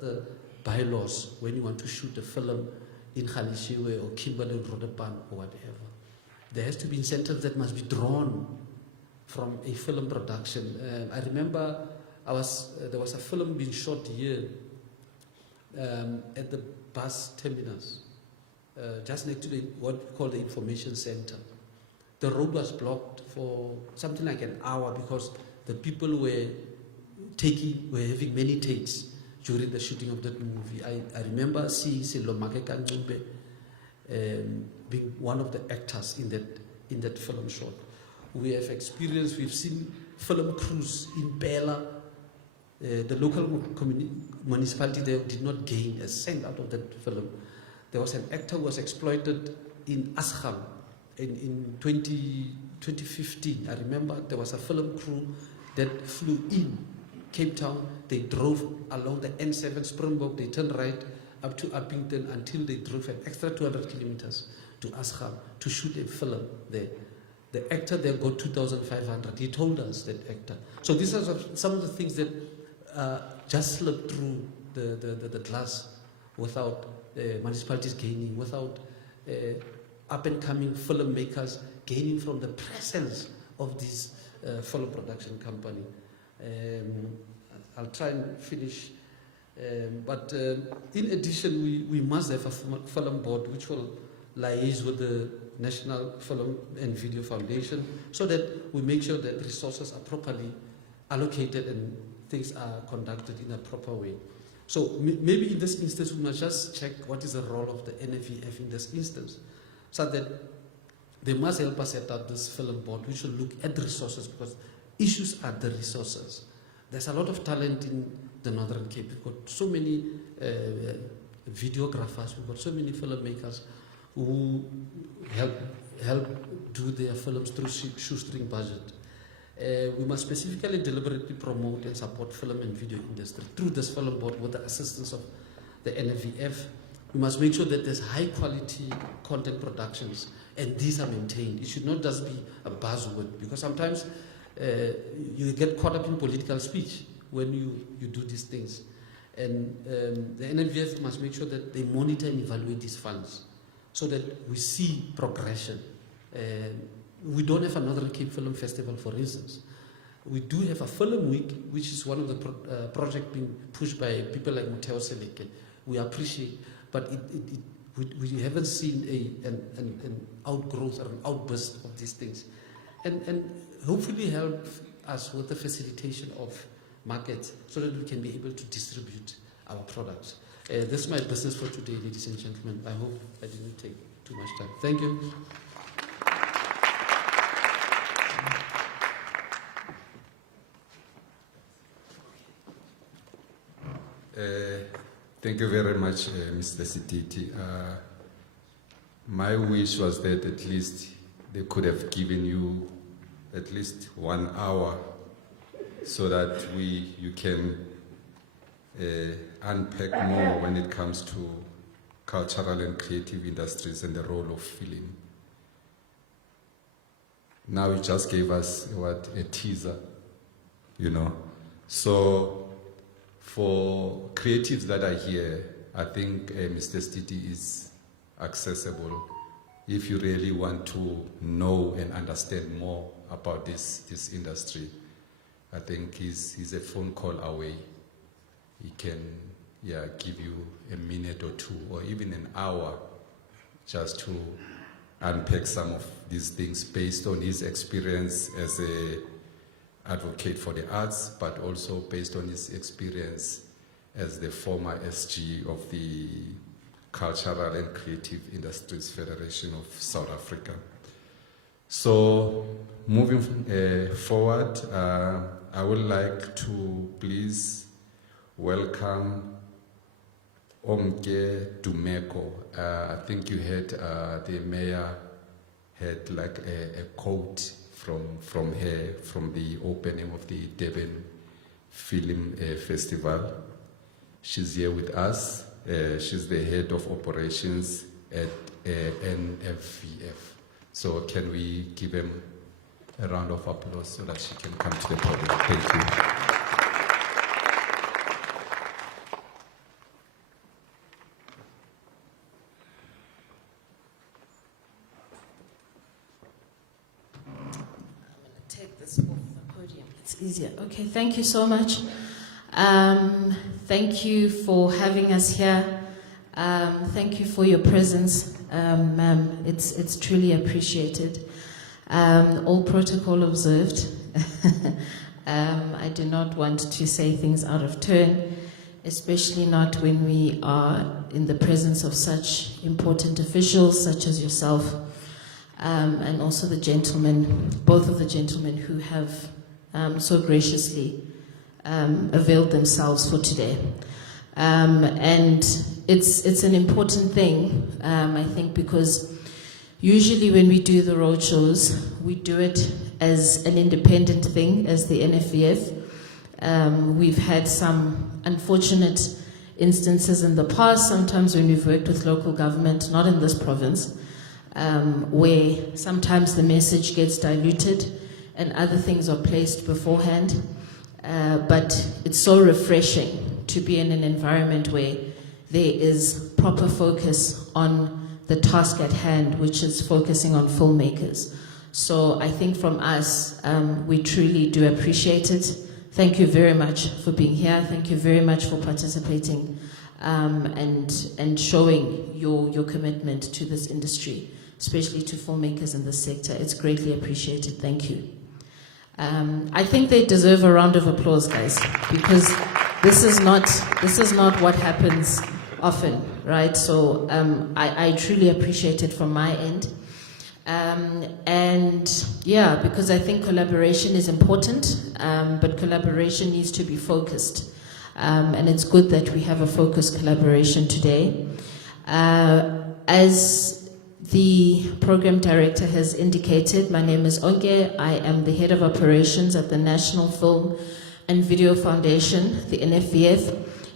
the bylaws when you want to shoot a film in Khalishiwe or Kimberley, Rodepan or whatever. There has to be incentives that must be drawn from a film production. I remember there was a film being shot here at the bus terminus, just next to what we call the information center. The road was blocked for something like an hour because the people were having many takes during the shooting of that movie. I remember seeing Silomake Kanjumbe being one of the actors in that film shot. We have experienced, we've seen film crews in Bela. The local municipality there did not gain a cent out of that film. There was an actor who was exploited in Asham in 2015. I remember there was a film crew that flew in Cape Town. They drove along the N7 Springbok. They turned right up to Uppington until they drove an extra 200 kilometers to Asham to shoot a film there. The actor there got 2,500. He told us, that actor. So these are some of the things that just slipped through the glass without municipalities gaining, without up-and-coming filmmakers gaining from the presence of this film production company. I'll try and finish. But in addition, we must have a film board which will liaise with the National Film and Video Foundation so that we make sure that resources are properly allocated and things are conducted in a proper way. So maybe in this instance, we must just check what is the role of the NFVF in this instance, so that they must help us set up this film board, which will look at the resources, because issues are the resources. There's a lot of talent in the Northern Cape. We've got so many videographers, we've got so many filmmakers who help do their films through shoestring budget. We must specifically deliberately promote and support film and video industry through this film board with the assistance of the NFVF. We must make sure that there's high quality content productions and these are maintained. It should not just be a buzzword, because sometimes you get caught up in political speech when you do these things. And the NFVF must make sure that they monitor and evaluate these funds so that we see progression. We don't have a Northern Cape Film Festival, for instance. We do have a film week, which is one of the projects being pushed by people like Muteo Seleke. We appreciate, but we haven't seen an outgrowth or an outburst of these things. And hopefully help us with the facilitation of markets so that we can be able to distribute our products. This is my business for today, ladies and gentlemen. I hope I didn't take too much time. Thank you. Thank you very much, Mr. Sititi. My wish was that at least they could have given you at least 1 hour so that you can unpack more when it comes to cultural and creative industries and the role of film. Now you just gave us a teaser, you know. So for creatives that are here, I think Mr. Stiti is accessible. If you really want to know and understand more about this industry, I think he's a phone call away. He can give you a minute or two or even an hour just to unpack some of these things based on his experience as a advocate for the arts, but also based on his experience as the former SG of the Cultural and Creative Industries Federation of South Africa. So moving forward, I would like to please welcome Onke Dumeko. I think you heard the mayor had like a quote from her from the opening of the Durban Film Festival. She's here with us. She's the head of operations at NFVF. So can we give him a round of applause so that she can come to the podium? Thank you. Okay, thank you so much. Thank you for having us here. Thank you for your presence, ma'am. It's truly appreciated. All protocol observed. I do not want to say things out of turn, especially not when we are in the presence of such important officials such as yourself, and also the gentlemen, both of the gentlemen who have so graciously availed themselves for today. And it's an important thing, I think, because usually when we do the roadshows, we do it as an independent thing, as the NFVF. We've had some unfortunate instances in the past, sometimes when we've worked with local government, not in this province, where sometimes the message gets diluted and other things are placed beforehand. But it's so refreshing to be in an environment where there is proper focus on the task at hand, which is focusing on filmmakers. So I think from us, we truly do appreciate it. Thank you very much for being here. Thank you very much for participating and showing your commitment to this industry, especially to filmmakers in this sector. It's greatly appreciated. Thank you. I think they deserve a round of applause, guys, because this is not what happens often, right? So I truly appreciate it from my end. And yeah, because I think collaboration is important, but collaboration needs to be focused. And it's good that we have a focused collaboration today. As the program director has indicated, my name is Onke. I am the head of operations at the National Film and Video Foundation, the NFVF.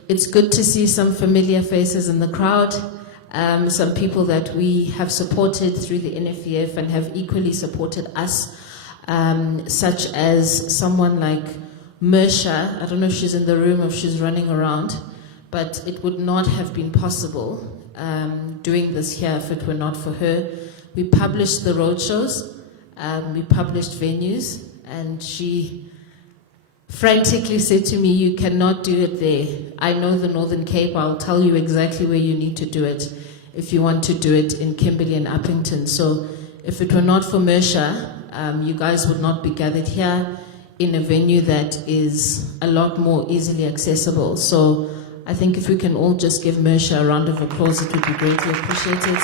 It's good to see some familiar faces in the crowd, some people that we have supported through the NFVF and have equally supported us, such as someone like Mersha. I don't know if she's in the room or if she's running around, but it would not have been possible doing this here if it were not for her. We published the roadshows, we published venues, and she frantically said to me, "You cannot do it there. I know the Northern Cape. I'll tell you exactly where you need to do it if you want to do it in Kimberley and Uppington." So if it were not for Mersha, you guys would not be gathered here in a venue that is a lot more easily accessible. So I think if we can all just give Mersha a round of applause, it would be greatly appreciated.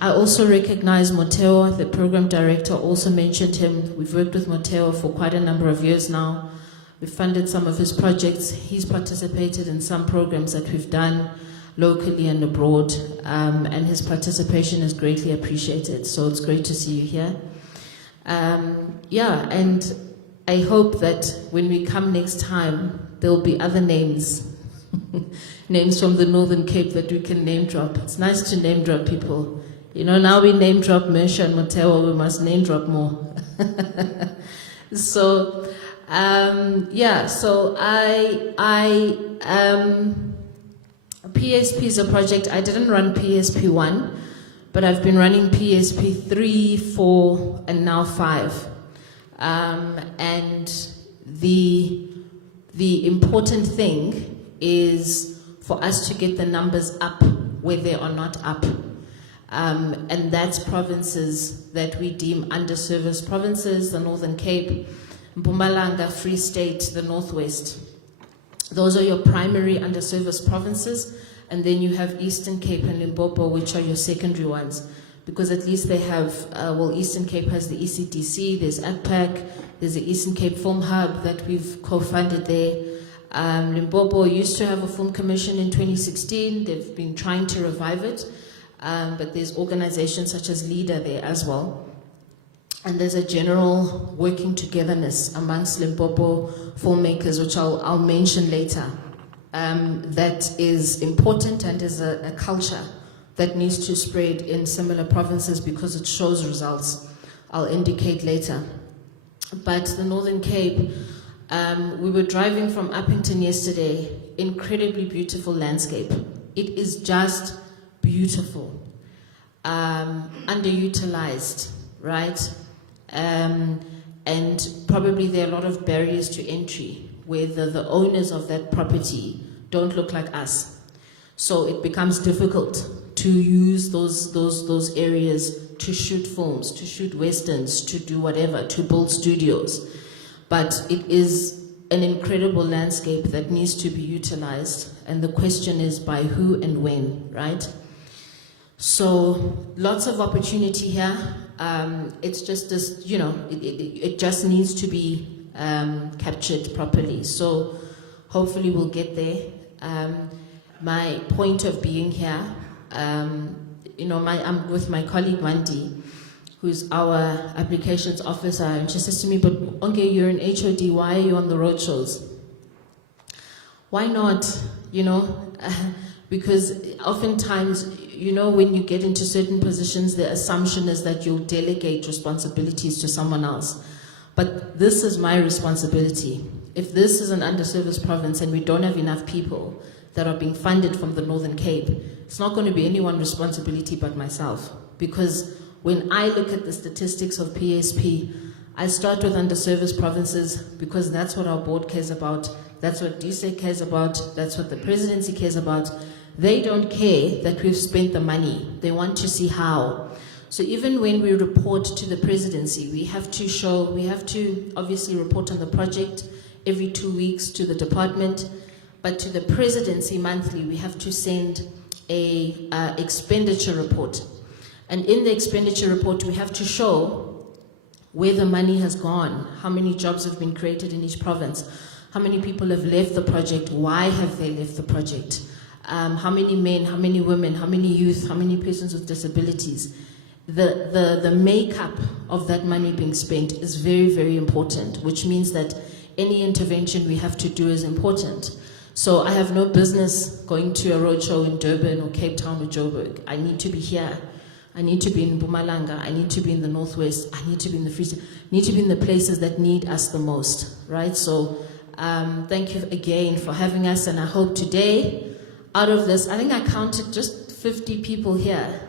I also recognize Moteo, the program director, also mentioned him. We've worked with Moteo for quite a number of years now. We've funded some of his projects. He's participated in some programs that we've done locally and abroad, and his participation is greatly appreciated. So it's great to see you here. Yeah, and I hope that when we come next time, there'll be other names, names from the Northern Cape that we can name drop. It's nice to name drop people. You know, now we name drop Mersha and Moteo, we must name drop more. So, yeah, so PSP is a project. I didn't run PSP 1, but I've been running PSP 3, 4, and now 5. And the important thing is for us to get the numbers up where they are not up. And that's provinces that we deem underserviced provinces, the Northern Cape, Mpumalanga, Free State, the Northwest. Those are your primary underserviced provinces, and then you have Eastern Cape and Limpopo, which are your secondary ones, because at least they have, well, Eastern Cape has the ECDC, there's ACPAC, there's the Eastern Cape Film Hub that we've co-funded there. Limpopo used to have a film commission in 2016. They've been trying to revive it, but there's organizations such as LEADER there as well. And there's a general working togetherness amongst Limpopo filmmakers, which I'll mention later, that is important and is a culture that needs to spread in similar provinces because it shows results. I'll indicate later. But the Northern Cape, we were driving from Uppington yesterday, incredibly beautiful landscape. It is just beautiful, underutilized, right? And and probably there are a lot of barriers to entry where the owners of that property don't look like us. So it becomes difficult to use those areas to shoot films, to shoot westerns, to do whatever, to build studios. But it is an incredible landscape that needs to be utilized, and the question is by who and when, right? So lots of opportunity here. It's just this, you know, it just needs to be captured properly. So hopefully we'll get there. My point of being here, you know, I'm with my colleague Manti, who's our applications officer, and she says to me, but Onke, you're an HOD, why are you on the roadshows? Why not, you know? Because oftentimes, you know, when you get into certain positions, the assumption is that you'll delegate responsibilities to someone else. But this is my responsibility. If this is an underserviced province and we don't have enough people that are being funded from the Northern Cape, it's not going to be anyone's responsibility but myself. Because when I look at the statistics of PSP, I start with underserviced provinces because that's what our board cares about, that's what DSEC cares about, that's what the presidency cares about. They don't care that we've spent the money. They want to see how. So even when we report to the presidency, we have to obviously report on the project every 2 weeks to the department, but to the presidency monthly, we have to send a expenditure report. And in the expenditure report, we have to show where the money has gone, how many jobs have been created in each province, how many people have left the project, why have they left the project, how many men, how many women, how many youth, how many persons with disabilities. The makeup of that money being spent is very, very important, which means that any intervention we have to do is important. So I have no business going to a roadshow in Durban or Cape Town or Joburg. I need to be here. I need to be in Mpumalanga. I need to be in the Northwest. I need to be in the Free State. I need to be in the places that need us the most, right? So thank you again for having us, and I hope today, out of this, I think I counted just 50 people here.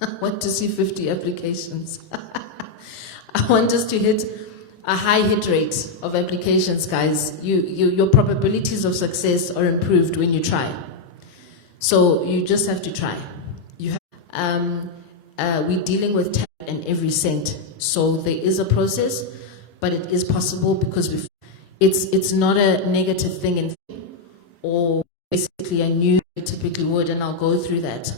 I want to see 50 applications. I want us to hit a high hit rate of applications, guys. Your probabilities of success are improved when you try. So you just have to try. You have, we're dealing with tap and every cent. So there is a process, but it is possible because it's not a negative thing or basically a new typically would, and I'll go through that.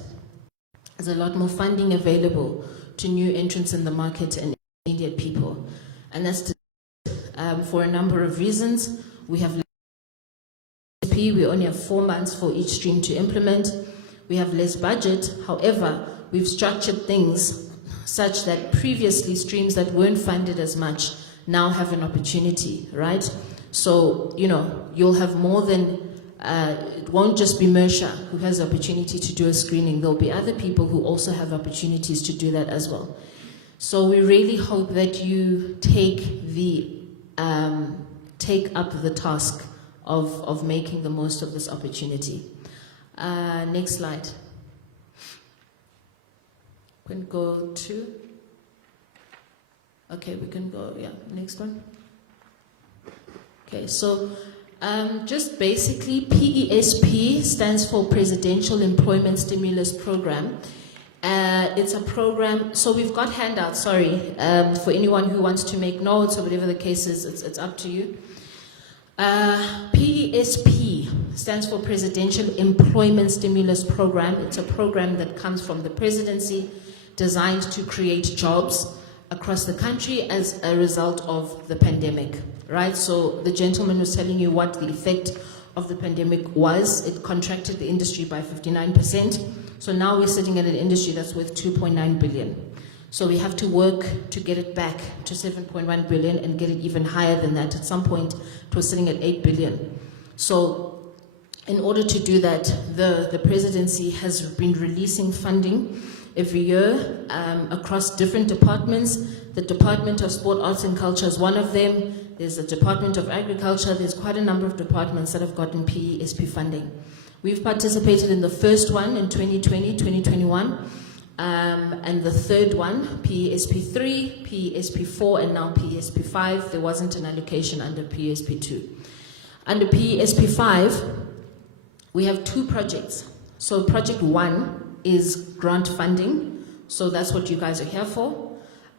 There's a lot more funding available to new entrants in the market and immediate people. And that's for a number of reasons. We have we only have 4 months for each stream to implement. We have less budget. However, we've structured things such that previously streams that weren't funded as much now have an opportunity, right? So, you know, you'll have more than it won't just be Mersha who has the opportunity to do a screening. There'll be other people who also have opportunities to do that as well. So we really hope that you take up the task of making the most of this opportunity. Next slide. We can go to. Okay, we can go. Yeah, next one. Okay, so. Just basically, PESP stands for Presidential Employment Stimulus Program. It's a program, so we've got handouts, sorry, for anyone who wants to make notes or whatever the case is, it's up to you. PESP stands for Presidential Employment Stimulus Program. It's a program that comes from the presidency designed to create jobs across the country as a result of the pandemic. Right, so the gentleman was telling you what the effect of the pandemic was. It contracted the industry by 59%. So now we're sitting at an industry that's worth 2.9 billion. So we have to work to get it back to 7.1 billion and get it even higher than that. At some point, it was sitting at 8 billion. So in order to do that, the presidency has been releasing funding every year across different departments. The Department of Sport, Arts and Culture is one of them. There's the Department of Agriculture. There's quite a number of departments that have gotten PESP funding. We've participated in the first one in 2020, 2021, And the third one, PESP3, PESP4, and now PESP5, there wasn't an allocation under PESP2. Under PESP5, we have 2 projects. So project 1 is grant funding, so that's what you guys are here for.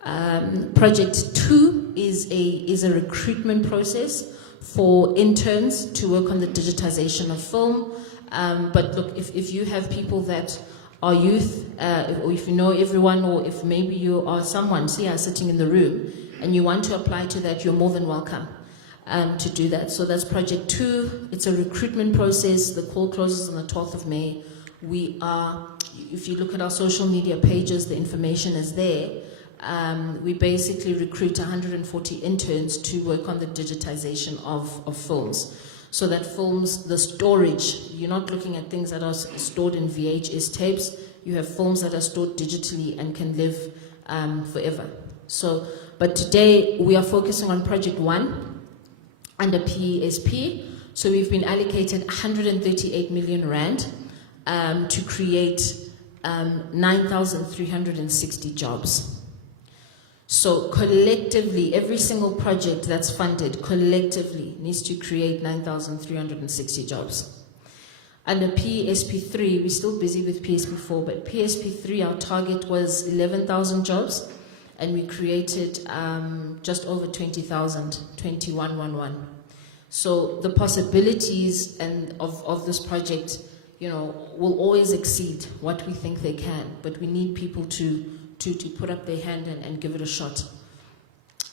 Project 2 is a recruitment process for interns to work on the digitization of film. But look, if you have people that are youth, or if you know everyone, or if maybe you are someone sitting in the room and you want to apply to that, you're more than welcome to do that. So that's project 2. It's a recruitment process. The call closes on the 12th of May. We are, if you look at our social media pages, the information is there. We basically recruit 140 interns to work on the digitization of films. So that films, the storage, you're not looking at things that are stored in VHS tapes. You have films that are stored digitally and can live forever. So, but today we are focusing on project 1 under PESP. So we've been allocated 138 million rand to create 9,360 jobs. So collectively, every single project that's funded collectively needs to create 9,360 jobs. Under PESP3, we're still busy with PESP4, but PESP3, our target was 11,000 jobs, and we created just over 20,000, 2111. So the possibilities of this project, will always exceed what we think they can, but we need people to put up their hand and give it a shot.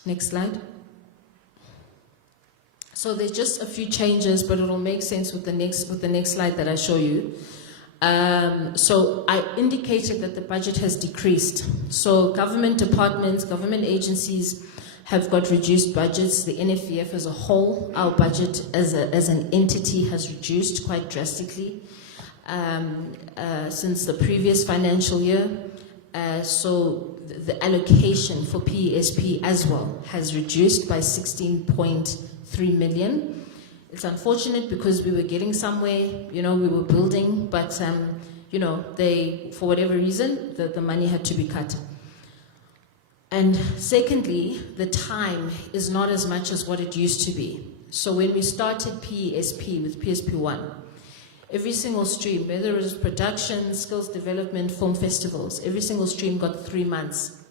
Next slide. So there's just a few changes, but it'll make sense with the next slide that I show you. So I indicated that the budget has decreased. So government departments, government agencies have got reduced budgets. The NFVF as a whole, our budget as an entity has reduced quite drastically since the previous financial year. So the allocation for PESP as well has reduced by 16.3 million. It's unfortunate because we were getting somewhere, we were building, but they, for whatever reason, the money had to be cut. And secondly, the time is not as much as what it used to be. So when we started PESP with PSP1, every single stream, whether it was production, skills development, film festivals, every single stream got 3 months.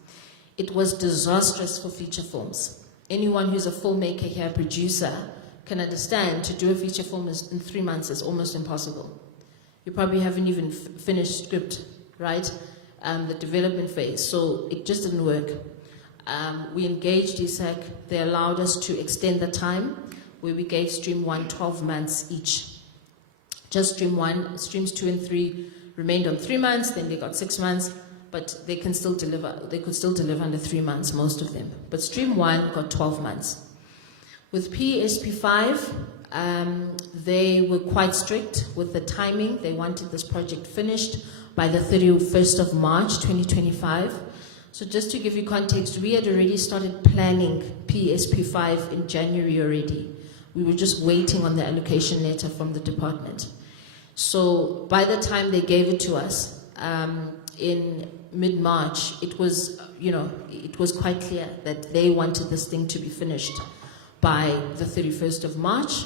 It was disastrous for feature films. Anyone who's a filmmaker here, producer, can understand to do a feature film in 3 months is almost impossible. You probably haven't even finished script, right? The development phase, so it just didn't work. We engaged ISAC. They allowed us to extend the time, where we gave stream 1 12 months each. Just stream 1, streams 2 and 3 remained on 3 months, then they got 6 months, but they can still deliver. They could still deliver under 3 months, most of them. But stream 1 got 12 months. With PESP5, they were quite strict with the timing. They wanted this project finished by the 31st of March, 2025. So just to give you context, we had already started planning PESP5 in January already. We were just waiting on the allocation letter from the department. So by the time they gave it to us in mid-March, it was quite clear that they wanted this thing to be finished by the 31st of March,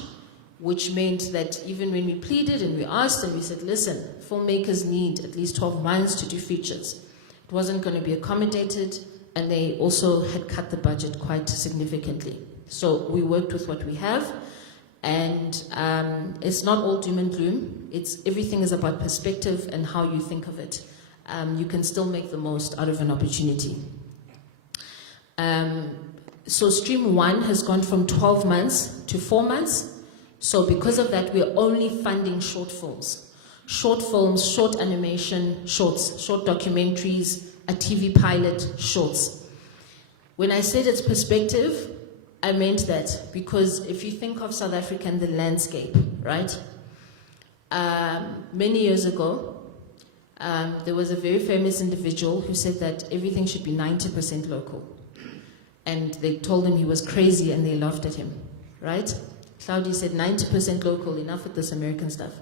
which meant that even when we pleaded and we asked and we said, listen, filmmakers need at least 12 months to do features. It wasn't going to be accommodated, and they also had cut the budget quite significantly. So we worked with what we have, and it's not all doom and gloom. Everything is about perspective and how you think of it. You can still make the most out of an opportunity. So stream 1 has gone from 12 months to 4 months. So because of that, we're only funding short films. Short films, short animation, shorts, short documentaries, a TV pilot, shorts. When I said it's perspective, I meant that because if you think of South Africa and the landscape, right? Many years ago, there was a very famous individual who said that everything should be 90% local. And they told him he was crazy and they laughed at him, right? Claudia said 90% local, enough with this American stuff.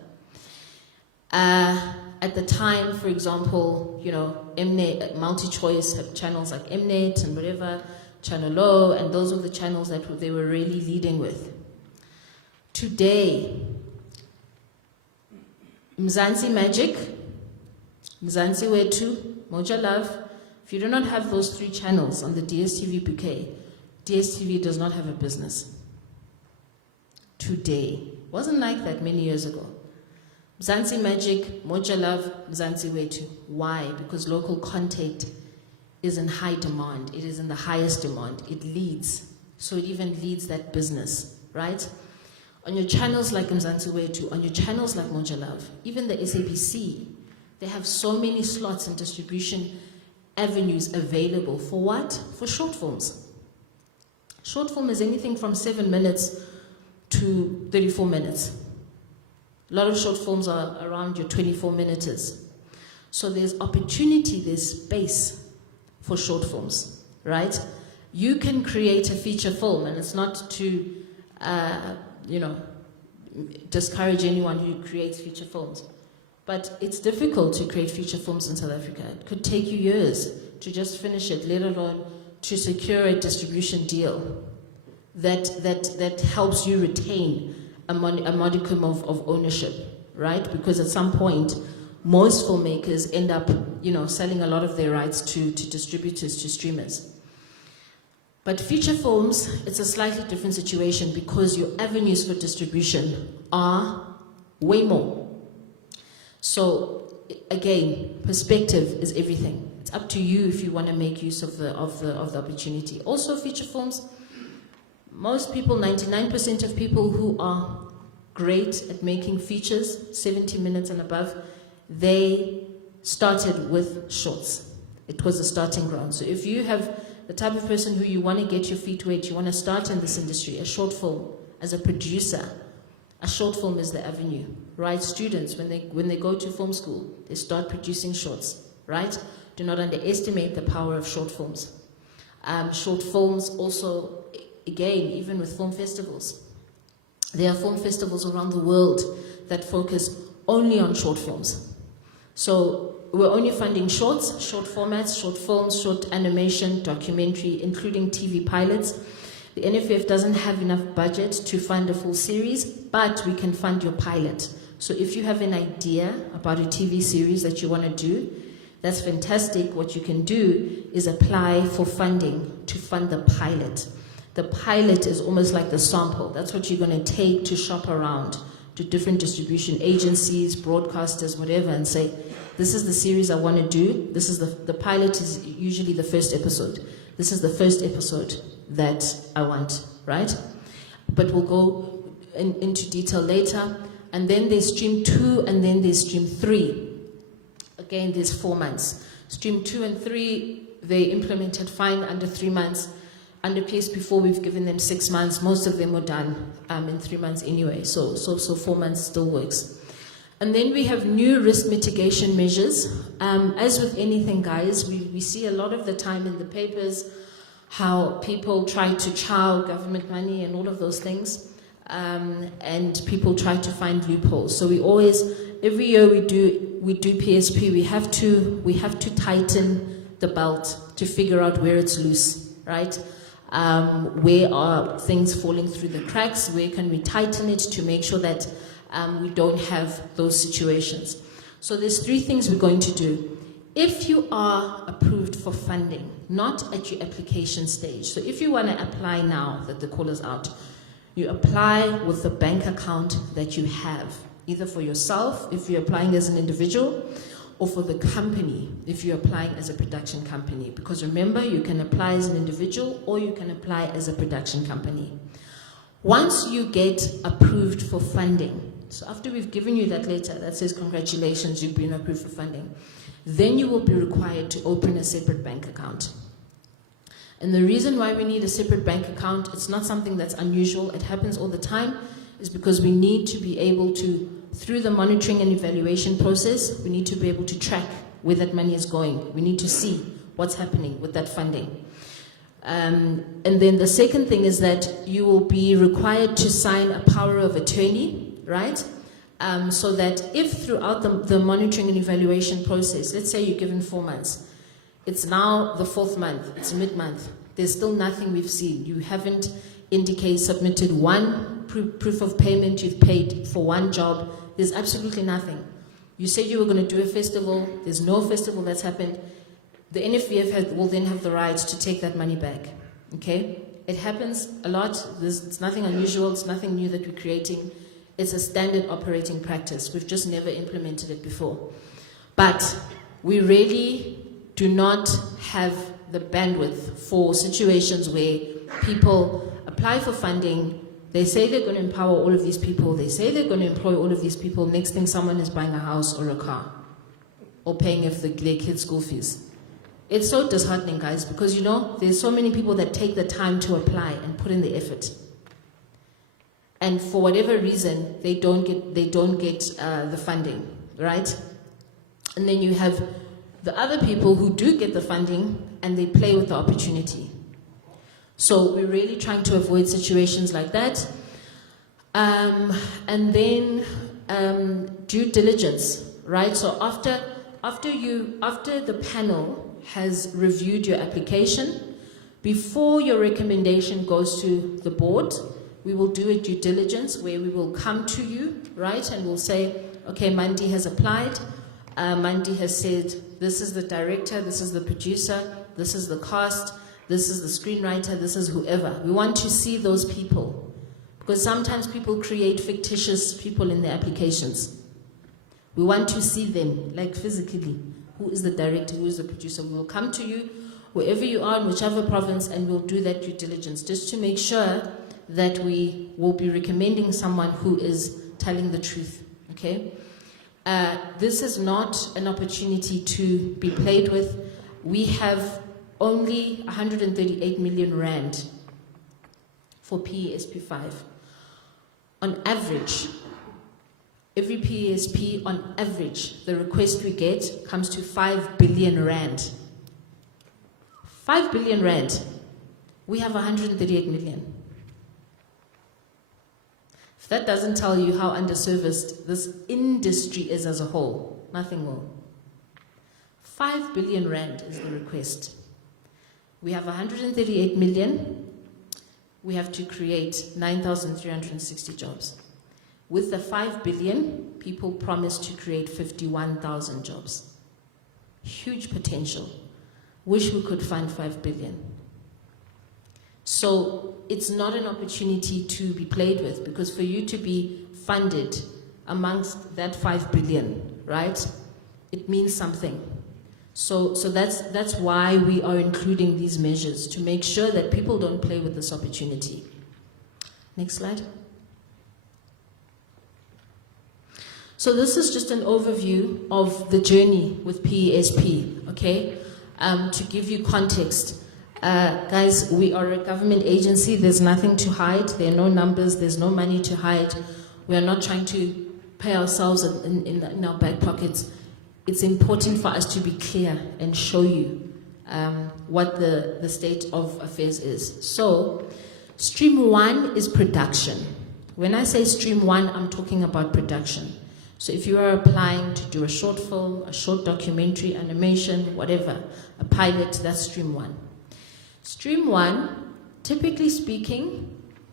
At the time, for example, you know, Mnet, multi-choice had channels like Mnet and whatever, Channel O, and those were the channels that they were really leading with. Today, Mzansi Magic, Mzansi Wetu, Moja Love, if you do not have those 3 channels on the DSTV bouquet, DSTV does not have a business. Today. Wasn't like that many years ago. Mzansi Magic, Moja Love, Mzansi Wetu. Why? Because local content is in high demand. It is in the highest demand. It leads. So it even leads that business, right? On your channels like Mzansi Wetu, on your channels like Moja Love, even the SABC, they have so many slots and distribution avenues available. For what? For short films. Short film is anything from 7 minutes to 34 minutes. A lot of short films are around your 24-minuters. So there's opportunity, there's space for short films, right? You can create a feature film, and it's not to, you know, discourage anyone who creates feature films. But it's difficult to create feature films in South Africa. It could take you years to just finish it, let alone to secure a distribution deal that helps you retain a modicum of ownership, right? Because at some point, most filmmakers end up, you know, selling a lot of their rights to distributors, to streamers. But feature films, it's a slightly different situation because your avenues for distribution are way more. So again, perspective is everything. It's up to you if you want to make use of the opportunity. Also, feature films, most people, 99% of people who are great at making features, 70 minutes and above, they started with shorts. It was a starting ground. So if you have the type of person who you want to get your feet wet, you want to start in this industry, a short film, as a producer, a short film is the avenue, right? Students, when they go to film school, they start producing shorts, right? Do not underestimate the power of short films. Short films also, again, even with film festivals. There are film festivals around the world that focus only on short films. So we're only funding shorts, short formats, short films, short animation, documentary, including TV pilots. The NFVF doesn't have enough budget to fund a full series, but we can fund your pilot. So if you have an idea about a TV series that you want to do, that's fantastic. What you can do is apply for funding to fund the pilot. The pilot is almost like the sample. That's what you're going to take to shop around to different distribution agencies, broadcasters, whatever, and say, this is the series I want to do. This is the pilot is usually the first episode. This is the first episode that I want, right? But we'll go into detail later. And then there's stream 2, and then there's stream 3. Again, there's 4 months. Stream 2 and 3, they implemented fine under 3 months. Under PSP4, we've given them 6 months. Most of them were done in 3 months anyway. So 4 months still works. And then we have new risk mitigation measures. As with anything, guys, we see a lot of the time in the papers how people try to chow government money and all of those things. And people try to find loopholes. So we always, every year we do PSP, we have to tighten the belt to figure out where it's loose, right? Where are things falling through the cracks? Where can we tighten it to make sure that we don't have those situations? So there's 3 things we're going to do. If you are approved for funding, not at your application stage. So if you want to apply now that the call is out, you apply with the bank account that you have, either for yourself if you're applying as an individual, or for the company if you're applying as a production company. Because remember, you can apply as an individual or you can apply as a production company. Once you get approved for funding, so after we've given you that letter that says congratulations, you've been approved for funding, then you will be required to open a separate bank account. And the reason why we need a separate bank account, it's not something that's unusual, it happens all the time, is because we need to be able to, through the monitoring and evaluation process, we need to be able to track where that money is going. We need to see what's happening with that funding. And then the second thing is that you will be required to sign a power of attorney, right? So that if throughout the monitoring and evaluation process, let's say you're given 4 months, it's now the 4th month, it's mid-month, there's still nothing we've seen. You haven't submitted one proof of payment, you've paid for one job, there's absolutely nothing. You said you were going to do a festival, there's no festival that's happened. The NFVF will then have the right to take that money back, okay? It happens a lot, it's nothing unusual, it's nothing new that we're creating. It's a standard operating practice. We've just never implemented it before. But we really do not have the bandwidth for situations where people apply for funding, they say they're going to empower all of these people, they say they're going to employ all of these people, next thing someone is buying a house or a car or paying their kids' school fees. It's so disheartening, guys, because you know, there's so many people that take the time to apply and put in the effort. And for whatever reason, they don't get the funding, right? And then you have the other people who do get the funding and they play with the opportunity. So we're really trying to avoid situations like that. And then due diligence, right? So after the panel has reviewed your application, before your recommendation goes to the board, we will do a due diligence where we will come to you, right? And we'll say, okay, Manti has applied. Manti has said, this is the director, this is the producer, this is the cast, this is the screenwriter, this is whoever. We want to see those people. Because sometimes people create fictitious people in their applications. We want to see them, like physically. Who is the director, who is the producer? We will come to you, wherever you are, in whichever province, and we'll do that due diligence, just to make sure that we will be recommending someone who is telling the truth, okay? This is not an opportunity to be played with. We have only 138 million rand for PESP 5. On average, every PESP, on average, the request we get comes to 5 billion rand. 5 billion rand. We have 138 million. If that doesn't tell you how underserviced this industry is as a whole, nothing more. 5 billion rand is the request. We have 138 million. We have to create 9,360 jobs. With the 5 billion, people promise to create 51,000 jobs. Huge potential. Wish we could fund 5 billion. So it's not an opportunity to be played with, because for you to be funded amongst that 5 billion, right, it means something. So that's why we are including these measures, to make sure that people don't play with this opportunity. Next slide. So this is just an overview of the journey with PESP, okay? To give you context. Guys, we are a government agency. There's nothing to hide. There are no numbers. There's no money to hide. We are not trying to pay ourselves in our back pockets. It's important for us to be clear and show you what the state of affairs is. So, stream 1 is production. When I say stream 1, I'm talking about production. So if you are applying to do a short film, a short documentary, animation, whatever, a pilot, that's stream 1. Stream 1, typically speaking,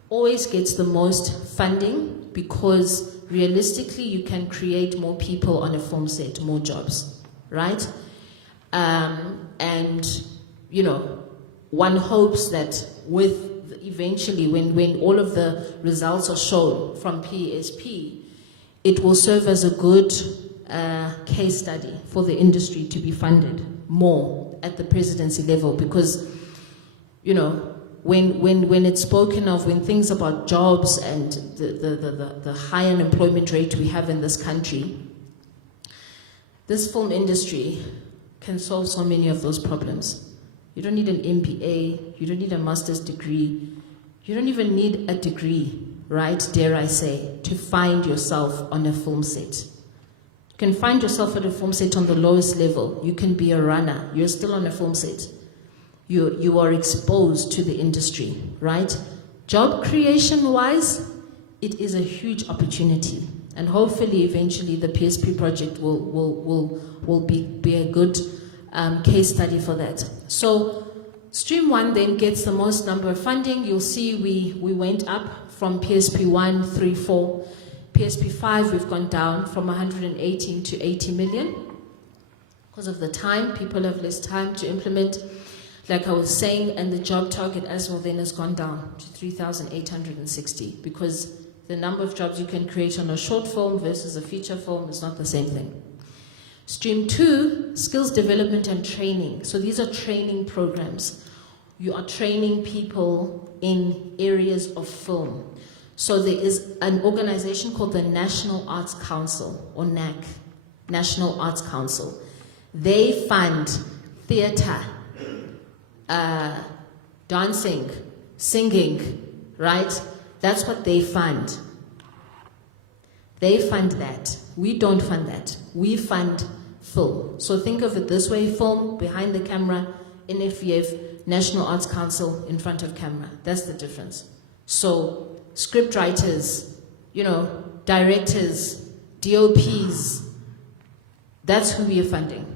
always gets the most funding, because realistically you can create more people on a film set, more jobs, right? And, you know, one hopes that eventually when all of the results are shown from PESP, it will serve as a good case study for the industry to be funded more at the presidency level, because, you know, when it's spoken of, when things about jobs and the high unemployment rate we have in this country, this film industry can solve so many of those problems. You don't need an MBA, you don't need a master's degree, you don't even need a degree, right, dare I say, to find yourself on a film set. You can find yourself at a film set on the lowest level. You can be a runner, you're still on a film set. You are exposed to the industry, right? Job creation-wise, it is a huge opportunity. And hopefully, eventually, the PSP project will be a good case study for that. So, Stream 1 then gets the most number of funding. You'll see we went up from PSP 1, 3, 4. PSP 5, we've gone down from 118 to 80 million. Because of the time, people have less time to implement, like I was saying, and the job target as well then has gone down to 3,860, because the number of jobs you can create on a short film versus a feature film is not the same thing. Stream 2, skills development and training. So these are training programs. You are training people in areas of film. So there is an organization called the National Arts Council, or NAC, National Arts Council. They fund theater, dancing, singing, right? That's what they fund. They fund that. We don't fund that. We fund film. So think of it this way: film behind the camera, NFVF, National Arts Council in front of camera. That's the difference. So script writers, directors, DOPs, that's who we are funding.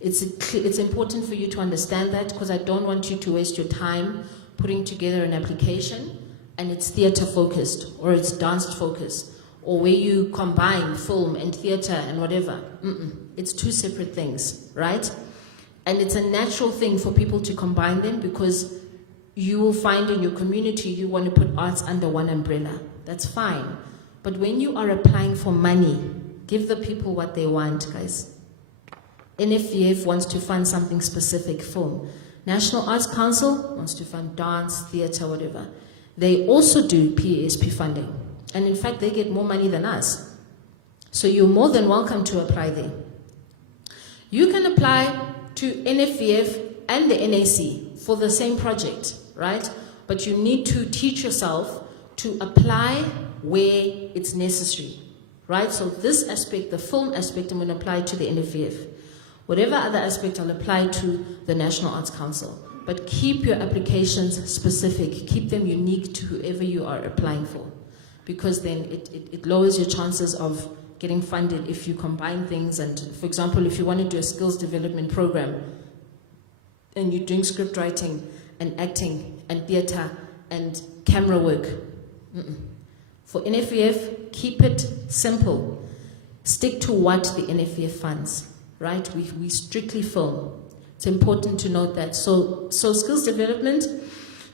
It's important for you to understand that, because I don't want you to waste your time putting together an application and it's theater focused or it's dance focused, or where you combine film and theater and whatever. It's two separate things, right? And it's a natural thing for people to combine them, because you will find in your community you want to put arts under one umbrella. That's fine. But when you are applying for money, give the people what they want, guys. NFVF wants to fund something specific, film. National Arts Council wants to fund dance, theater, whatever. They also do PESP funding. And in fact, they get more money than us. So you're more than welcome to apply there. You can apply to NFVF and the NAC for the same project, right? But you need to teach yourself to apply where it's necessary, right? So this aspect, the film aspect, I'm going to apply to the NFVF. Whatever other aspect, I'll apply to the National Arts Council. But keep your applications specific. Keep them unique to whoever you are applying for, because then it lowers your chances of getting funded if you combine things. And for example, if you want to do a skills development program and you're doing script writing and acting and theater and camera work, for NFVF, keep it simple. Stick to what the NFVF funds. Right? We strictly film. It's important to note that. So skills development,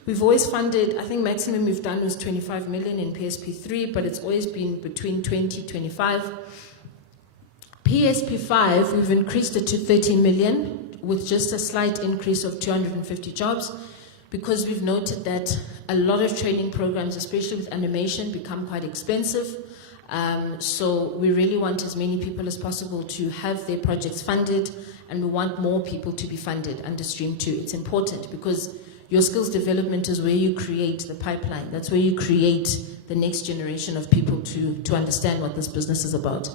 we've always funded, I think maximum we've done was 25 million in PSP 3, but it's always been between 20, 25. PSP 5, we've increased it to 30 million with just a slight increase of 250 jobs, because we've noted that a lot of training programs, especially with animation, become quite expensive. So we really want as many people as possible to have their projects funded, and we want more people to be funded under Stream 2. It's important, because your skills development is where you create the pipeline. That's where you create the next generation of people to understand what this business is about.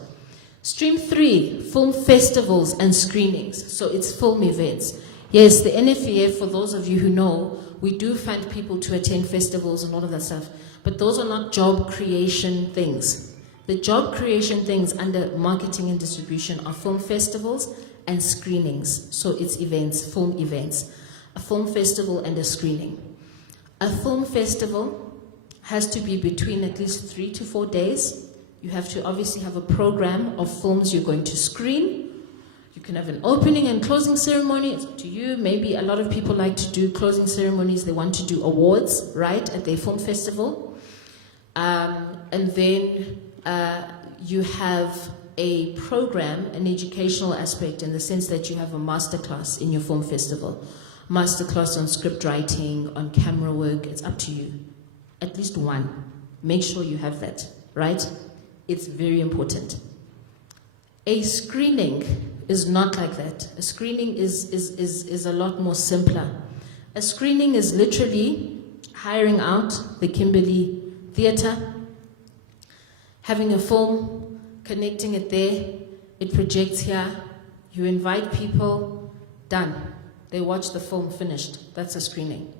Stream 3, film festivals and screenings. So it's film events. Yes, the NFVF, for those of you who know, we do fund people to attend festivals and all of that stuff, but those are not job creation things. The job creation things under marketing and distribution are film festivals and screenings. So it's events, film events. A film festival and a screening. A film festival has to be between at least 3 to 4 days. You have to obviously have a program of films you're going to screen. You can have an opening and closing ceremony. It's up to you. Maybe a lot of people like to do closing ceremonies. They want to do awards, right, at their film festival. And then you have a program, an educational aspect, in the sense that you have a masterclass in your film festival. Masterclass on script writing, on camera work. It's up to you. At least one. Make sure you have that, right? It's very important. A screening is not like that. A screening is a lot more simpler. A screening is literally hiring out the Kimberley theater, having a film, connecting it there, it projects here, you invite people, done. They watch the film, finished. That's a screening.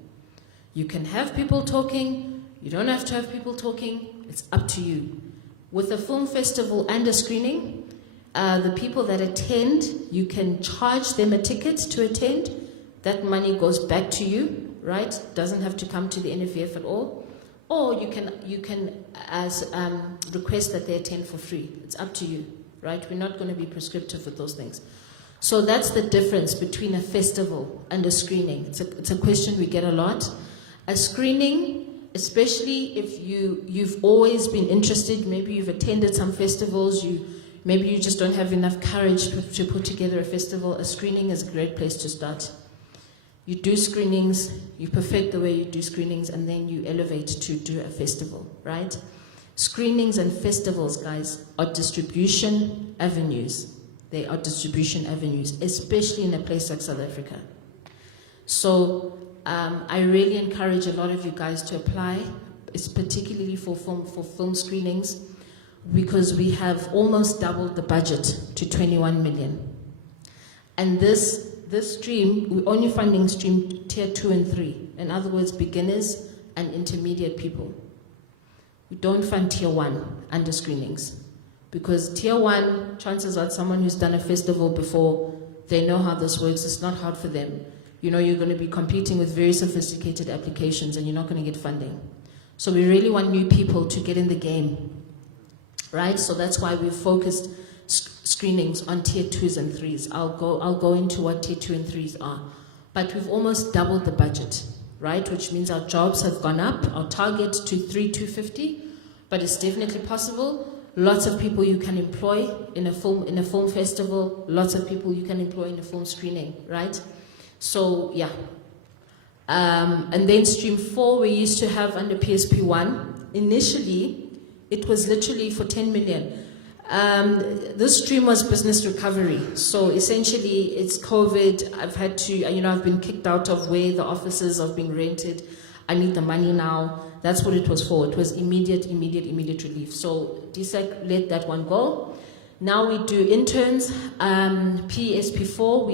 You can have people talking, you don't have to have people talking, it's up to you. With a film festival and a screening, the people that attend, you can charge them a ticket to attend. That money goes back to you, right? Doesn't have to come to the NFVF at all. Or you can request that they attend for free. It's up to you, right? We're not going to be prescriptive with those things. So that's the difference between a festival and a screening. It's a question we get a lot. A screening, especially if you've always been interested, maybe you've attended some festivals, maybe you just don't have enough courage to put together a festival, a screening is a great place to start. You do screenings, you perfect the way you do screenings, and then you elevate to do a festival, right? Screenings and festivals, guys, are distribution avenues. They are distribution avenues, especially in a place like South Africa. So I really encourage a lot of you guys to apply, it's particularly for film screenings, because we have almost doubled the budget to 21 million. And this stream, we're only funding stream tier 2 and 3. In other words, beginners and intermediate people. We don't fund tier 1 under screenings. Because tier 1, chances are someone who's done a festival before, they know how this works, it's not hard for them. You know you're going to be competing with very sophisticated applications and you're not going to get funding. So we really want new people to get in the game, right? So that's why we've focused screenings on tier 2s and 3s. I'll go into what tier 2 and 3s are. But we've almost doubled the budget, right? Which means our jobs have gone up, our target to 3,250, but it's definitely possible. Lots of people you can employ in a film festival, lots of people you can employ in a film screening, right? So yeah. And then stream 4 we used to have under PSP 1. Initially, it was literally for 10 million. This stream was business recovery. So essentially, it's COVID. I've been kicked out of where the offices have been rented. I need the money now. That's what it was for. It was immediate relief. So DSEC let that one go. Now we do interns. PSP4,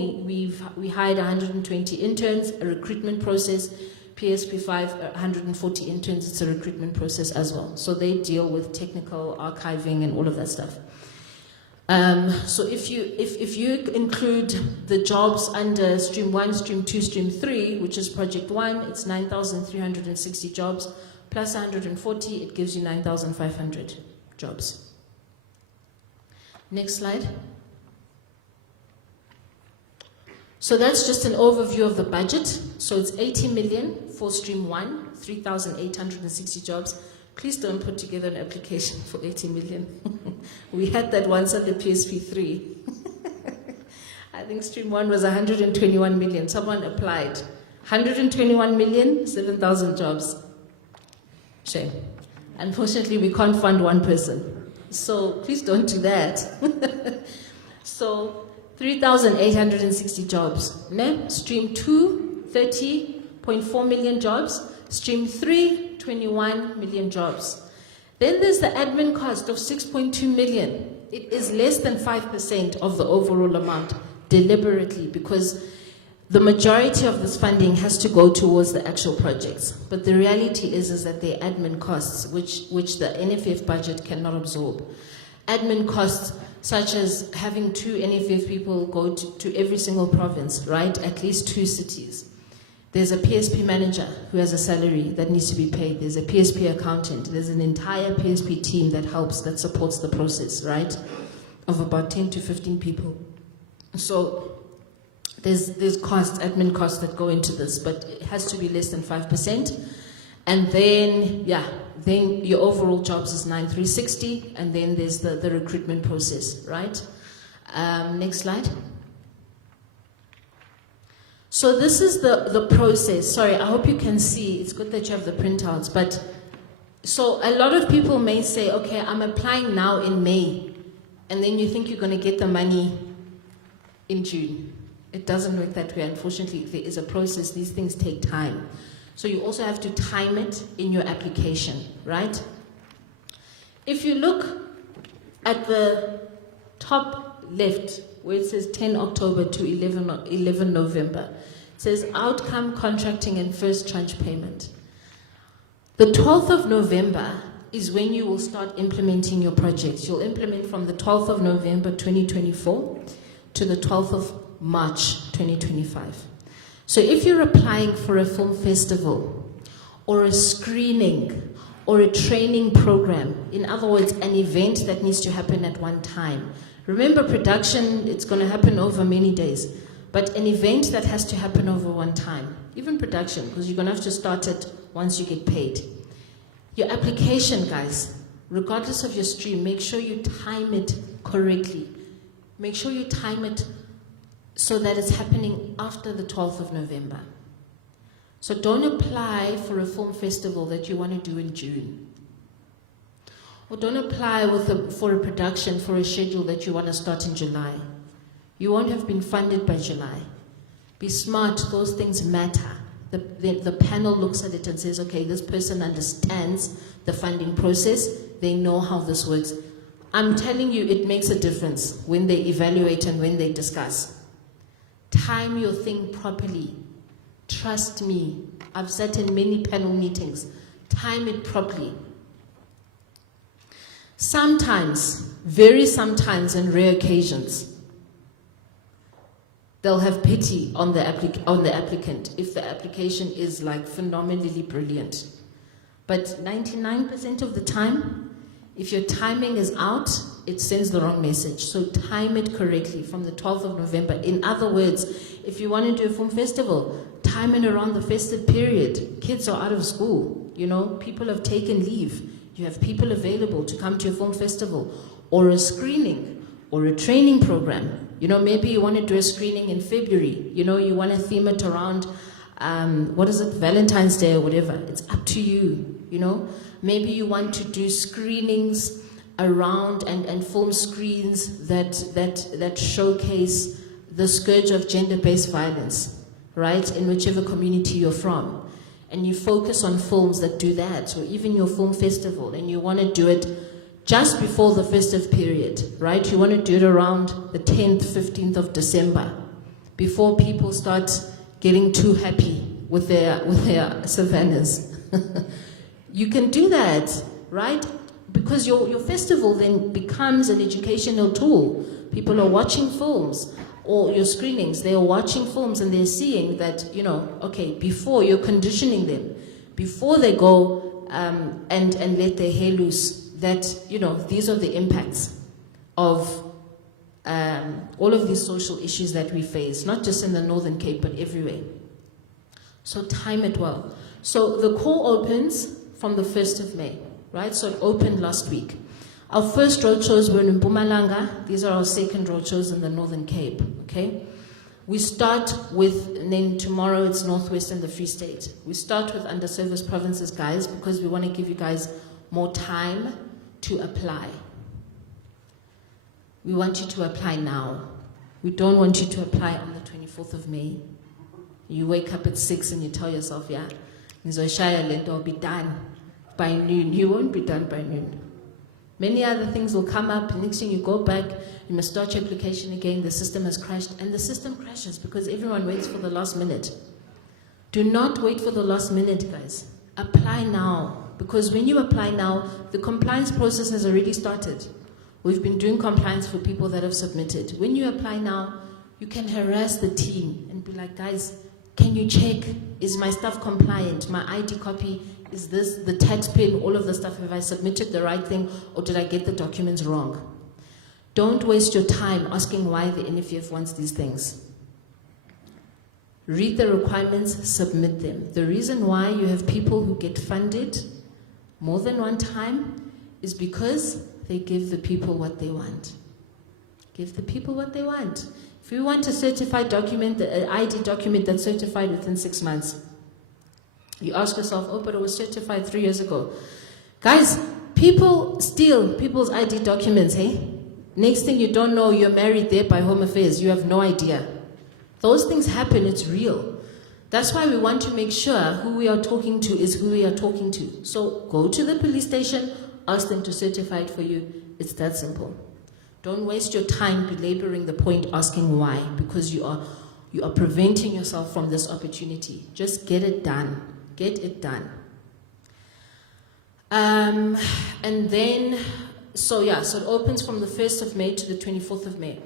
we hired 120 interns, a recruitment process. PSP5, 140 interns, it's a recruitment process as well. So they deal with technical archiving and all of that stuff. So if you include the jobs under stream 1, stream 2, stream 3, which is project 1, it's 9,360 jobs, plus 140, it gives you 9,500 jobs. Next slide. So that's just an overview of the budget. So it's 80 million for stream 1, 3,860 jobs. Please don't put together an application for 80 million. We had that once under PSP 3. I think stream 1 was 121 million. Someone applied. 121 million, 7,000 jobs. Shame. Unfortunately, we can't fund one person. So please don't do that. So 3,860 jobs. Stream 2, 30.4 million jobs. Stream 3, 21 million jobs. Then there's the admin cost of 6.2 million. It is less than 5% of the overall amount, deliberately, because the majority of this funding has to go towards the actual projects. But the reality is that they're admin costs, which the NFVF budget cannot absorb. Admin costs such as having 2 NFVF people go to every single province, right? At least 2 cities. There's a PSP manager who has a salary that needs to be paid. There's a PSP accountant. There's an entire PSP team that helps, that supports the process, right? Of about 10 to 15 people. So there's costs, admin costs that go into this, but it has to be less than 5%. And then, then your overall jobs is 9,360, and then there's the recruitment process, right? Next slide. So this is the process. Sorry, I hope you can see. It's good that you have the printouts. But so a lot of people may say, okay, I'm applying now in May, and then you think you're going to get the money in June. It doesn't work that way. Unfortunately, there is a process. These things take time. So you also have to time it in your application, right? If you look at the top left, where it says 10 October to 11 November, it says outcome, contracting, and first tranche payment. The 12th of November is when you will start implementing your projects. You'll implement from the 12th of November 2024 to the 12th of March 2025. So if you're applying for a film festival or a screening or a training program, in other words, an event that needs to happen at one time. Remember, production, it's going to happen over many days, but an event that has to happen over one time, even production, because you're going to have to start it once you get paid. Your application, guys, regardless of your stream, make sure you time it correctly. Make sure you time it so that it's happening after the 12th of November. So don't apply for a film festival that you want to do in June. Or don't apply for a production, for a schedule that you want to start in July. You won't have been funded by July. Be smart, those things matter. The panel looks at it and says, okay, this person understands the funding process, they know how this works. I'm telling you, it makes a difference when they evaluate and when they discuss. Time your thing properly. Trust me, I've sat in many panel meetings. Time it properly. Sometimes, very sometimes, and rare occasions, they'll have pity on the applicant if the application is like phenomenally brilliant. But 99% of the time, if your timing is out, it sends the wrong message. So time it correctly from the 12th of November. In other words, if you want to do a film festival, time it around the festive period. Kids are out of school, you know, people have taken leave. You have people available to come to your film festival, or a screening, or a training program. You know, maybe you want to do a screening in February. You know, you want to theme it around, Valentine's Day or whatever. It's up to you, you know. Maybe you want to do screenings around and film screens that showcase the scourge of gender-based violence, right, in whichever community you're from. And you focus on films that do that, or even your film festival, and you want to do it just before the festive period, right? You want to do it around the 10th, 15th of December, before people start getting too happy with their savannas. You can do that, right? Because your festival then becomes an educational tool. People are watching films, or your screenings, they are watching films and they're seeing that, you know, okay, before you're conditioning them, before they go and let their hair loose, that, you know, these are the impacts of all of these social issues that we face, not just in the Northern Cape, but everywhere. So time it well. So the call opens from the 1st of May, right? So it opened last week. Our first roadshows were in Mpumalanga. These are our second roadshows in the Northern Cape, okay? We start with, and then tomorrow it's Northwest and the Free State. We start with underserviced provinces, guys, because we want to give you guys more time to apply. We want you to apply now. We don't want you to apply on the 24th of May. You wake up at 6 and you tell yourself, yeah, I'll be done by noon. You won't be done by noon. Many other things will come up. Next thing you go back, you must start your application again. The system has crashed, and the system crashes because everyone waits for the last minute. Do not wait for the last minute, guys. Apply now, because when you apply now, the compliance process has already started. We've been doing compliance for people that have submitted. When you apply now, you can harass the team and be like, guys, can you check? Is my stuff compliant? My ID copy? Is this the tax pin, all of the stuff? Have I submitted the right thing, or did I get the documents wrong? Don't waste your time asking why the NFVF wants these things. Read the requirements, submit them. The reason why you have people who get funded more than one time is because they give the people what they want. Give the people what they want. If you want a certified document, an ID document that's certified within 6 months, you ask yourself, oh, but it was certified 3 years ago. Guys, people steal people's ID documents, hey? Next thing you don't know, you're married there by Home Affairs. You have no idea. Those things happen, it's real. That's why we want to make sure who we are talking to is who we are talking to. So go to the police station, ask them to certify it for you. It's that simple. Don't waste your time belaboring the point asking why, because you are preventing yourself from this opportunity. Just get it done. Get it done. And then, so it opens from the 1st of May to the 24th of May.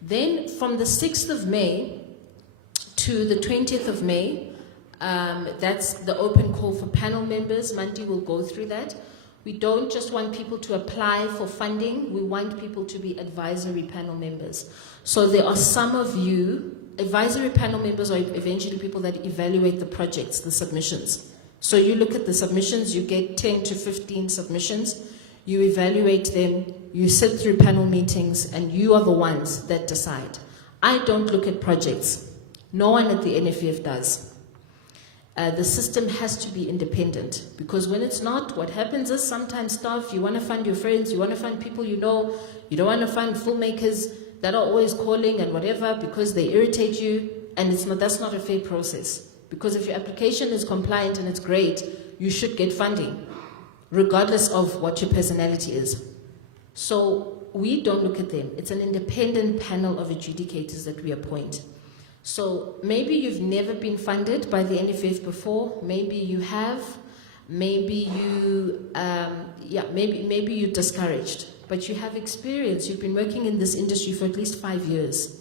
Then from the 6th of May to the 20th of May, that's the open call for panel members. Manti will go through that. We don't just want people to apply for funding, we want people to be advisory panel members. So there are some of you, advisory panel members are eventually people that evaluate the projects, the submissions. So you look at the submissions, you get 10 to 15 submissions, you evaluate them, you sit through panel meetings, and you are the ones that decide. I don't look at projects. No one at the NFVF does. The system has to be independent, because when it's not, what happens is sometimes staff, you want to fund your friends, you want to fund people you know, you don't want to fund filmmakers that are always calling and whatever because they irritate you, and that's not a fair process. Because if your application is compliant and it's great, you should get funding, regardless of what your personality is. So we don't look at them. It's an independent panel of adjudicators that we appoint. So maybe you've never been funded by the NFVF before, maybe you have, maybe maybe you're discouraged, but you have experience, you've been working in this industry for at least 5 years.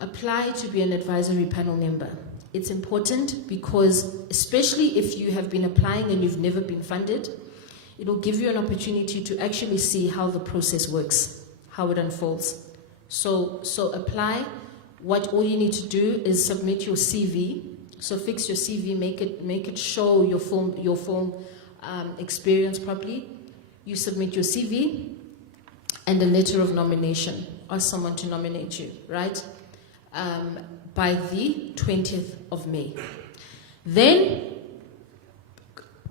Apply to be an advisory panel member. It's important because, especially if you have been applying and you've never been funded, it'll give you an opportunity to actually see how the process works, how it unfolds. So apply. All you need to do is submit your CV. So fix your CV, make it show your film experience properly. You submit your CV and a letter of nomination. Ask someone to nominate you, right? By the 20th of May. Then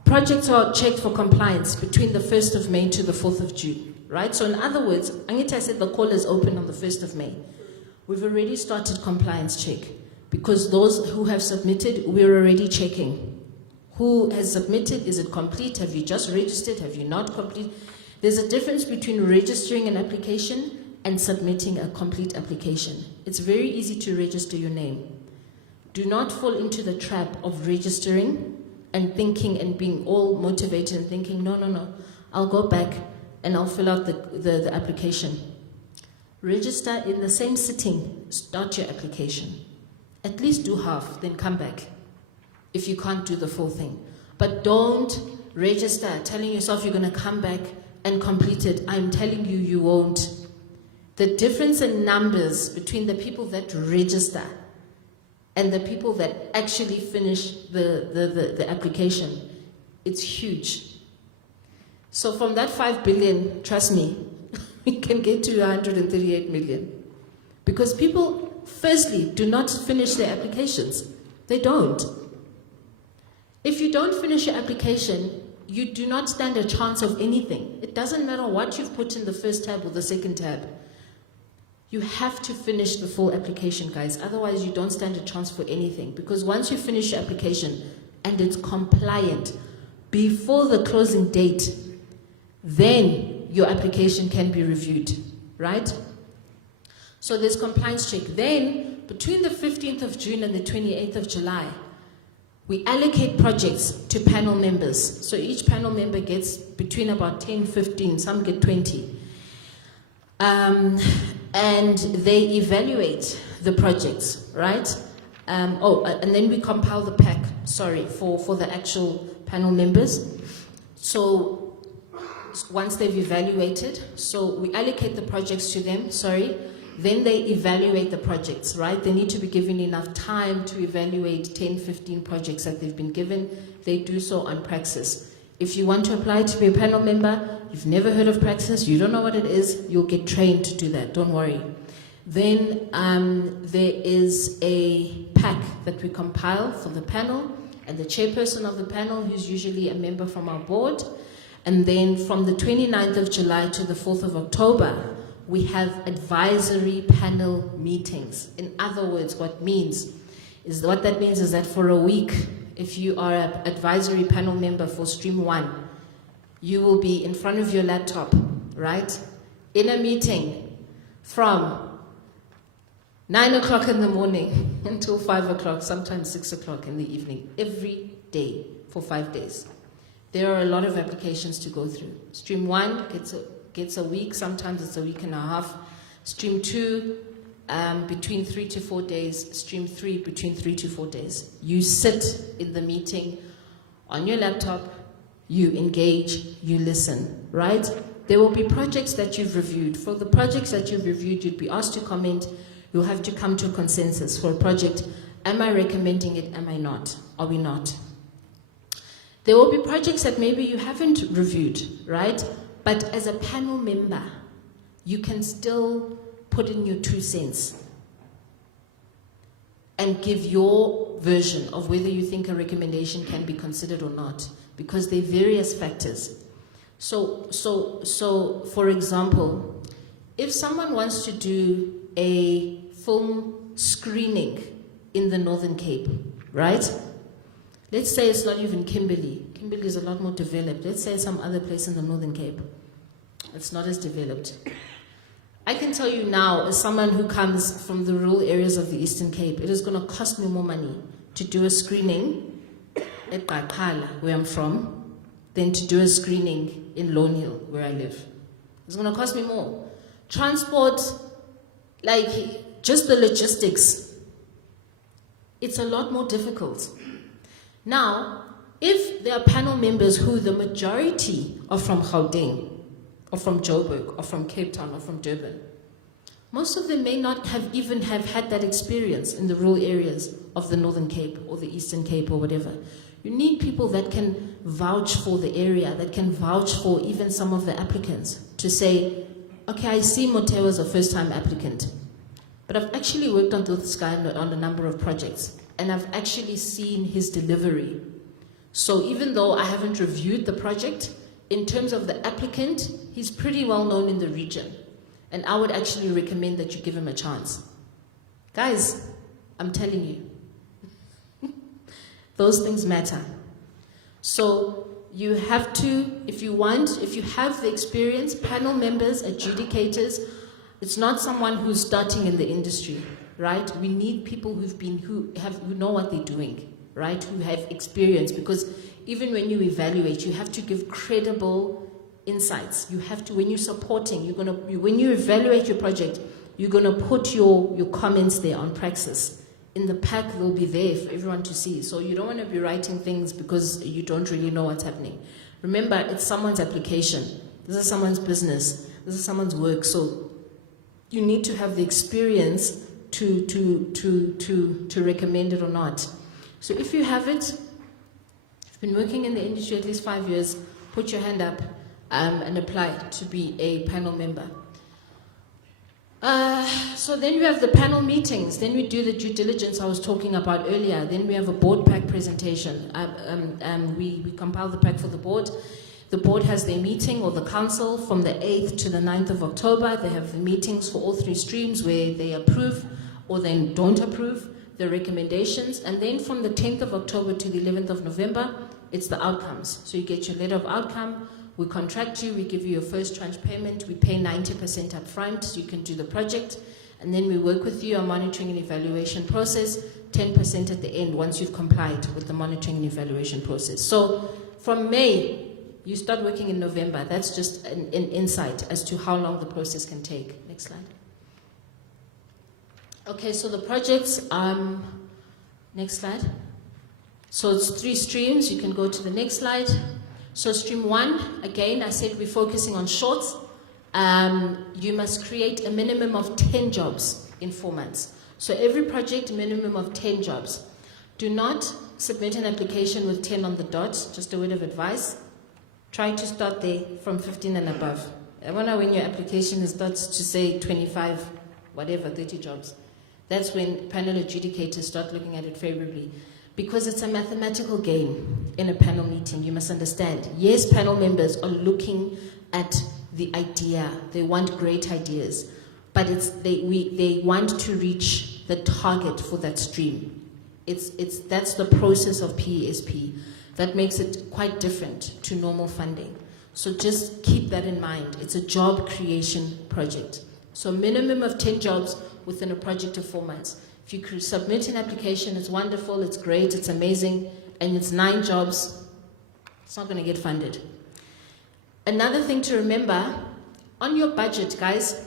projects are checked for compliance between the 1st of May to the 4th of June, right? So in other words, Angita said the call is open on the 1st of May. We've already started compliance check, because those who have submitted, we're already checking. Who has submitted? Is it complete? Have you just registered? Have you not completed? There's a difference between registering an application and submitting a complete application. It's very easy to register your name. Do not fall into the trap of registering and thinking and being all motivated and thinking, no, I'll go back and I'll fill out the application. Register in the same sitting, start your application. At least do half, then come back if you can't do the full thing. But don't register telling yourself you're going to come back and complete it. I'm telling you, you won't. The difference in numbers between the people that register and the people that actually finish the application, it's huge. So from that 5 billion, trust me, we can get to 138 million. Because people, firstly, do not finish their applications. They don't. If you don't finish your application, you do not stand a chance of anything. It doesn't matter what you've put in the first tab or the second tab. You have to finish the full application, guys. Otherwise, you don't stand a chance for anything. Because once you finish your application and it's compliant before the closing date, then your application can be reviewed, right? So there's compliance check. Then, between the 15th of June and the 28th of July, we allocate projects to panel members. So each panel member gets between about 10, 15, some get 20. And they evaluate the projects, right? And then we compile the pack, for the actual panel members. So once they've evaluated, so we allocate the projects to them, then they evaluate the projects, right? They need to be given enough time to evaluate 10, 15 projects that they've been given. They do so on Praxis. If you want to apply to be a panel member, you've never heard of Praxis, you don't know what it is, you'll get trained to do that, don't worry. Then there is a pack that we compile for the panel, and the chairperson of the panel, who's usually a member from our board. And then from the 29th of July to the 4th of October, we have advisory panel meetings. In other words, what that means is that for a week, if you are an advisory panel member for Stream 1, you will be in front of your laptop, right? In a meeting from 9 o'clock in the morning until 5 o'clock, sometimes 6 o'clock in the evening, every day for 5 days. There are a lot of applications to go through. Stream 1 gets a week, sometimes it's a week and a half. Stream 2, between 3 to 4 days. Stream 3, between 3 to 4 days. You sit in the meeting on your laptop, you engage, you listen, right? There will be projects that you've reviewed. For the projects that you've reviewed, you'd be asked to comment. You'll have to come to a consensus for a project. Am I recommending it? Am I not? Are we not? There will be projects that maybe you haven't reviewed, right? But as a panel member, you can still put in your 2 cents and give your version of whether you think a recommendation can be considered or not, because there are various factors. So for example, if someone wants to do a film screening in the Northern Cape, right? Let's say it's not even Kimberley. Kimberley is a lot more developed. Let's say some other place in the Northern Cape. It's not as developed. I can tell you now, as someone who comes from the rural areas of the Eastern Cape, it is going to cost me more money to do a screening at Qaqala, where I'm from, than to do a screening in Lone Hill, where I live. It's going to cost me more. Transport, like just the logistics, it's a lot more difficult. Now, if there are panel members who the majority are from Gauteng, or from Joburg, or from Cape Town, or from Durban, most of them may not have even have had that experience in the rural areas of the Northern Cape or the Eastern Cape or whatever. You need people that can vouch for the area, that can vouch for even some of the applicants, to say, okay, I see Moteo as a first-time applicant, but I've actually worked on this guy on a number of projects, and I've actually seen his delivery. So even though I haven't reviewed the project, in terms of the applicant, he's pretty well known in the region. And I would actually recommend that you give him a chance. Guys, I'm telling you, those things matter. So you have to, if you have the experience, panel members, adjudicators, it's not someone who's starting in the industry, right? We need people who know what they're doing, right? Who have experience, because even when you evaluate, you have to give credible insights. You have to, when you're supporting, when you evaluate your project, you're gonna put your comments there on Praxis. In the pack, they'll be there for everyone to see. So you don't want to be writing things because you don't really know what's happening. Remember, it's someone's application. This is someone's business. This is someone's work. So you need to have the experience to recommend it or not. So if you have it, you've been working in the industry at least 5 years, put your hand up and apply to be a panel member. So then we have the panel meetings. Then we do the due diligence I was talking about earlier. Then we have a board pack presentation. We compile the pack for the board. The board has their meeting, or the council, from the 8th to the 9th of October. They have the meetings for all 3 streams where they approve or they don't approve the recommendations. And then from the 10th of October to the 11th of November, it's the outcomes. So you get your letter of outcome. We contract you, we give you your first tranche payment, we pay 90% up front so you can do the project, and then we work with you on monitoring and evaluation process, 10% at the end once you've complied with the monitoring and evaluation process. So from May, you start working in November. That's just an insight as to how long the process can take. Next slide. Okay, so the projects, next slide. So it's 3 streams, you can go to the next slide. So stream 1, again, I said we're focusing on shorts. You must create a minimum of 10 jobs in 4 months. So every project, minimum of 10 jobs. Do not submit an application with 10 on the dot, just a word of advice. Try to start there from 15 and above. I wonder when your application starts to say 25, whatever, 30 jobs. That's when panel adjudicators start looking at it favorably. Because it's a mathematical game in a panel meeting, you must understand. Yes, panel members are looking at the idea. They want great ideas. But they want to reach the target for that stream. That's the process of PESP. That makes it quite different to normal funding. So just keep that in mind. It's a job creation project. So minimum of 10 jobs within a project of 4 months. If you could submit an application, it's wonderful, it's great, it's amazing, and it's 9 jobs, It's not going to get funded. Another thing to remember, on your budget, guys,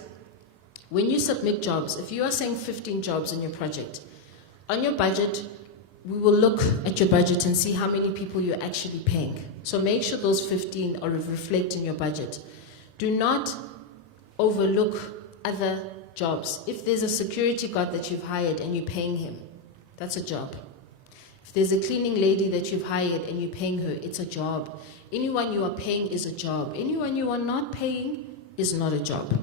when you submit jobs, if you are saying 15 jobs in your project, on your budget, we will look at your budget and see how many people you're actually paying. So make sure those 15 are reflect in your budget. Do not overlook other jobs. If there's a security guard that you've hired and you're paying him, that's a job. If there's a cleaning lady that you've hired and you're paying her, it's a job. Anyone you are paying is a job. Anyone you are not paying is not a job.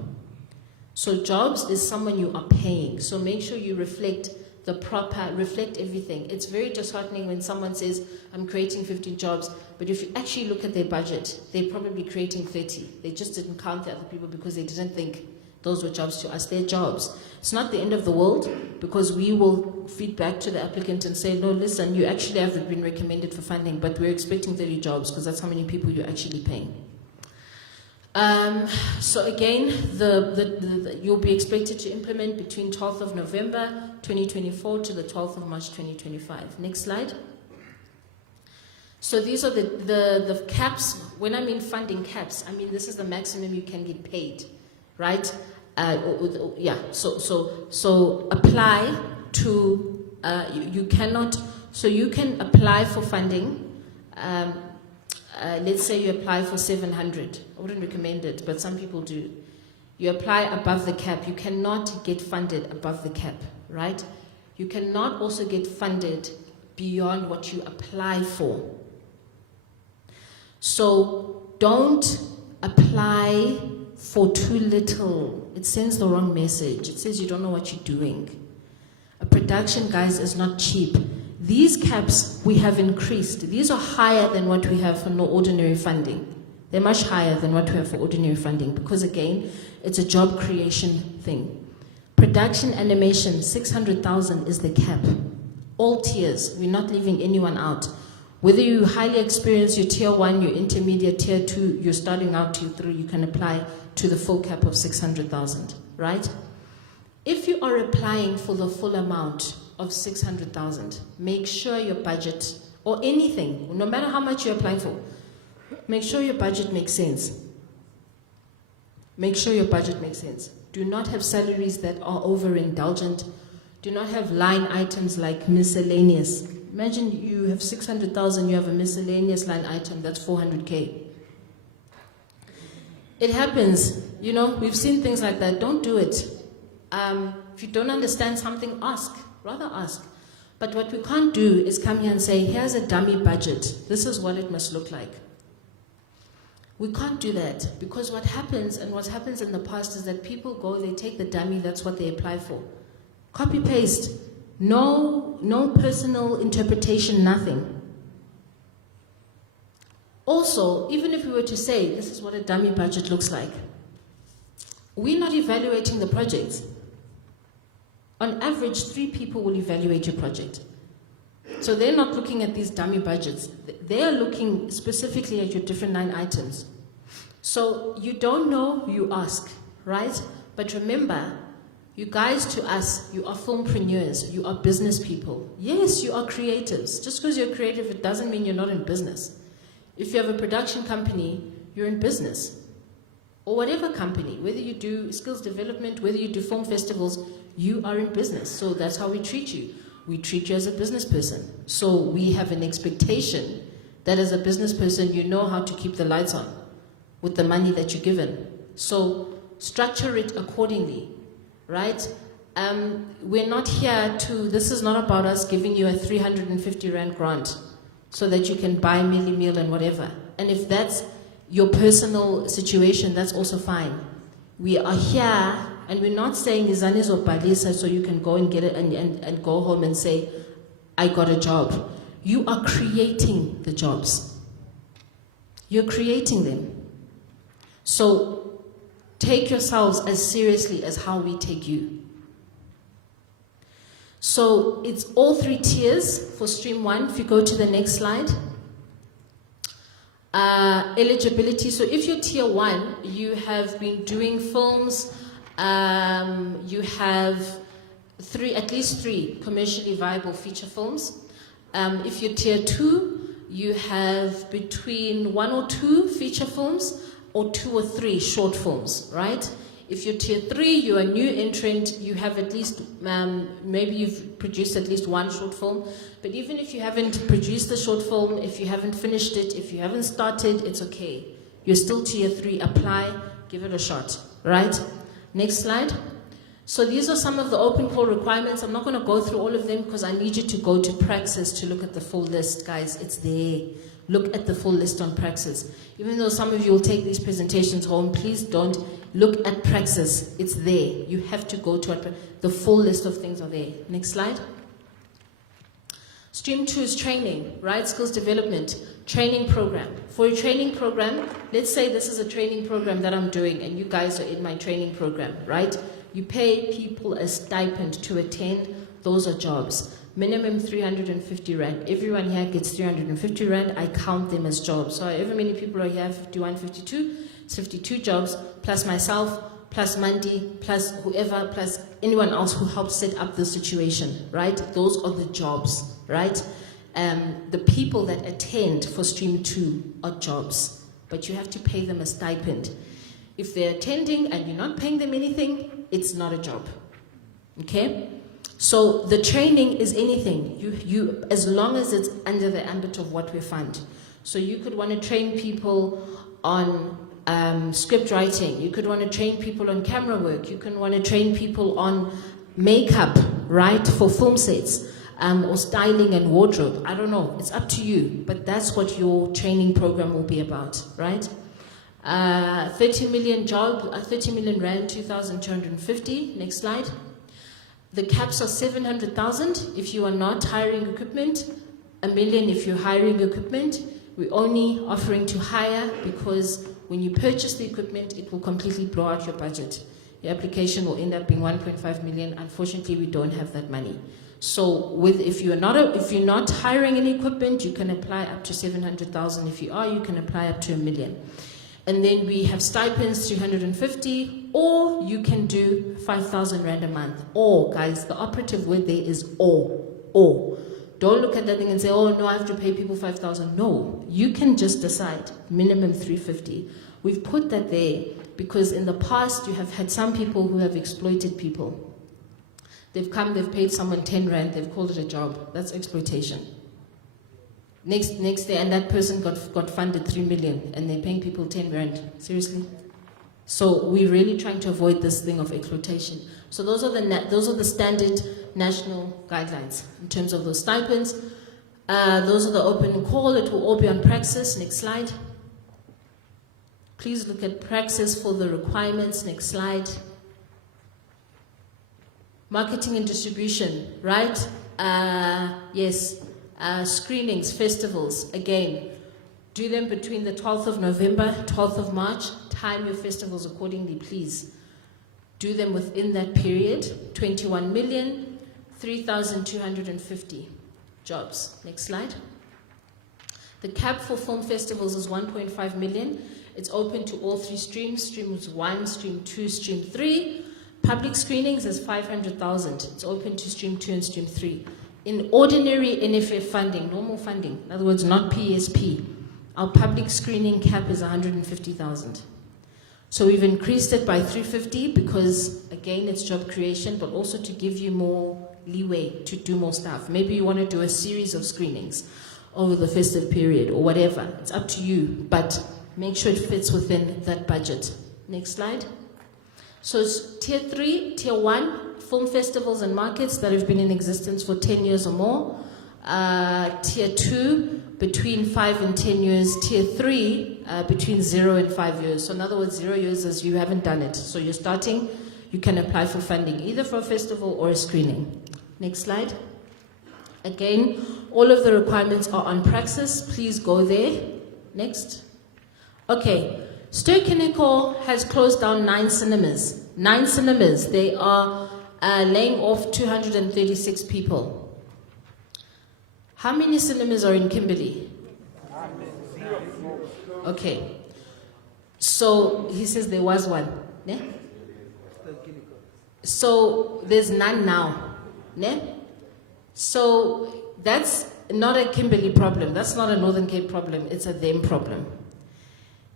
So jobs is someone you are paying. So make sure you reflect reflect everything. It's very disheartening when someone says, I'm creating 15 jobs, but if you actually look at their budget, they're probably creating 30. They just didn't count the other people because they didn't think those were jobs to us. They're jobs. It's not the end of the world, because we will feed back to the applicant and say, no, listen, you actually haven't been recommended for funding, but we're expecting 30 jobs because that's how many people you're actually paying. So again, you'll be expected to implement between 12th of November 2024 to the 12th of March 2025. Next slide. So these are the caps. When I mean funding caps, I mean this is the maximum you can get paid, right? Yeah. So apply to you cannot. So you can apply for funding. Let's say you apply for 700. I wouldn't recommend it, but some people do. You apply above the cap. You cannot get funded above the cap, right? You cannot also get funded beyond what you apply for. So don't apply for too little. It sends the wrong message. It says you don't know what you're doing. A production, guys, is not cheap. These caps we have increased. These are higher than what we have for no ordinary funding. They're much higher than what we have for ordinary funding because, again, it's a job creation thing. Production animation, 600,000 is the cap. All tiers. We're not leaving anyone out. Whether you highly experienced, you're tier 1, you're intermediate, tier 2, you're starting out tier 3, you can apply to the full cap of 600,000, right? If you are applying for the full amount of 600,000, make sure your budget, or anything, no matter how much you're applying for, make sure your budget makes sense. Make sure your budget makes sense. Do not have salaries that are overindulgent. Do not have line items like miscellaneous. Imagine you have 600,000, you have a miscellaneous line item, that's 400K. It happens, you know, we've seen things like that. Don't do it. If you don't understand something, ask. Rather ask. But what we can't do is come here and say, here's a dummy budget. This is what it must look like. We can't do that because what happens and what happens in the past is that people go, they take the dummy, that's what they apply for. Copy paste. No personal interpretation, nothing. Also, even if we were to say, this is what a dummy budget looks like, we're not evaluating the projects. On average, 3 people will evaluate your project. So they're not looking at these dummy budgets. They are looking specifically at your different line items. So you don't know, you ask, right? But remember, you guys, to us, you are filmpreneurs, you are business people. Yes, you are creatives. Just because you're creative, it doesn't mean you're not in business. If you have a production company, you're in business. Or whatever company, whether you do skills development, whether you do film festivals, you are in business. So that's how we treat you. We treat you as a business person. So we have an expectation that as a business person, you know how to keep the lights on with the money that you're given. So structure it accordingly, right? We're not here to, this is not about us giving you a 350 Rand grant so that you can buy mealie meal and whatever. And if that's your personal situation, that's also fine. We are here, and we're not saying Izanis or Balisa so you can go and get it and go home and say, I got a job. You are creating the jobs. You're creating them. So take yourselves as seriously as how we take you. So it's all 3 tiers for stream 1. If you go to the next slide. Eligibility. So if you're tier 1, you have been doing films, you have at least 3 commercially viable feature films. If you're tier 2, you have between 1 or 2 feature films or 2 or 3 short films, right? If you're tier 3, you're a new entrant, you have at least, maybe you've produced at least 1 short film, but even if you haven't produced the short film, if you haven't finished it, if you haven't started, it's okay. You're still tier 3, apply, give it a shot, right? Next slide. So these are some of the open call requirements. I'm not going to go through all of them because I need you to go to Praxis to look at the full list, guys. It's there. Look at the full list on Praxis. Even though some of you will take these presentations home, please don't. Look at Praxis. It's there. You have to go to it. The full list of things are there. Next slide. Stream 2 is training, right? Skills development, training program. For a training program, let's say this is a training program that I'm doing and you guys are in my training program, right? You pay people a stipend to attend. Those are jobs. Minimum 350 Rand. Everyone here gets 350 Rand. I count them as jobs. So however many people are here, 51, 52, it's 52 jobs, plus myself, plus Manti, plus whoever, plus anyone else who helps set up the situation, right? Those are the jobs, right? The people that attend for Stream 2 are jobs, but you have to pay them a stipend. If they're attending and you're not paying them anything, it's not a job, okay? So the training is anything, you as long as it's under the ambit of what we fund. So you could want to train people on script writing, you could want to train people on camera work, you can want to train people on makeup, right, for film sets, or styling and wardrobe. I don't know, it's up to you, but that's what your training program will be about, right? 30 million Rand, 2,250. Next slide. The caps are 700,000 if you are not hiring equipment, 1 million if you're hiring equipment. We're only offering to hire because when you purchase the equipment, it will completely blow out your budget. Your application will end up being 1.5 million. Unfortunately, we don't have that money. So if you're not hiring any equipment, you can apply up to 700,000. If you are, you can apply up to 1 million. And then we have stipends, 350, or you can do 5,000 Rand a month. Or, guys, the operative word there is or. Don't look at that thing and say, oh, no, I have to pay people 5,000. No, you can just decide, minimum 350. We've put that there because in the past you have had some people who have exploited people. They've come, they've paid someone 10 Rand, they've called it a job. That's exploitation. Next day, and that person got funded 3 million, and they're paying people 10 Rand. Seriously? So we're really trying to avoid this thing of exploitation. So those are the standard national guidelines in terms of those stipends. Those are the open call. It will all be on Praxis. Next slide. Please look at Praxis for the requirements. Next slide. Marketing and distribution, right? Yes. Screenings, festivals, again, do them between the 12th of November, 12th of March. Time your festivals accordingly, please. Do them within that period. 21 million, 3,250 jobs. Next slide. The cap for film festivals is 1.5 million. It's open to all 3 streams, streams 1, stream 2, stream 3. Public screenings is 500,000. It's open to stream 2 and stream 3. In ordinary NFVF funding, normal funding, in other words, not PESP, our public screening cap is 150,000. So we've increased it by 350 because, again, it's job creation, but also to give you more leeway to do more stuff. Maybe you want to do a series of screenings over the festive period or whatever. It's up to you, but make sure it fits within that budget. Next slide. So it's tier 3, tier 1, film festivals and markets that have been in existence for 10 years or more. Tier 2, between 5 and 10 years. Tier 3, between 0 and 5 years. So in other words, 0 years is you haven't done it. So you're starting, you can apply for funding, either for a festival or a screening. Next slide. Again, all of the requirements are on Praxis. Please go there. Next. Okay. Ster-Kinekor has closed down 9 cinemas. 9 cinemas. They are laying off 236 people. How many cinemas are in Kimberley? Okay. So he says there was one. Ne? So there's none now. Ne? So that's not a Kimberley problem. That's not a Northern Cape problem. It's a them problem.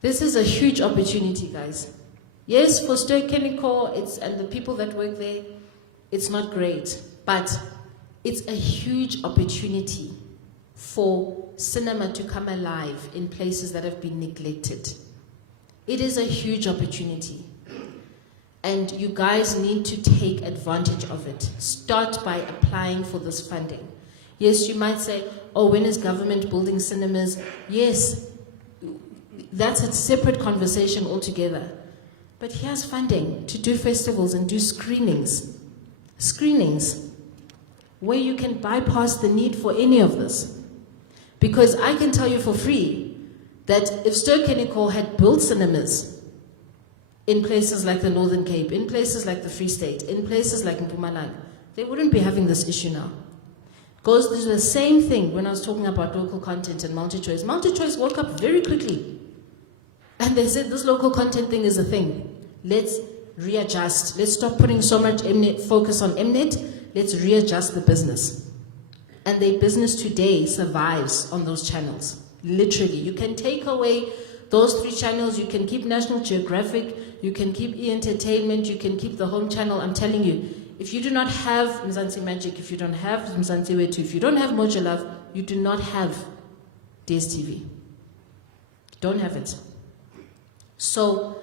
This is a huge opportunity, guys. Yes, for Stoke and the people that work there, it's not great, but it's a huge opportunity for cinema to come alive in places that have been neglected. It is a huge opportunity. And you guys need to take advantage of it. Start by applying for this funding. Yes, you might say, oh, when is government building cinemas? Yes, that's a separate conversation altogether. But here's funding to do festivals and do screenings. Screenings, where you can bypass the need for any of this. Because I can tell you for free that if Stoke had built cinemas in places like the Northern Cape, in places like the Free State, in places like Mpumalanga, they wouldn't be having this issue now. Goes to the same thing when I was talking about local content and multi-choice. Multi-choice woke up very quickly. And they said this local content thing is a thing. Let's readjust. Let's stop putting so much focus on Mnet. Let's readjust the business. And their business today survives on those channels. Literally. You can take away those 3 channels. You can keep National Geographic. You can keep E-Entertainment. You can keep the home channel. I'm telling you, if you do not have Mzansi Magic, if you don't have Mzansi Wetu, if you don't have Mojo Love, you do not have DSTV. Don't have it. So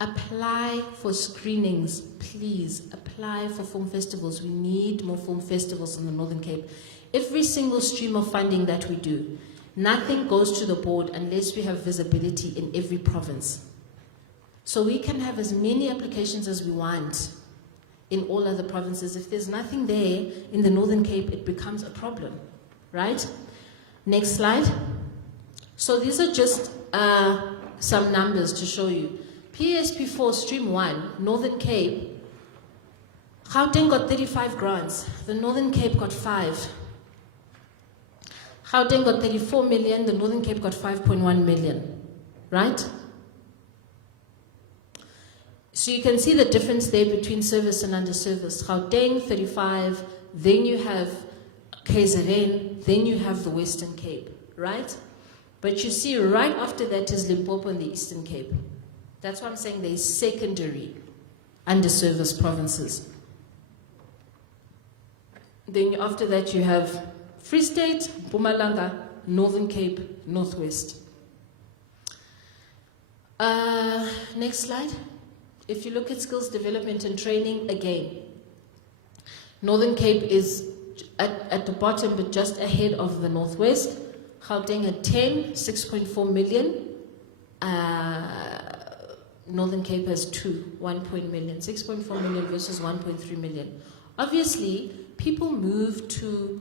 apply for screenings, please. Apply for film festivals. We need more film festivals in the Northern Cape. Every single stream of funding that we do, nothing goes to the board unless we have visibility in every province. So we can have as many applications as we want in all other provinces. If there's nothing there in the Northern Cape, it becomes a problem, right? Next slide. So these are just some numbers to show you. PSP4 Stream 1, Northern Cape, Gauteng got 35 grants. The Northern Cape got 5. Gauteng got 34 million, the Northern Cape got 5.1 million, right? So you can see the difference there between service and under service. Gauteng, 35, then you have KZN, then you have the Western Cape, right? But you see right after that is Limpopo and the Eastern Cape. That's why I'm saying they're secondary under-serviced provinces. Then after that you have Free State, Mpumalanga, Northern Cape, Northwest. Next slide. If you look at skills development and training, again, Northern Cape is at the bottom but just ahead of the Northwest. Gauteng at 10, 6.4 million. Northern Cape has 2, 1 million. 6.4 million versus 1.3 million. Obviously, people move to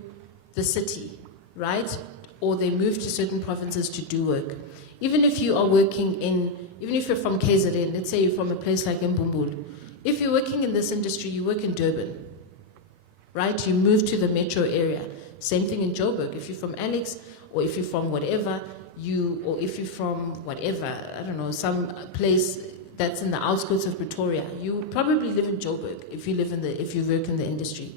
the city, right? Or they move to certain provinces to do work. Even if you are working even if you're from KZN, let's say you're from a place like Mpumalanga, if you're working in this industry, you work in Durban, right? You move to the metro area. Same thing in Joburg. If you're from Alex, or if you're from whatever, or if you're from whatever, I don't know, some place that's in the outskirts of Pretoria, you probably live in Joburg if you work in the industry.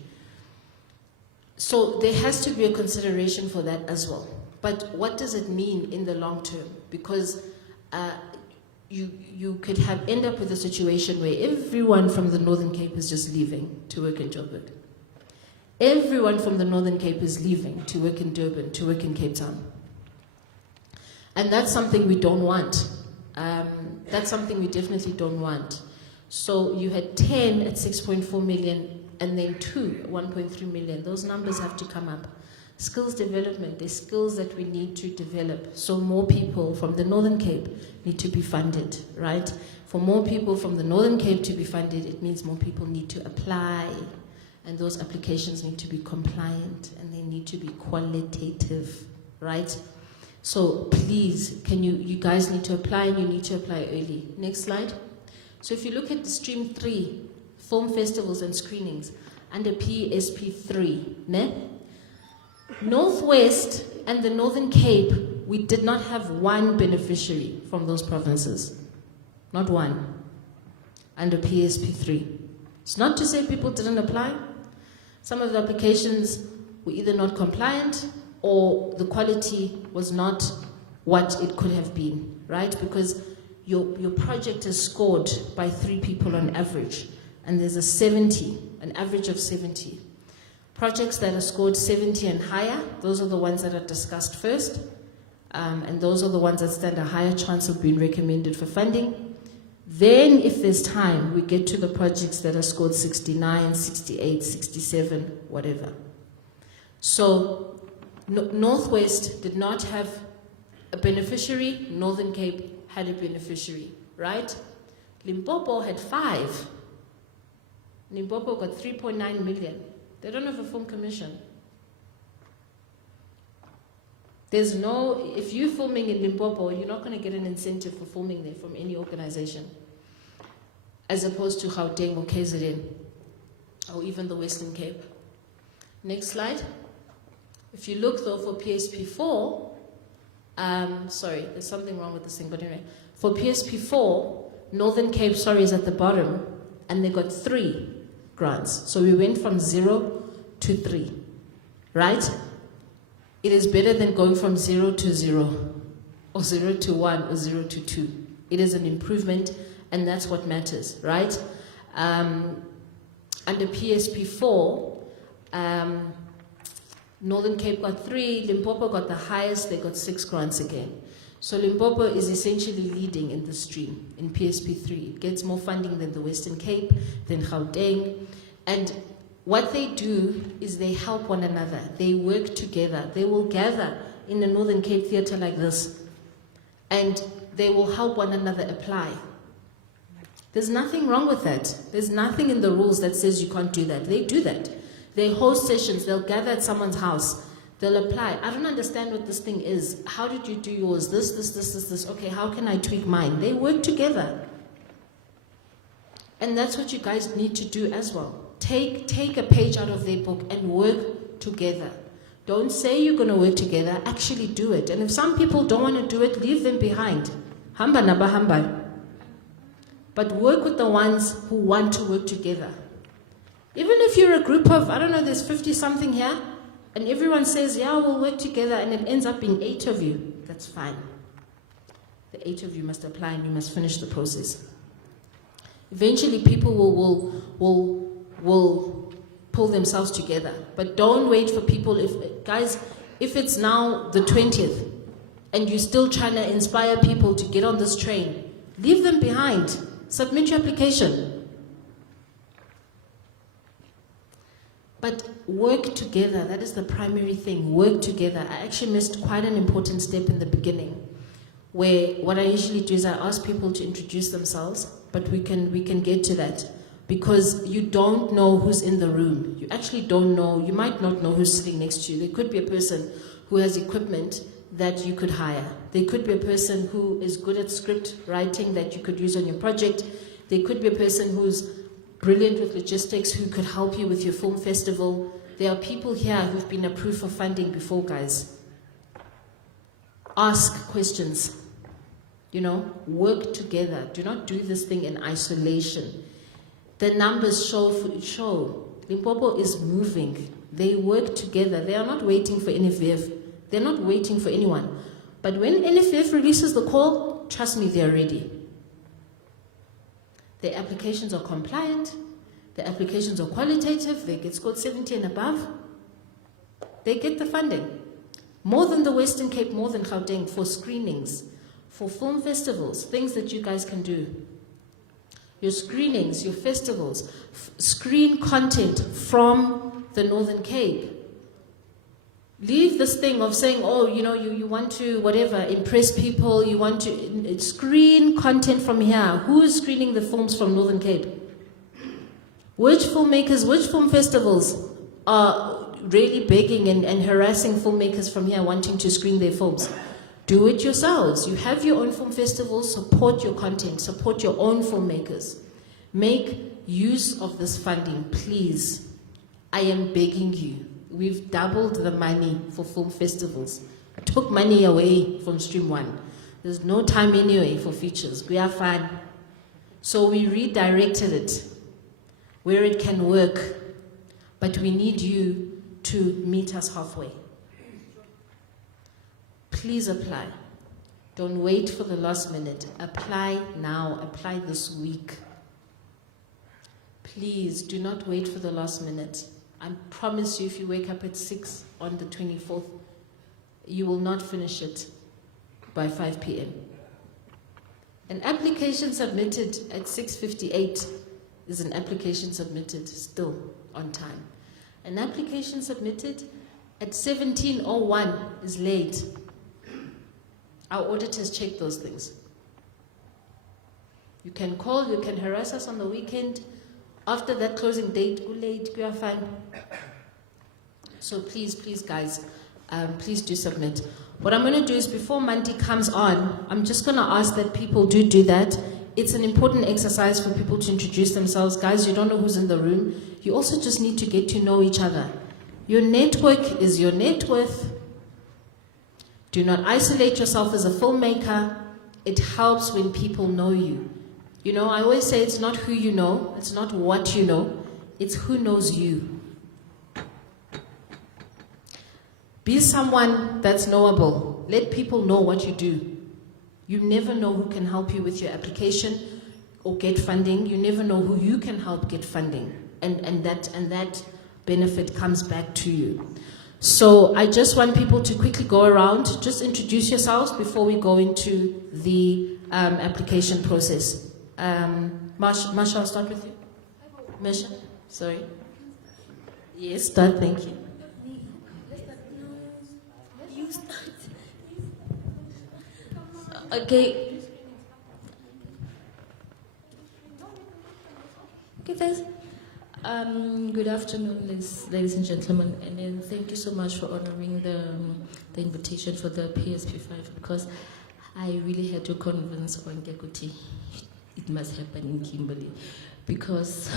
So there has to be a consideration for that as well. But what does it mean in the long term? Because you could end up with a situation where everyone from the Northern Cape is just leaving to work in Joburg. Everyone from the Northern Cape is leaving to work in Durban, to work in Cape Town. And that's something we don't want. That's something we definitely don't want. So you had 10 at 6.4 million and then 2, 1.3 million. Those numbers have to come up. Skills development, there's skills that we need to develop. So more people from the Northern Cape need to be funded, right? For more people from the Northern Cape to be funded, it means more people need to apply. And those applications need to be compliant and they need to be qualitative, right? So please, you guys need to apply and you need to apply early. Next slide. So if you look at the Stream 3, film festivals and screenings, under PSP3, ne? Northwest and the Northern Cape, we did not have one beneficiary from those provinces. Not one. Under PSP3. It's not to say people didn't apply. Some of the applications were either not compliant or the quality was not what it could have been, right? Because your project is scored by 3 people on average, and there's an average of 70. Projects that are scored 70 and higher, those are the ones that are discussed first, and those are the ones that stand a higher chance of being recommended for funding. Then, if there's time, we get to the projects that are scored 69, 68, 67, whatever. So, Northwest did not have a beneficiary, Northern Cape had a beneficiary, right? Limpopo had 5. Limpopo got 3.9 million. They don't have a film commission. There's no, if you're filming in Limpopo, you're not going to get an incentive for filming there from any organization, as opposed to Gauteng or KZN, or even the Western Cape. Next slide. If you look though for PSP4, sorry, there's something wrong with this thing, but anyway, for PSP4, Northern Cape, is at the bottom, and they got 3 grants. So we went from 0 to 3, right? It is better than going from 0 to 0, or 0 to 1, or 0 to 2. It is an improvement, and that's what matters, right? Under PSP4, Northern Cape got 3, Limpopo got the highest, they got 6 grants again. So Limpopo is essentially leading in the stream in PSP3. It gets more funding than the Western Cape, than Gauteng. And what they do is they help one another. They work together. They will gather in the Northern Cape Theatre like this, and they will help one another apply. There's nothing wrong with that. There's nothing in the rules that says you can't do that. They do that. They host sessions. They'll gather at someone's house. They'll apply. I don't understand what this thing is. How did you do yours? This. Okay, how can I tweak mine? They work together. And that's what you guys need to do as well. Take a page out of their book and work together. Don't say you're going to work together. Actually do it. And if some people don't want to do it, leave them behind. Hamba naba hamba. But work with the ones who want to work together. Even if you're a group of, I don't know, there's 50-something here, and everyone says, yeah, we'll work together, and it ends up being 8 of you, that's fine. The 8 of you must apply, and you must finish the process. Eventually, people will pull themselves together. But don't wait for people. If it's now the 20th, and you're still trying to inspire people to get on this train, leave them behind. Submit your application. But work together, that is the primary thing, work together. I actually missed quite an important step in the beginning, where what I usually do is I ask people to introduce themselves, but we can get to that. Because you don't know who's in the room. You actually don't know, you might not know who's sitting next to you. There could be a person who has equipment that you could hire. There could be a person who is good at script writing that you could use on your project. There could be a person who's brilliant with logistics who could help you with your film festival. There are people here who've been approved for funding before, guys. Ask questions. Work together. Do not do this thing in isolation. The numbers show Limpopo is moving. They work together. They are not waiting for NFVF. They're not waiting for anyone. But when NFVF releases the call, trust me, they're ready. Their applications are compliant. Their applications are qualitative. They get scored 70 and above. They get the funding. More than the Western Cape, more than Gauteng, for screenings, for film festivals, things that you guys can do. Your screenings, your festivals, screen content from the Northern Cape. Leave this thing of saying, you want to, whatever, impress people, you want to screen content from here. Who is screening the films from Northern Cape? Which filmmakers, which film festivals are really begging and harassing filmmakers from here wanting to screen their films? Do it yourselves. You have your own film festivals, support your content, support your own filmmakers. Make use of this funding, please. I am begging you. We've doubled the money for film festivals. I took money away from Stream 1. There's no time anyway for features. We are fine. So we redirected it where it can work. But we need you to meet us halfway. please apply. Don't wait for the last minute. Apply now. Apply this week. Please do not wait for the last minute. I promise you, if you wake up at 6 on the 24th, you will not finish it by 5 p.m. An application submitted at 6:58 is an application submitted still on time. An application submitted at 17:01 is late. Our auditors check those things. You can call, you can harass us on the weekend. After that closing date, go late, go fine. So please, guys, please do submit. What I'm going to do is, before Manti comes on, I'm just going to ask that people do that. It's an important exercise for people to introduce themselves. Guys, you don't know who's in the room. You also just need to get to know each other. Your network is your net worth. Do not isolate yourself as a filmmaker. It helps when people know you. You know, I always say it's not who you know, it's not what you know, it's who knows you. Be someone that's knowable. Let people know what you do. You never know who can help you with your application or get funding. You never know who you can help get funding. And that benefit comes back to you. So I just want people to quickly go around, just introduce yourselves before we go into the application process. Marsha, I'll start with you. Marsha, sorry. Yes, start, thank you. Okay. Okay, thanks. Good afternoon, ladies and gentlemen, and then thank you so much for honoring the invitation for the PSP5, because I really had to convince Onke Kuti it must happen in Kimberley, because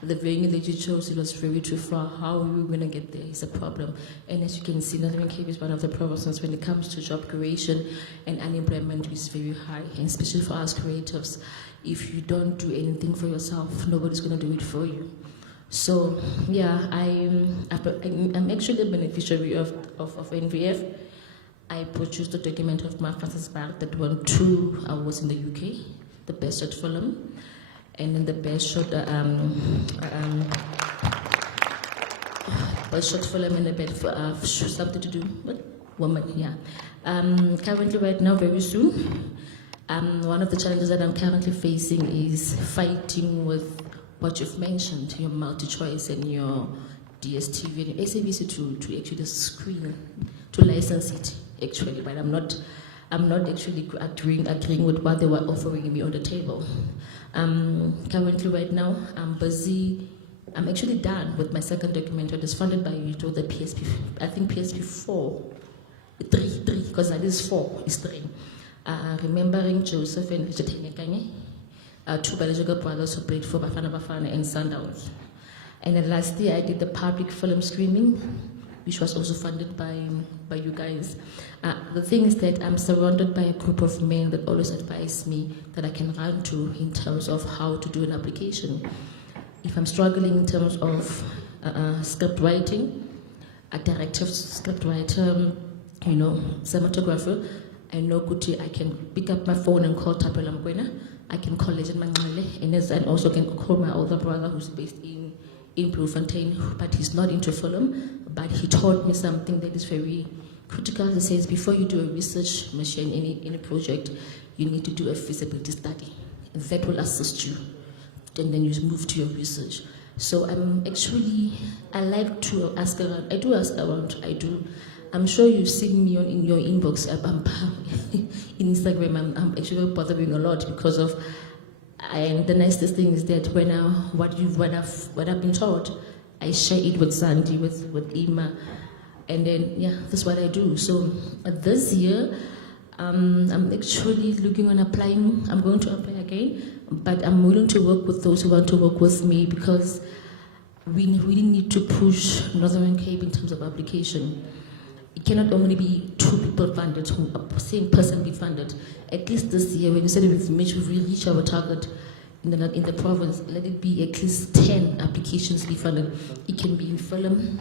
the venue that you chose, it was very too far. How we were going to get there is a problem. And as you can see, Northern Cape is one of the provinces when it comes to job creation, and unemployment is very high, and especially for us creatives. If you don't do anything for yourself, nobody's going to do it for you. So, yeah, I'm actually a beneficiary of NVF. I produced a document of my Francis Barrett that won 2 awards in the UK, the best short film, and then the best short film and the best something to do with women, yeah. Currently, right now, very soon, one of the challenges that I'm currently facing is fighting with what you've mentioned, your multi-choice and your DSTV and your SABC to actually screen, to license it, actually, but I'm not actually agreeing with what they were offering me on the table. Currently, right now, I'm actually done with my second documentary. It's funded by you to the PSP, I think PSP 3, because that is 4, is 3. Remembering Joseph and Jatenge, 2 biological brothers who played for Bafana Bafana and Sundowns. And then last year I did the public film screening, which was also funded by you guys. The thing is that I'm surrounded by a group of men that always advise me that I can run to in terms of how to do an application. If I'm struggling in terms of script writing, a director, script writer, cinematographer, I know Kuti, I can pick up my phone and call Tapela Mkwena, I can call Legend Mangale, and also can call my older brother who's based in Bloemfontein, but he's not into film, but he taught me something that is very critical. He says, before you do a research machine in a project, you need to do a feasibility study. And that will assist you. And then you move to your research. So I like to ask around. I do ask around, I'm sure you've seen me in your inbox, in Instagram, I'm actually bothering a lot because of, and the nicest thing is that when what I've been taught, I share it with Sandy, with Ima, and then yeah, that's what I do. So this year, I'm actually looking on applying. I'm going to apply again, but I'm willing to work with those who want to work with me, because we really need to push Northern Cape in terms of application. It cannot only be 2 people funded, a same person be funded. At least this year, when you said we've reached our target in the province, let it be at least 10 applications be funded. It can be in film,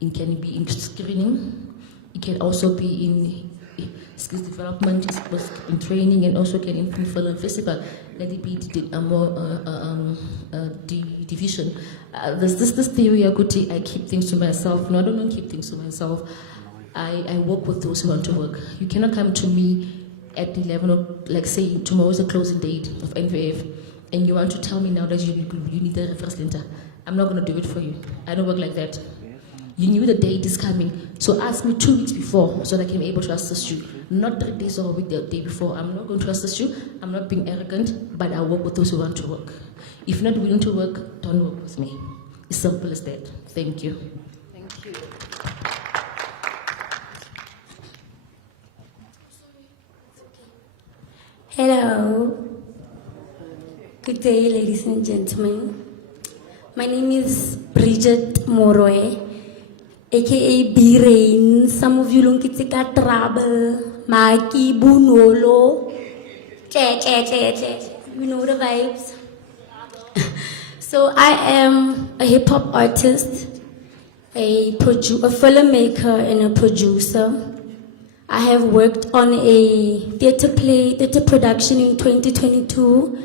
it can be in screening, It can also be in skills development, in training, and also can in film and physical. Let it be division. There's this theory I keep things to myself. No, I don't keep things to myself. I work with those who want to work. You cannot come to me at the level of, like, say, tomorrow is the closing date of NVF, and you want to tell me now that you need a reference letter. I'm not going to do it for you. I don't work like that. You knew the date is coming, so ask me 2 weeks before so that I can be able to assist you. Not 3 days or a week, the day before. I'm not going to assist you. I'm not being arrogant, but I work with those who want to work. If you're not willing to work, don't work with me. It's simple as that. Thank you. Thank you. Hello. Good day, ladies and gentlemen. My name is Bridget Moroe, aka B-Rain. Some of you don't get trouble. Maki, Bunolo. You know the vibes. So I am a hip-hop artist, a filmmaker, and a producer. I have worked on a theater production in 2022,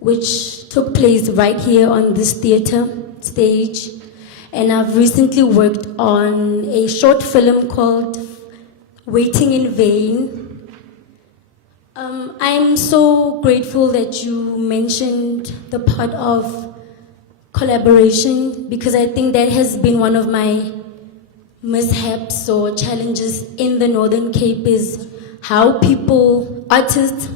which took place right here on this theater stage. And I've recently worked on a short film called Waiting in Vain. I'm so grateful that you mentioned the part of collaboration, because I think that has been one of my mishaps or challenges in the Northern Cape, is how artists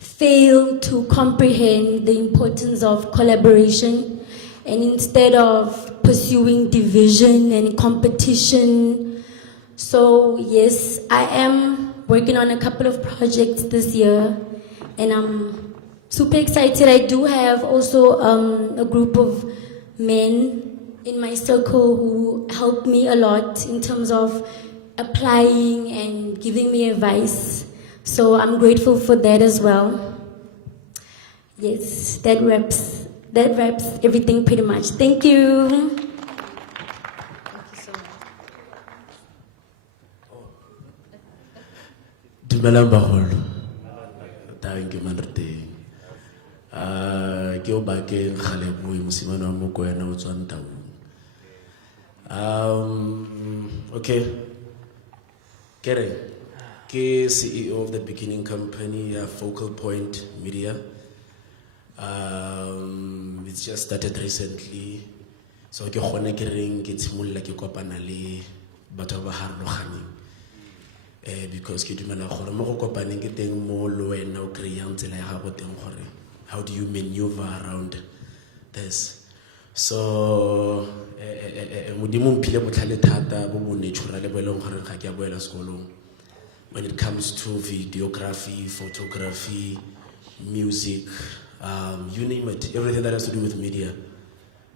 fail to comprehend the importance of collaboration, and instead of pursuing division and competition. So yes, I am working on a couple of projects this year, and I'm super excited. I do have also a group of men in my circle who helped me a lot in terms of applying and giving me advice. So I'm grateful for that as well. Yes, that wraps everything pretty much. Thank you. Thank you so much. Dumelang baholo. Thank you, Manrete. Ke o bakeng Kgaleboe mosimane wa Mokoena o tswang Taung. Okay. Kere, ke CEO of the beginning company, Focal Point Media. It's just started recently. So ke khone ke reng ke tshimolla ke kopana le batho ba harologaneng. Because ke dumela gore mo go kopaneng ke teng mo le wena o kreyang tsela ya gago teng gore how do you maneuver around this. So modimo mphile botlhale thata bo bo natural bo eleng gore ga ke a boela sekolong when it comes to videography, photography, music, you name it, everything that has to do with media.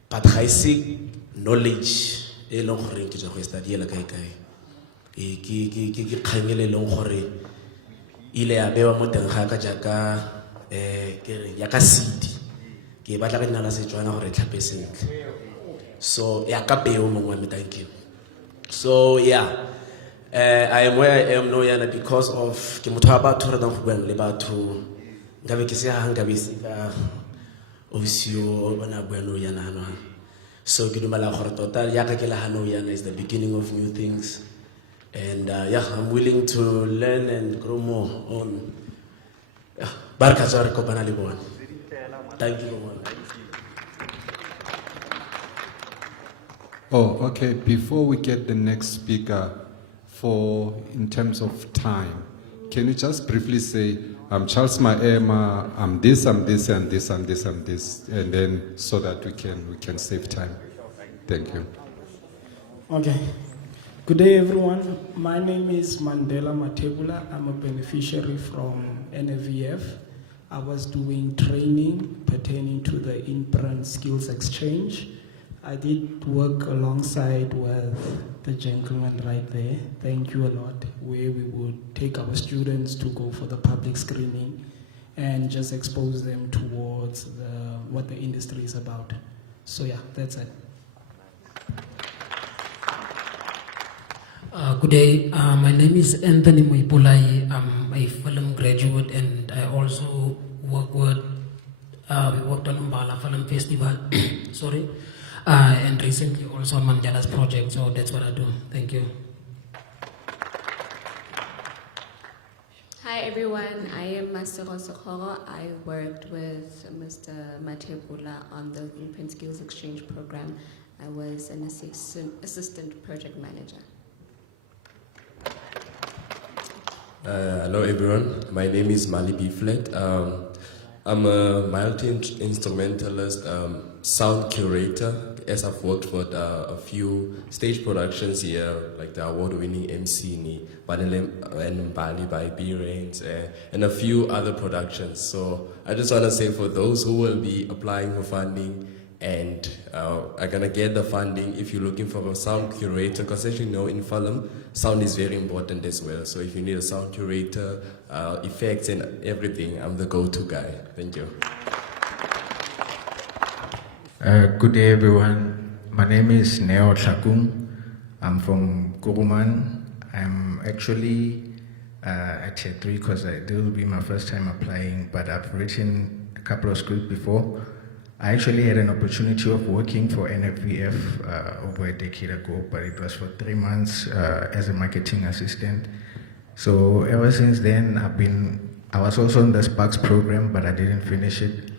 But I seek knowledge e leng gore ke tsa go study la kai kai. Ke kgangele leng gore ile ya bewa mo teng ga ka jaka ke re ya ka seed ke batla ka nna Setswana gore tlhape sentle. So ya ka peo mongwe wa me, thank you. So yeah, I am where I am now yana because of ke motho wa batho re tang go bua le batho ngabe ke se hanga be se ka obisio bona bua no yana no. So ke dumela gore total ya ka ke la hano yana is the beginning of new things. And yeah, I'm willing to learn and grow more on. Yeah, barka tsare kopana le bona. Thank you very much. Oh, okay. Before we get the next speaker, in terms of time, can you just briefly say, I'm Charles Maema, I'm this, I'm this, and this, I'm this, I'm this, and then so that we can save time. Thank you. Okay. Good day, everyone. My name is Mandela Matebula. I'm a beneficiary from NFVF. I was doing training pertaining to the in-brand skills exchange. I did work alongside with the gentleman right there. Thank you a lot, where we would take our students to go for the public screening and just expose them towards what the industry is about. So yeah, that's it. Good day. My name is Anthony Moipulai. I'm a film graduate and I also worked on Umbala Film Festival. Sorry. And recently also on Mandela's project. So that's what I do. Thank you. Hi everyone, I am Masero Sokoro. I worked with Mr. Matebula on the Blueprint Skills Exchange Program. I was an assistant project manager. Hello everyone, my name is Mali B. Flat. I'm a multi-instrumentalist, sound curator, as I've worked for a few stage productions here, like the award-winning MC Ni and Bali by B Rains, and a few other productions. So I just want to say for those who will be applying for funding and are gonna get the funding, if you're looking for a sound curator, because as you know in film, sound is very important as well. So if you need a sound curator, effects and everything, I'm the go-to guy. Thank you. Good day everyone. My name is Neo Chakung. I'm from Kuruman. I'm actually at Tier 3 because it will be my first time applying, but I've written a couple of scripts before. I actually had an opportunity of working for NFVF over a decade ago, but it was for 3 months as a marketing assistant. So ever since then, I was also on the Sparks program, but I didn't finish it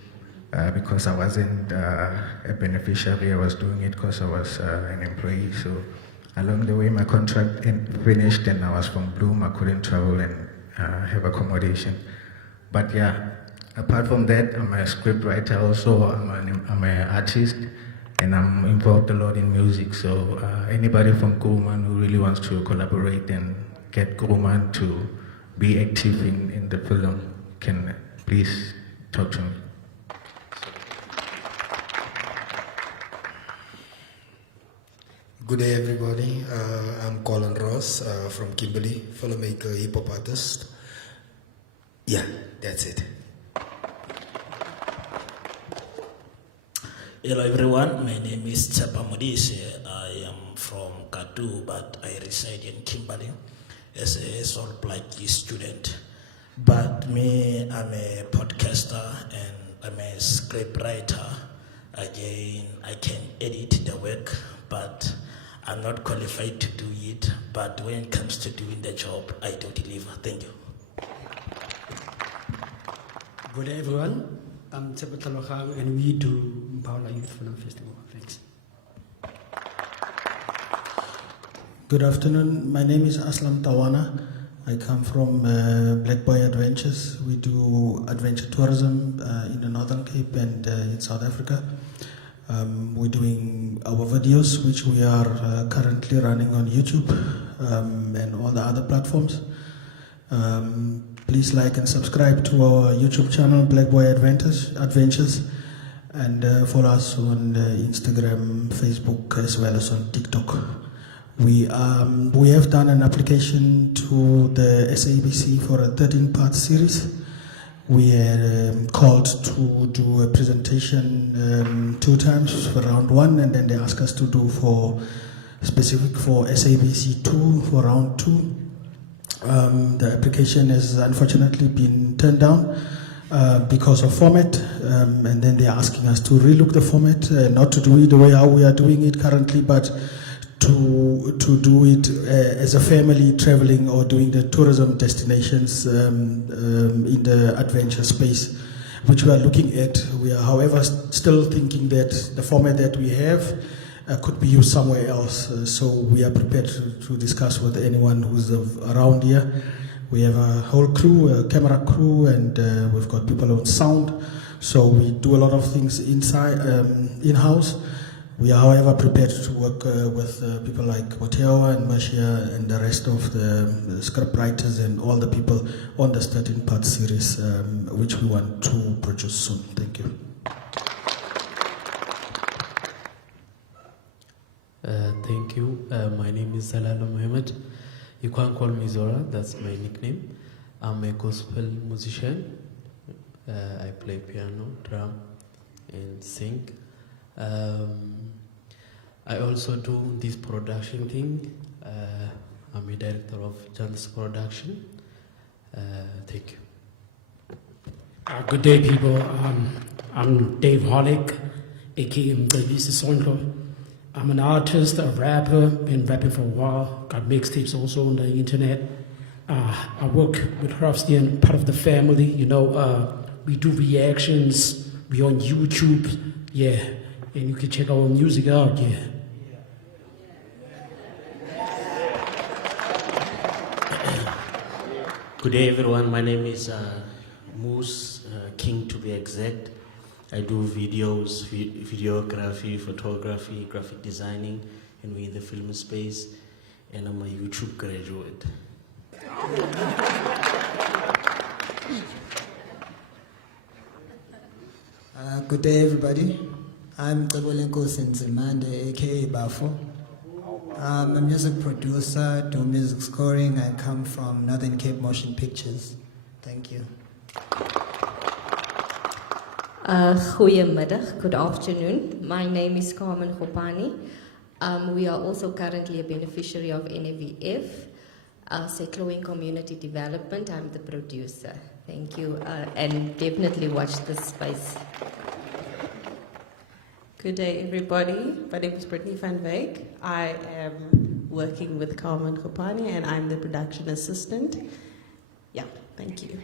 because I wasn't a beneficiary. I was doing it because I was an employee. So along the way, my contract finished and I was from Bloom. I couldn't travel and have accommodation. But yeah, apart from that, I'm a script writer also. I'm an artist and I'm involved a lot in music. So anybody from Kuruman who really wants to collaborate and get Kuruman to be active in the film can please talk to me. Good day everybody, I'm Colin Ross from Kimberley, filmmaker, hip-hop artist. Yeah, that's it. Hello everyone, my name is Tsapa Modise. I am from Kadu, but I reside in Kimberley as a Soul Platy student. But me, I'm a podcaster and I'm a script writer. Again, I can edit the work, but I'm not qualified to do it. But when it comes to doing the job, I do deliver. Thank you. Good day everyone. I'm Tshepo Tlhalogang and we do Mpaola Youth Film Festival. Thanks. Good afternoon. My name is Aslam Tawana. I come from Black Boy Adventures. We do adventure tourism in the Northern Cape and in South Africa. We're doing our videos, which we are currently running on YouTube and all the other platforms. Please like and subscribe to our YouTube channel, Black Boy Adventures, and follow us on Instagram, Facebook, as well as on TikTok. We have done an application to the SABC for a 13-part series. We are called to do a presentation 2 times for round 1, and then they ask us to do for SABC 2 for round 2. The application has unfortunately been turned down because of format, and then they're asking us to relook the format, not to do it the way how we are doing it currently, but to do it as a family traveling or doing the tourism destinations in the adventure space, which we are looking at. We are, however, still thinking that the format that we have could be used somewhere else. So we are prepared to discuss with anyone who's around here. We have a whole crew, a camera crew, and we've got people on sound. So we do a lot of things inside, in-house. We are, however, prepared to work with people like Moteo and Mashia and the rest of the script writers and all the people on the 13-part series, which we want to produce soon. Thank you. Thank you. My name is Zalala Mohammed. You can call me Zora, that's my nickname. I'm a gospel musician. I play piano, drum, and sing. I also do this production thing. I'm a director of Journalist Production. Thank you. Good day, people. I'm Dave Hollick, aka the Visa Sonko. I'm an artist, a rapper, been rapping for a while, got mixtapes also on the internet. I work with Craftsman, part of the family, we do reactions, we on YouTube, yeah, and you can check our music out, yeah. Good day, everyone. My name is Moose King, to be exact. I do videos, videography, photography, graphic designing, and we're in the film space. And I'm a YouTube graduate. Good day, everybody. I'm Tabolenko Senzimande, aka Bafo. I'm a music producer, do music scoring. I come from Northern Cape Motion Pictures. Thank you. Goedemiddag, good afternoon. My name is Carmen Khopani. We are also currently a beneficiary of NFVF, Settling Community Development. I'm the producer. Thank you, and definitely watch this space. Good day, everybody. My name is Brittany van Wyk. I am working with Carmen Khopani, and I'm the production assistant. Yeah, thank you.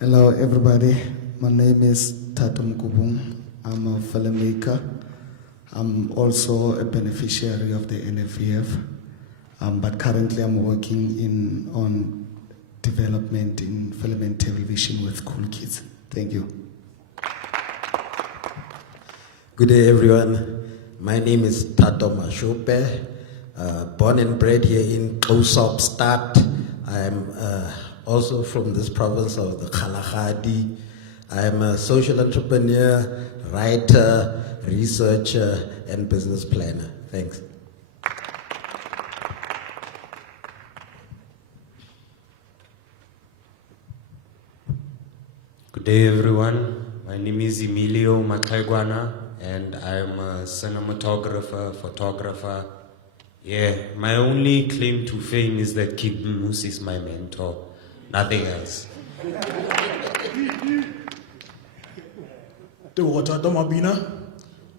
Hello, everybody. My name is Tatum Kubung. I'm a filmmaker. I'm also a beneficiary of the NFVF, but currently I'm working on development in film and television with cool kids. Thank you. Good day, everyone. My name is Tato Mashope. Born and bred here in Kosop Stad. I'm also from this province of the Kalahadi. I'm a social entrepreneur, writer, researcher, and business planner. Thanks. Good day, everyone. My name is Emilio Makaiguana, and I'm a cinematographer, photographer. Yeah, my only claim to fame is that Kid Moose is my mentor. Nothing else. Tewota Domabina,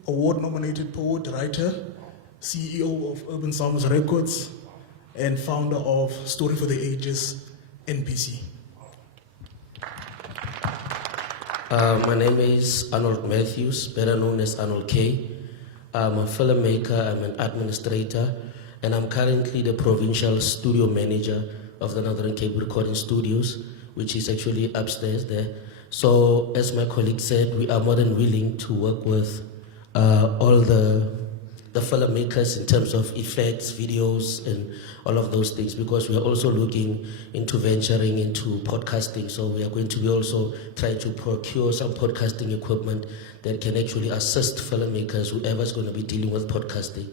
award-nominated poet, writer, CEO of Urban Sounds Records, and founder of Story for the Ages, NPC. My name is Arnold Matthews, better known as Arnold K. I'm a filmmaker, I'm an administrator, and I'm currently the provincial studio manager of the Northern Cape Recording Studios, which is actually upstairs there. So, as my colleague said, we are more than willing to work with all the filmmakers in terms of effects, videos, and all of those things, because we are also looking into venturing into podcasting. So we are going to be also trying to procure some podcasting equipment that can actually assist filmmakers, whoever's going to be dealing with podcasting.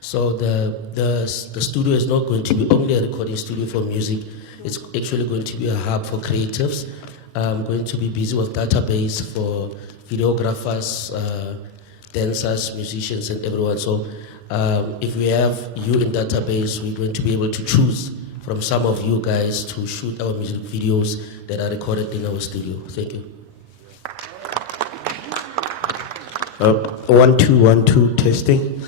So the studio is not going to be only a recording studio for music. It's actually going to be a hub for creatives. I'm going to be busy with database for videographers, dancers, musicians, and everyone. So if we have you in database, we're going to be able to choose from some of you guys to shoot our music videos that are recorded in our studio. Thank you. 1 2 1 2 testing.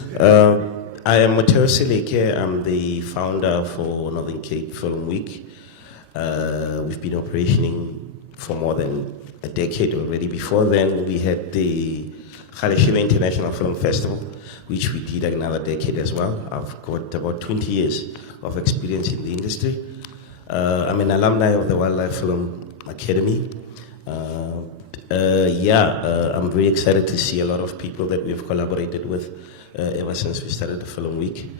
I am Mateo Seleke. I'm the founder for Northern Cape Film Week. We've been operating for more than a decade already. Before then, we had the Khaleshima International Film Festival, which we did another decade as well. I've got about 20 years of experience in the industry. I'm an alumni of the Wildlife Film Academy. I'm very excited to see a lot of people that we've collaborated with ever since we started the Film Week.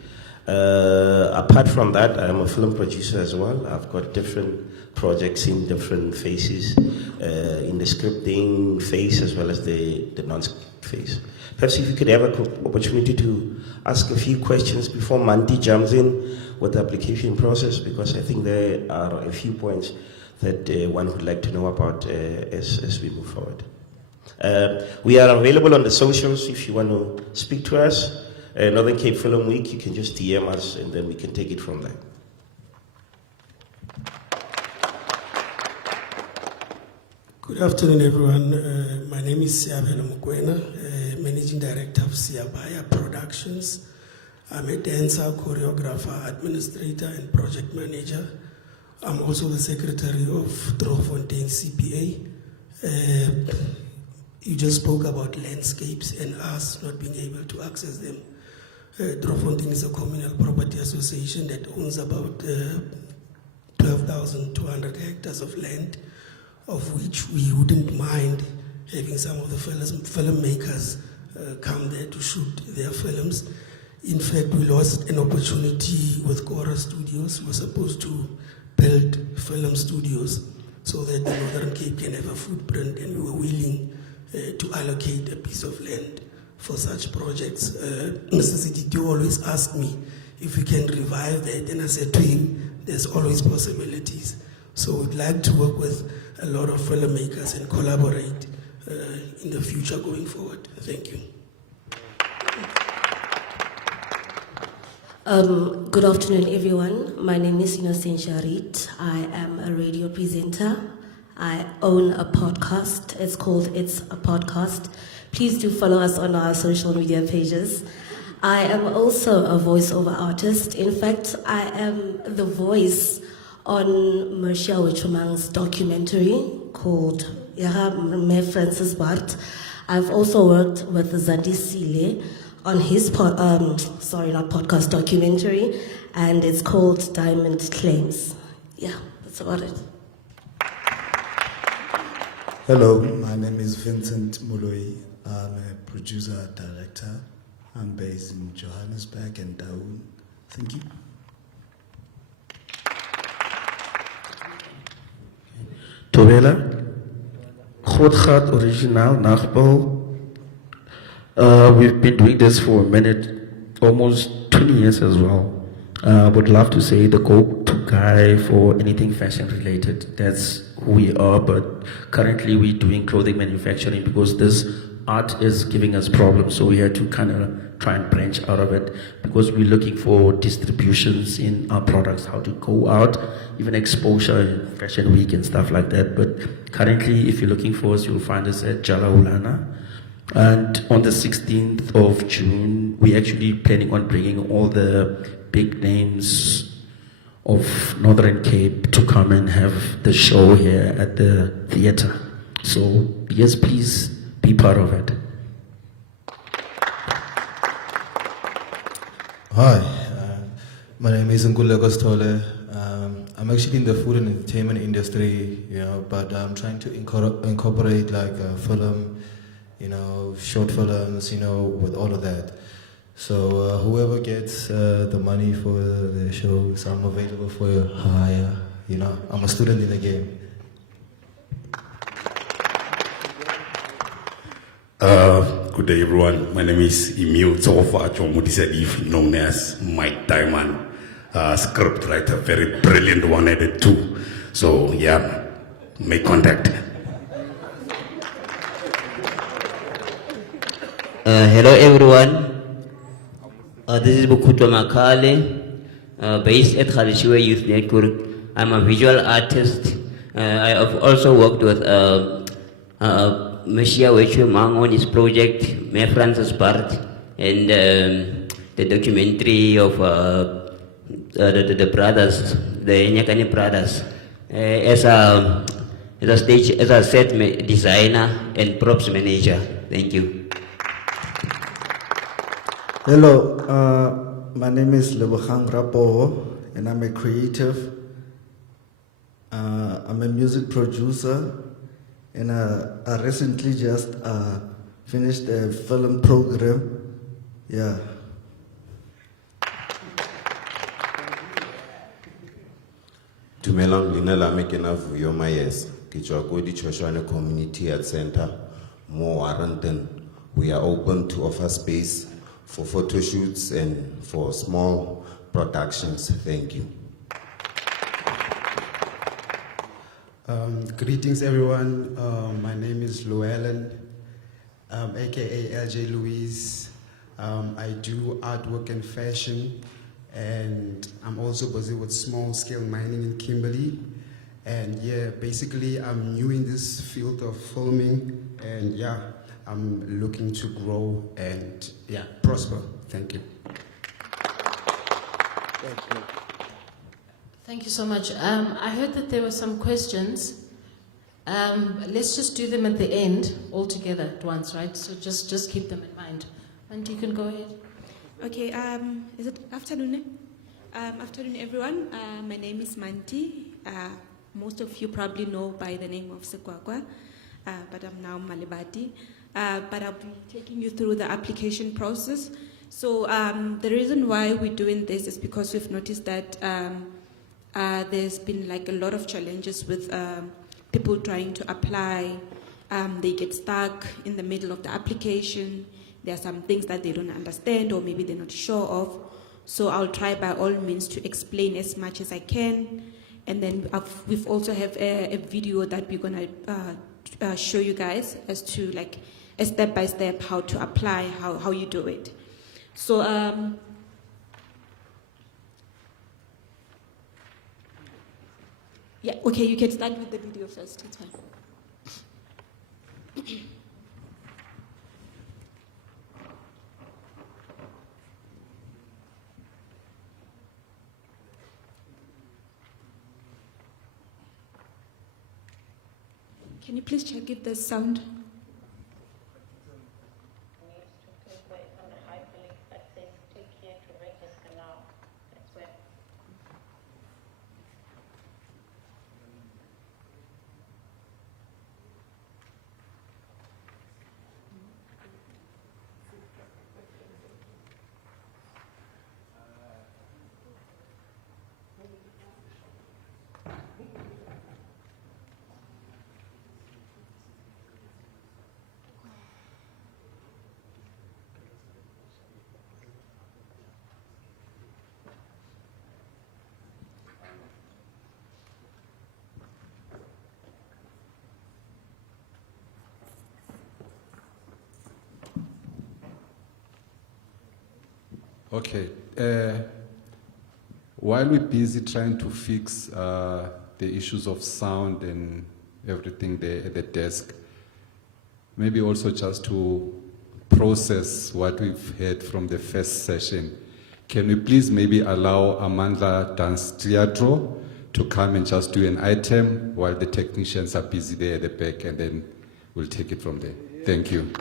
Apart from that, I'm a film producer as well. I've got different projects in different phases, in the scripting phase as well as the non-script phase. Perhaps if you could have an opportunity to ask a few questions before Manti jumps in with the application process, because I think there are a few points that one would like to know about as we move forward. We are available on the socials if you want to speak to us. Northern Cape Film Week, you can just DM us and then we can take it from there. Good afternoon, everyone. My name is Siabela Mukwena, Managing Director of Siabaya Productions. I'm a dancer, choreographer, administrator, and project manager. I'm also the secretary of Drofontein CPA. You just spoke about landscapes and us not being able to access them. Drofontein is a communal property association that owns about 12,200 hectares of land, of which we wouldn't mind having some of the filmmakers come there to shoot their films. In fact, we lost an opportunity with Cora Studios. We were supposed to build film studios so that the Northern Cape can have a footprint, and we were willing to allocate a piece of land for such projects. Mr. Siditi always asked me if we can revive that, and I said to him, there's always possibilities. So we'd like to work with a lot of filmmakers and collaborate in the future going forward. Thank you. Good afternoon, everyone. My name is Innocent Sharit. I am a radio presenter. I own a podcast. It's called It's a Podcast. Please do follow us on our social media pages. I am also a voiceover artist. In fact, I am the voice on Marcia Wichumang's documentary called Me Francis Bart. I've also worked with Zandi Sile on his documentary, and it's called Diamond Claims. Yeah, that's about it. Hello, my name is Vincent Muloi. I'm a producer, director. I'm based in Johannesburg and Daun. Thank you. Tobela, Godgat Original Nachbal. We've been doing this for a minute, almost 20 years as well. Would love to say the go-to guy for anything fashion related. That's who we are, but currently we're doing clothing manufacturing because this art is giving us problems. So we had to kind of try and branch out of it because we're looking for distributions in our products, how to go out, even exposure in Fashion Week and stuff like that. But currently, if you're looking for us, you'll find us at Jalaulana. And on the 16th of June, we're actually planning on bringing all the big names of Northern Cape to come and have the show here at the theater. So yes, please be part of it. Hi, my name is Nkule Tole. I'm actually in the food and entertainment industry, but I'm trying to incorporate like a film, short films, with all of that. So whoever gets the money for the shows, I'm available for a hire. I'm a student in the game. Good day, everyone. My name is Emil Tsofa Chomudisadif, known as Mike Diamond, script writer, very brilliant one at it too. So yeah, make contact. Hello everyone, this is Bukutwa Makale, based at Khalishiwe Youth Network. I'm a visual artist. I have also worked with Meshia Wechu Mang on his project, Me Francis Bart, and the documentary of the brothers, the Nyakani brothers, as a set designer and props manager. Thank you. Hello, my name is Lebogang Rapo, and I'm a creative. I'm a music producer, and I recently just finished a film program. Yeah. Dumelang lina la me ke na Vuyo Mayes ke tswa ko di Choshwane Community Health Center mo Warrenton. We are open to offer space for photo shoots and for small productions. Thank you. Greetings everyone, my name is Llewellyn, aka LJ Louise. I do artwork and fashion, and I'm also busy with small-scale mining in Kimberley. And yeah, basically I'm new in this field of filming, and yeah, I'm looking to grow and yeah, prosper. Thank you. Thank you so much. I heard that there were some questions. Let's just do them at the end all together at once, right? So just keep them in mind. Manti, you can go ahead. Okay, is it afternoon? Afternoon, everyone. My name is Manti. Most of you probably know by the name of Sekwakwa, but I'm now Malibati. But I'll be taking you through the application process. So the reason why we're doing this is because we've noticed that there's been like a lot of challenges with people trying to apply. They get stuck in the middle of the application. There are some things that they don't understand or maybe they're not sure of. So I'll try by all means to explain as much as I can. And then we've also have a video that we're gonna show you guys as to like a step-by-step how to apply, how you do it. So yeah, okay, you can start with the video first, it's fine. Can you please check if there's sound? Okay. While we're busy trying to fix the issues of sound and everything there at the desk, maybe also just to process what we've heard from the first session, can we please maybe allow Amandla Dance Theatre to come and just do an item while the technicians are busy there at the back, and then we'll take it from there. Thank you.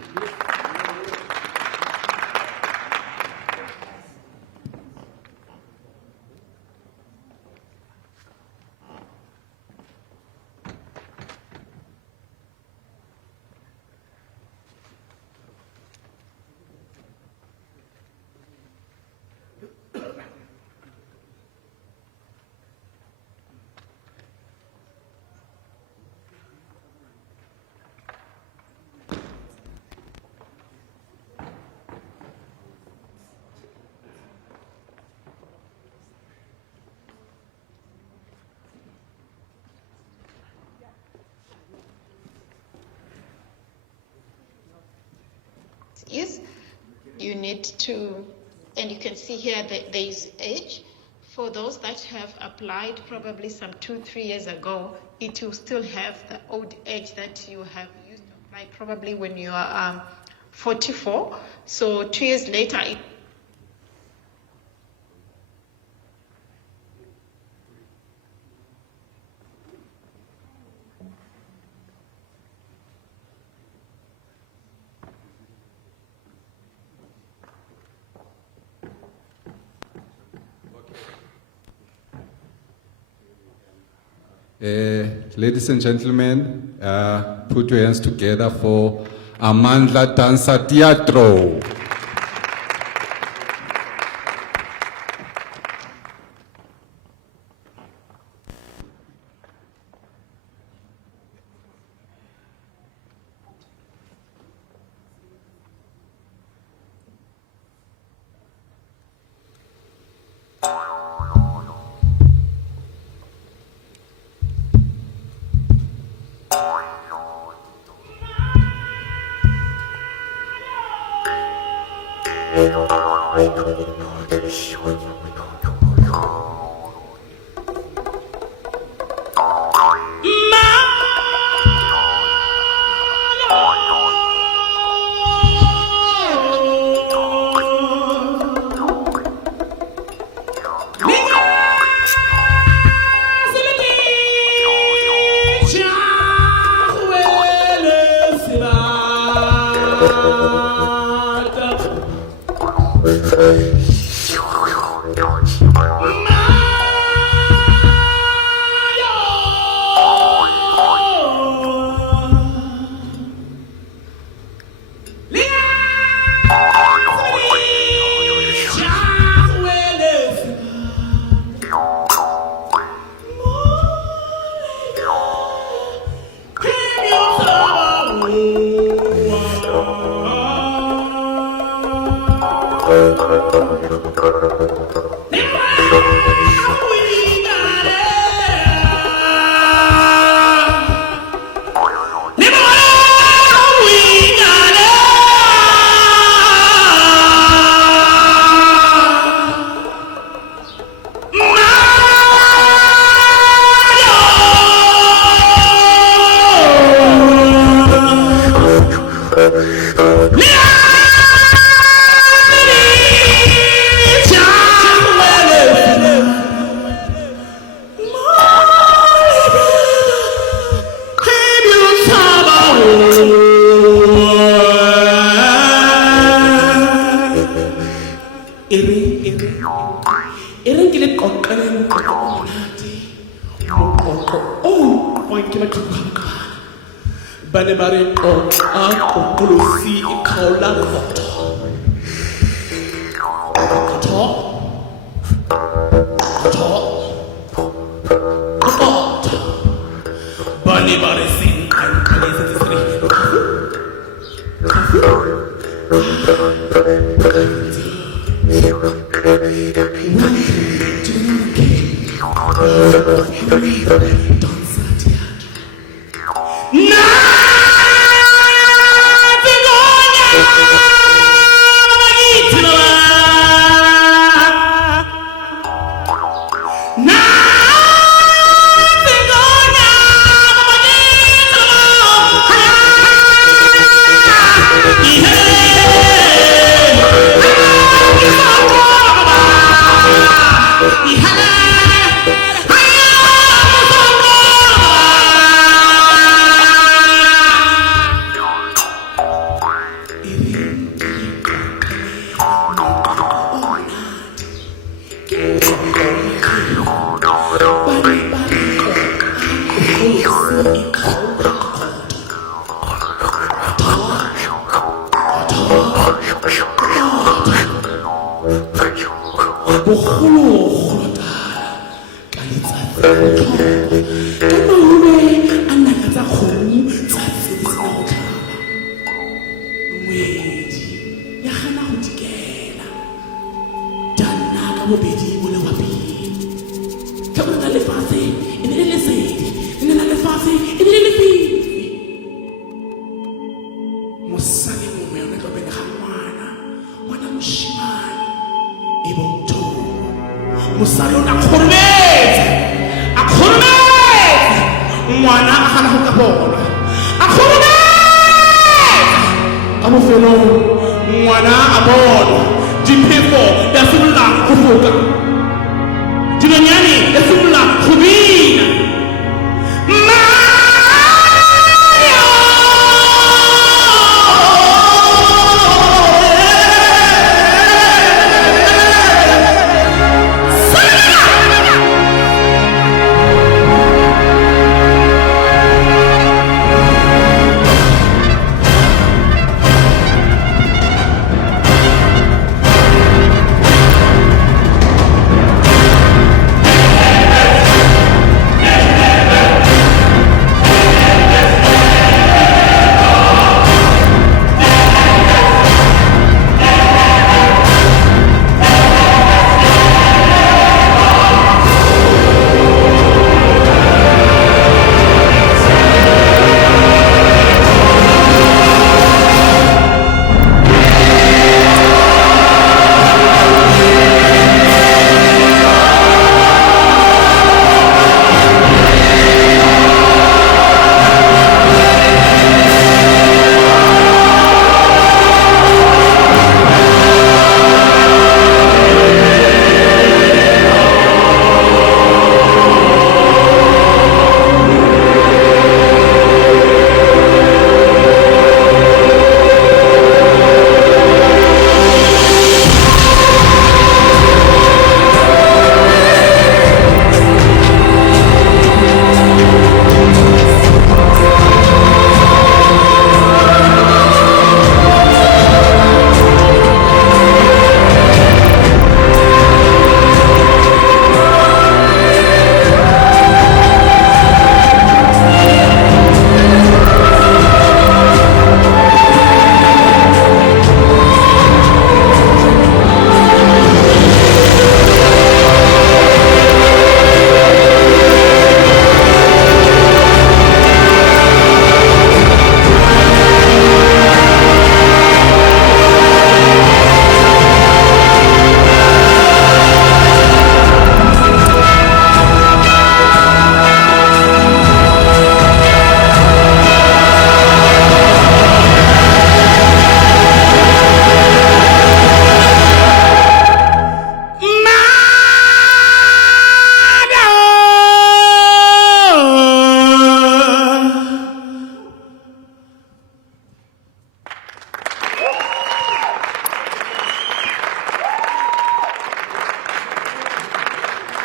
Is you need to, and you can see here that there is age. For those that have applied probably some 2-3 years ago, it will still have the old age that you have used to apply probably when you are 44. So 2 years later, it Ladies and gentlemen, put your hands together for Amandla Dansa Teatro.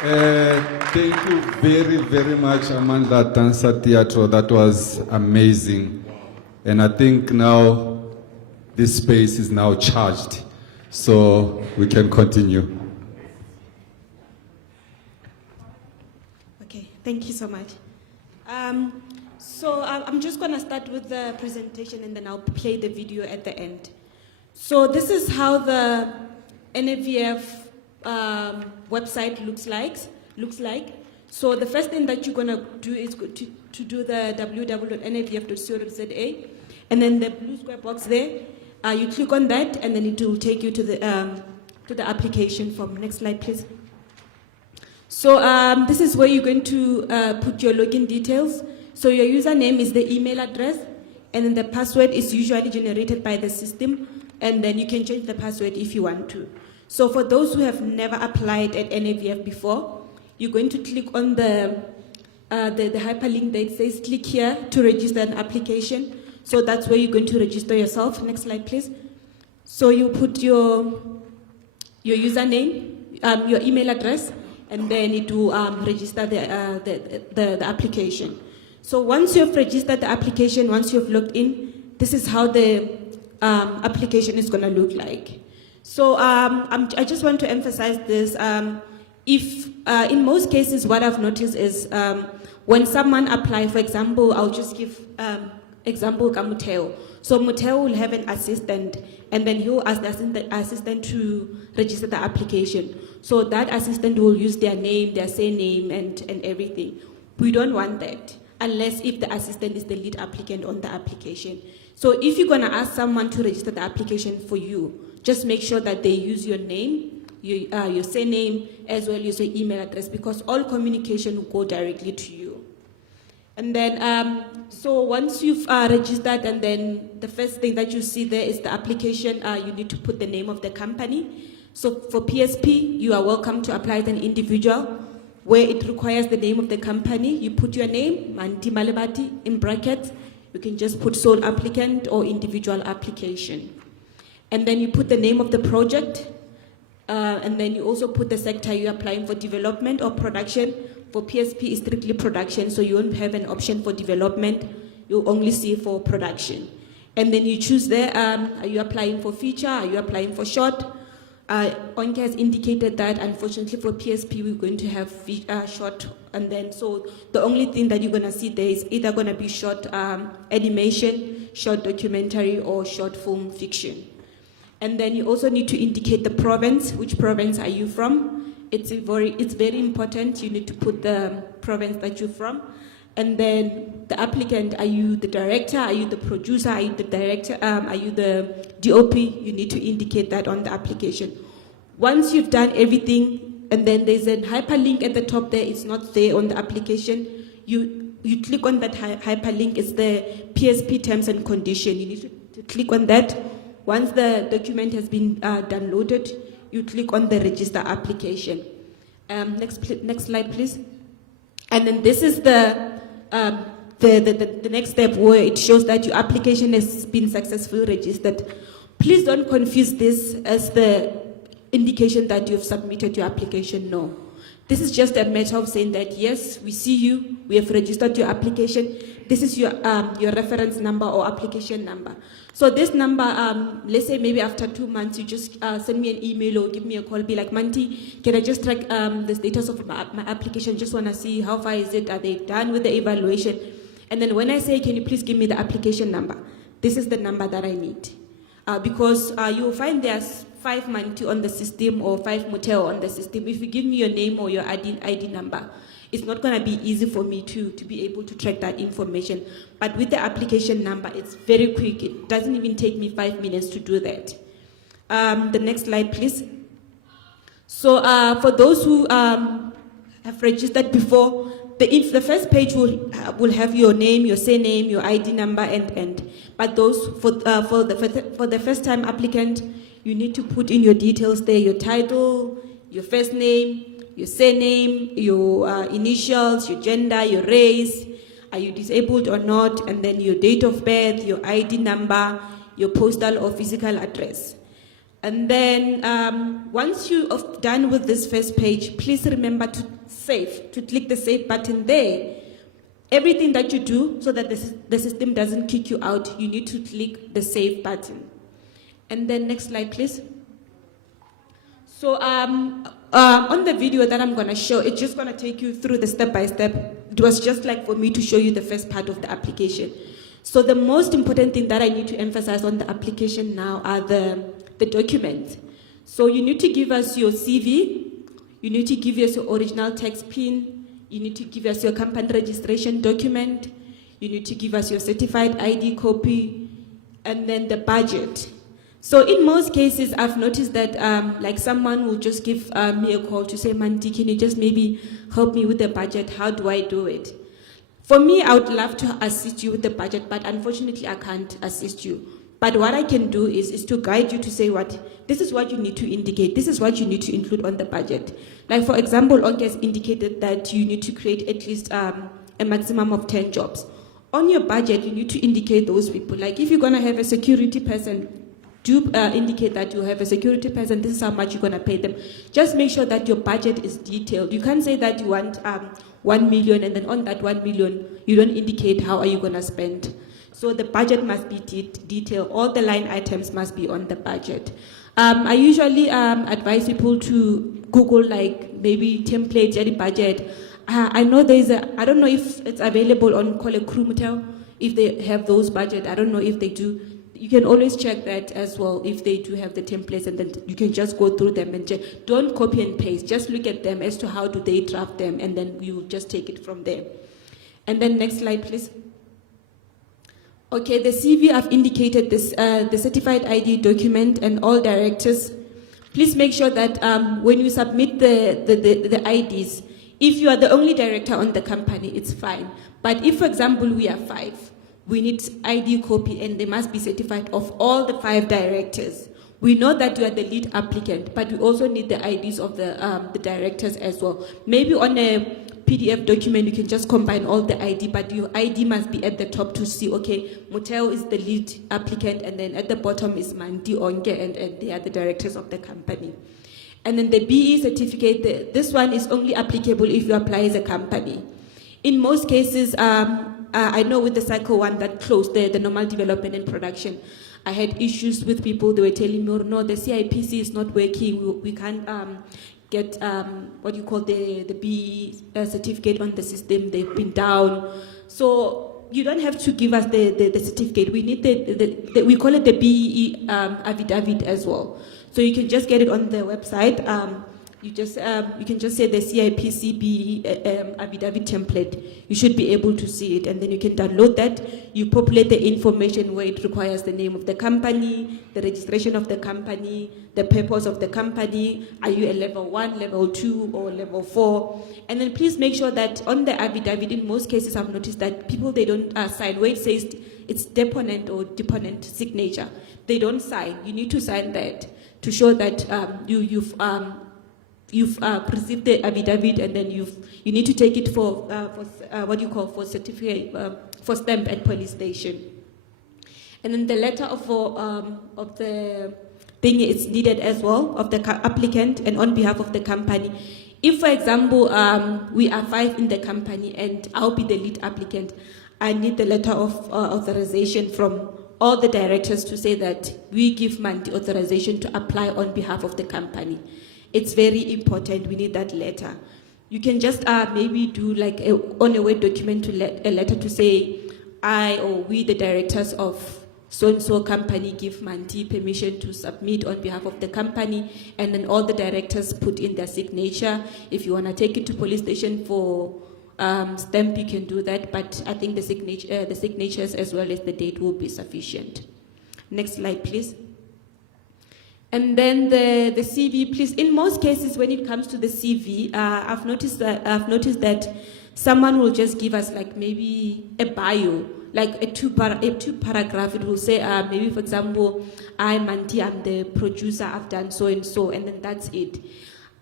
Thank you very, very much, Amanda Dansa Teatro. That was amazing. And I think now this space is now charged, so we can continue. Okay, thank you so much. I'm just going to start with the presentation and then I'll play the video at the end. So this is how the NFVF website looks like. So the first thing that you're going to do is to do the www.nfvf.co.za, and then the blue square box there, you click on that and then it will take you to the application form. Next slide, please. So this is where you're going to put your login details. So your username is the email address, and then the password is usually generated by the system, and then you can change the password if you want to. So for those who have never applied at NFVF before, you're going to click on the hyperlink that says click here to register an application. So that's where you're going to register yourself. Next slide, please. So you put your username, your email address, and then it will register the application. So once you've registered the application, once you've logged in, this is how the application is going to look like. So I just want to emphasize this. If in most cases, what I've noticed is when someone applies, for example, I'll just give example Muteo. So Muteo will have an assistant, and then he'll ask the assistant to register the application. So that assistant will use their name, their surname, and everything. We don't want that, unless if the assistant is the lead applicant on the application. So if you're gonna ask someone to register the application for you, just make sure that they use your name, your surname, as well as your email address, because all communication will go directly to you. And then, so once you've registered, and then the first thing that you see there is the application. You need to put the name of the company. So for PSP, you are welcome to apply as an individual. Where it requires the name of the company, you put your name, Manti Malebati, in brackets. You can just put sole applicant or individual application. And then you put the name of the project, and then you also put the sector you're applying for, development or production. For PSP, it's strictly production, so you won't have an option for development. You'll only see for production. And then you choose there, are you applying for feature, are you applying for short? Onke has indicated that unfortunately for PSP we're going to have short, and then so the only thing that you're going to see there is either going to be short animation, short documentary, or short film fiction. And then you also need to indicate the province. Which province are you from? It's very important. You need to put the province that you're from. And then the applicant, are you the director, are you the producer, are you the director, are you the DOP? You need to indicate that on the application. Once you've done everything, and then there's a hyperlink at the top there, it's not there on the application, you click on that hyperlink, it's the PSP terms and condition. You need to click on that. Once the document has been downloaded, you click on the register application. Next slide, please. And then this is the next step where it shows that your application has been successfully registered. Please don't confuse this as the indication that you've submitted your application. No. This is just a matter of saying that, yes, we see you, we have registered your application, this is your reference number or application number. So this number, let's say maybe after 2 months, you just send me an email or give me a call, be like, Manti, can I just track the status of my application? Just want to see how far is it, are they done with the evaluation? And then when I say, can you please give me the application number? This is the number that I need. Because you'll find there's 5 Manti on the system or 5 Muteo on the system. If you give me your name or your ID number, it's not going to be easy for me to be able to track that information. But with the application number, it's very quick. It doesn't even take me 5 minutes to do that. The next slide, please. So for those who have registered before, the first page will have your name, your surname, your ID number, and but those for the first time applicant, you need to put in your details there, your title, your first name, your surname, your initials, your gender, your race, are you disabled or not, and then your date of birth, your ID number, your postal or physical address. And then once you are done with this first page, please remember to save, to click the save button there. Everything that you do so that the system doesn't kick you out, you need to click the save button. And then next slide, please. So on the video that I'm going to show, it's just going to take you through the step-by-step. It was just like for me to show you the first part of the application. So the most important thing that I need to emphasize on the application now are the documents. So you need to give us your CV, you need to give us your original tax PIN, you need to give us your company registration document, you need to give us your certified ID copy, and then the budget. So in most cases, I've noticed that like someone will just give me a call to say, Manti, can you just maybe help me with the budget? How do I do it? For me, I would love to assist you with the budget, but unfortunately, I can't assist you. But what I can do is to guide you to say this is what you need to indicate, this is what you need to include on the budget. Like for example, Onke has indicated that you need to create at least a maximum of 10 jobs. On your budget, you need to indicate those people. Like if you're gonna have a security person, do indicate that you have a security person, this is how much you're gonna pay them. Just make sure that your budget is detailed. You can't say that you want 1 million and then on that 1 million, you don't indicate how are you gonna spend. So the budget must be detailed. All the line items must be on the budget. I usually advise people to Google like maybe template any budget. I know I don't know if it's available on Crew if they have those budget. I don't know if they do. You can always check that as well if they do have the templates, and then you can just go through them and check. Don't copy and paste. Just look at them as to how do they draft them, and then you just take it from there. And then next slide, please. Okay, the CV, I've indicated this, the certified ID document and all directors. Please make sure that when you submit the IDs, if you are the only director on the company, it's fine. But if, for example, we are 5, we need ID copy and they must be certified of all the 5 directors. We know that you are the lead applicant, but we also need the IDs of the directors as well. Maybe on a PDF document, you can just combine all the ID, but your ID must be at the top to see, okay, Muteo is the lead applicant, and then at the bottom is Manti, Onke, and they are the directors of the company. And then the BE certificate, this one is only applicable if you apply as a company. In most cases, I know with the cycle one that closed, the normal development and production, I had issues with people. They were telling me, oh, no, the CIPC is not working. We can't get what you call the BE certificate on the system. They've been down. So you don't have to give us the certificate. We need we call it the BE affidavit as well. So you can just get it on the website. You can just say the CIPC BE affidavit template. You should be able to see it, and then you can download that. You populate the information where it requires the name of the company, the registration of the company, the purpose of the company. Are you a level 1, level 2, or level 4? And then please make sure that on the affidavit, in most cases I've noticed that people, they don't sign. Where it says it's deponent or deponent signature, they don't sign. You need to sign that to show that you've received the affidavit, and then you need to take it for certificate, for stamp at police station. And then the letter of the thing is needed as well, of the applicant and on behalf of the company. If, for example, we are 5 in the company and I'll be the lead applicant, I need the letter of authorization from all the directors to say that we give Manti authorization to apply on behalf of the company. It's very important. We need that letter. You can just maybe do like on a Word document a letter to say, I or we, the directors of so-and-so company, give Manti permission to submit on behalf of the company, and then all the directors put in their signature. If you want to take it to police station for stamp, you can do that, but I think the signatures as well as the date will be sufficient. Next slide, please. And then the CV, please. In most cases, when it comes to the CV, I've noticed that someone will just give us like maybe a bio, like a two paragraph. It will say maybe, for example, I'm Manti, I'm the producer, I've done so and so, and then that's it.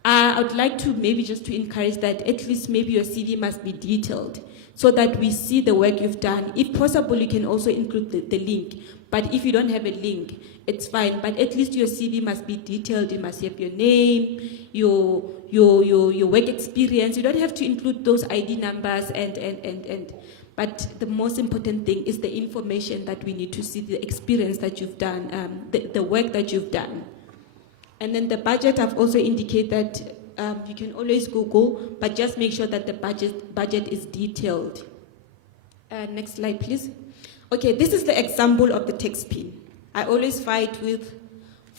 I would like to maybe just to encourage that at least maybe your CV must be detailed. so that we see the work you've done. If possible, you can also include the link. But if you don't have a link, it's fine. But at least your CV must be detailed. You must have your name, your work experience. You don't have to include those ID numbers and. But the most important thing is the information that we need to see, the experience that you've done, the work that you've done. And then the budget, I've also indicated that you can always Google, but just make sure that the budget is detailed. Next slide, please. Okay, this is the example of the text pin. I always fight with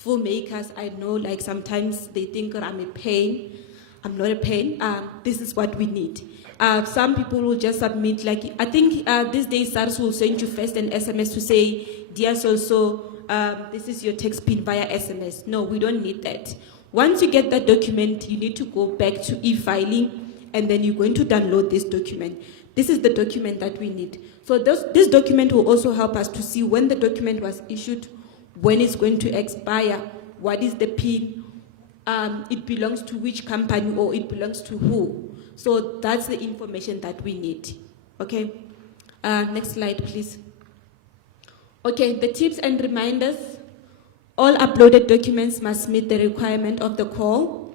filmmakers. I know, like, sometimes they think I'm a pain. I'm not a pain. This is what we need. Some people will just submit, like, I think these days SARS will send you first an SMS to say, dear so this is your text pin via SMS. No, we don't need that. Once you get that document, you need to go back to e-filing, and then you're going to download this document. This is the document that we need. So this document will also help us to see when the document was issued, when it's going to expire, what is the pin, it belongs to which company, or it belongs to who. So that's the information that we need. Okay, next slide, please. Okay, the tips and reminders. All uploaded documents must meet the requirement of the call.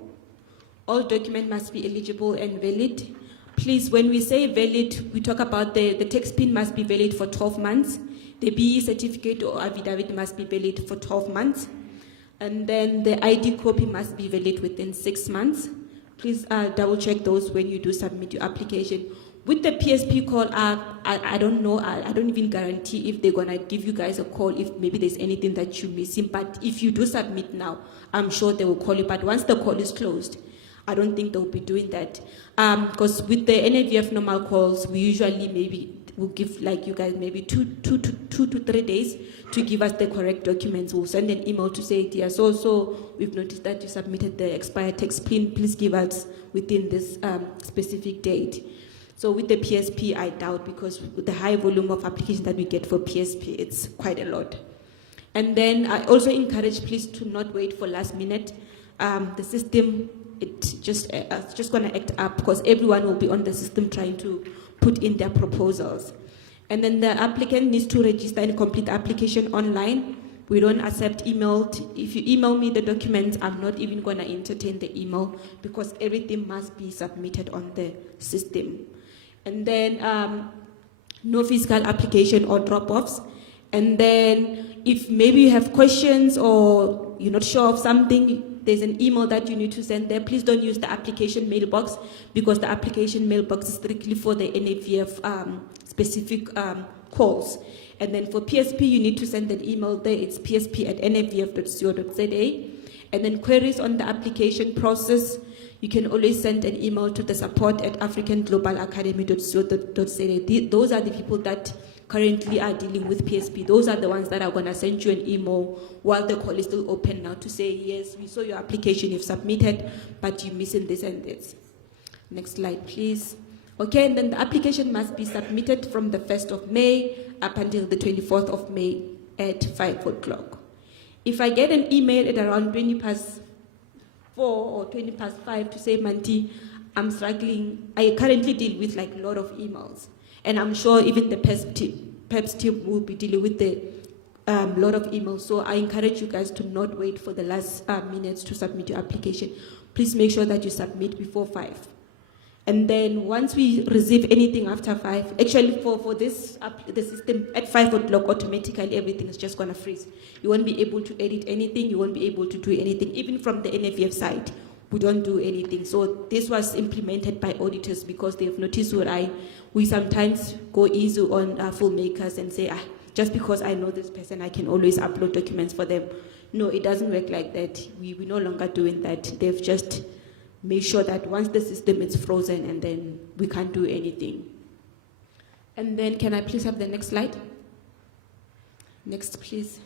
All documents must be eligible and valid. Please, when we say valid, we talk about the text pin must be valid for 12 months. The BE certificate or affidavit must be valid for 12 months. And then the ID copy must be valid within 6 months. Please double check those when you do submit your application. With the PSP call, I don't know, I don't even guarantee if they're gonna give you guys a call if maybe there's anything that you're missing. But if you do submit now, I'm sure they will call you. But once the call is closed, I don't think they'll be doing that. Because with the NFVF normal calls, we usually maybe will give, like, you guys maybe two to 3 days to give us the correct documents. We'll send an email to say, dear, so we've noticed that you submitted the expired text pin. Please give us within this specific date. So with the PSP, I doubt, because with the high volume of applications that we get for PSP, it's quite a lot. And then I also encourage, please, to not wait for last minute. The system, it's just going to act up, because everyone will be on the system trying to put in their proposals. And then the applicant needs to register and complete the application online. We don't accept email. If you email me the documents, I'm not even going to entertain the email, because everything must be submitted on the system. And then no physical application or drop-offs. And then if maybe you have questions or you're not sure of something, there's an email that you need to send there. Please don't use the application mailbox, because the application mailbox is strictly for the NFVF specific calls. And then for PSP, you need to send an email there. It's psp@nfvf.co.za. And then queries on the application process, you can always send an email to the support@africanglobalacademy.co.za. Those are the people that currently are dealing with PSP. Those are the ones that are going to send you an email while the call is still open now to say, yes, we saw your application, you've submitted, but you're missing this and this. Next slide, please. Okay, and then the application must be submitted from the 1st of May up until the 24th of May at 5 o'clock. If I get an email at around 20 past 4 or 20 past 5 to say, Manti, I'm struggling, I currently deal with like a lot of emails. And I'm sure even the PEPS team will be dealing with the lot of emails. So I encourage you guys to not wait for the last minutes to submit your application. Please make sure that you submit before 5. And then once we receive anything after 5, actually for this the system at 5 o'clock, automatically everything is just going to freeze. You won't be able to edit anything. You won't be able to do anything. Even from the NFVF side, we don't do anything. So this was implemented by auditors because they've noticed we sometimes go easy on filmmakers and say, just because I know this person, I can always upload documents for them. No, it doesn't work like that. We're no longer doing that. They've just made sure that once the system is frozen, and then we can't do anything. And then can I please have the next slide? Next, please.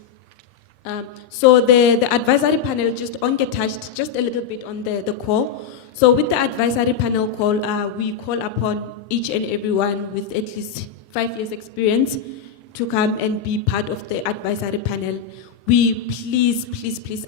So the advisory panel, just Onke touched just a little bit on the call. So with the advisory panel call, we call upon each and everyone with at least 5 years experience to come and be part of the advisory panel. we please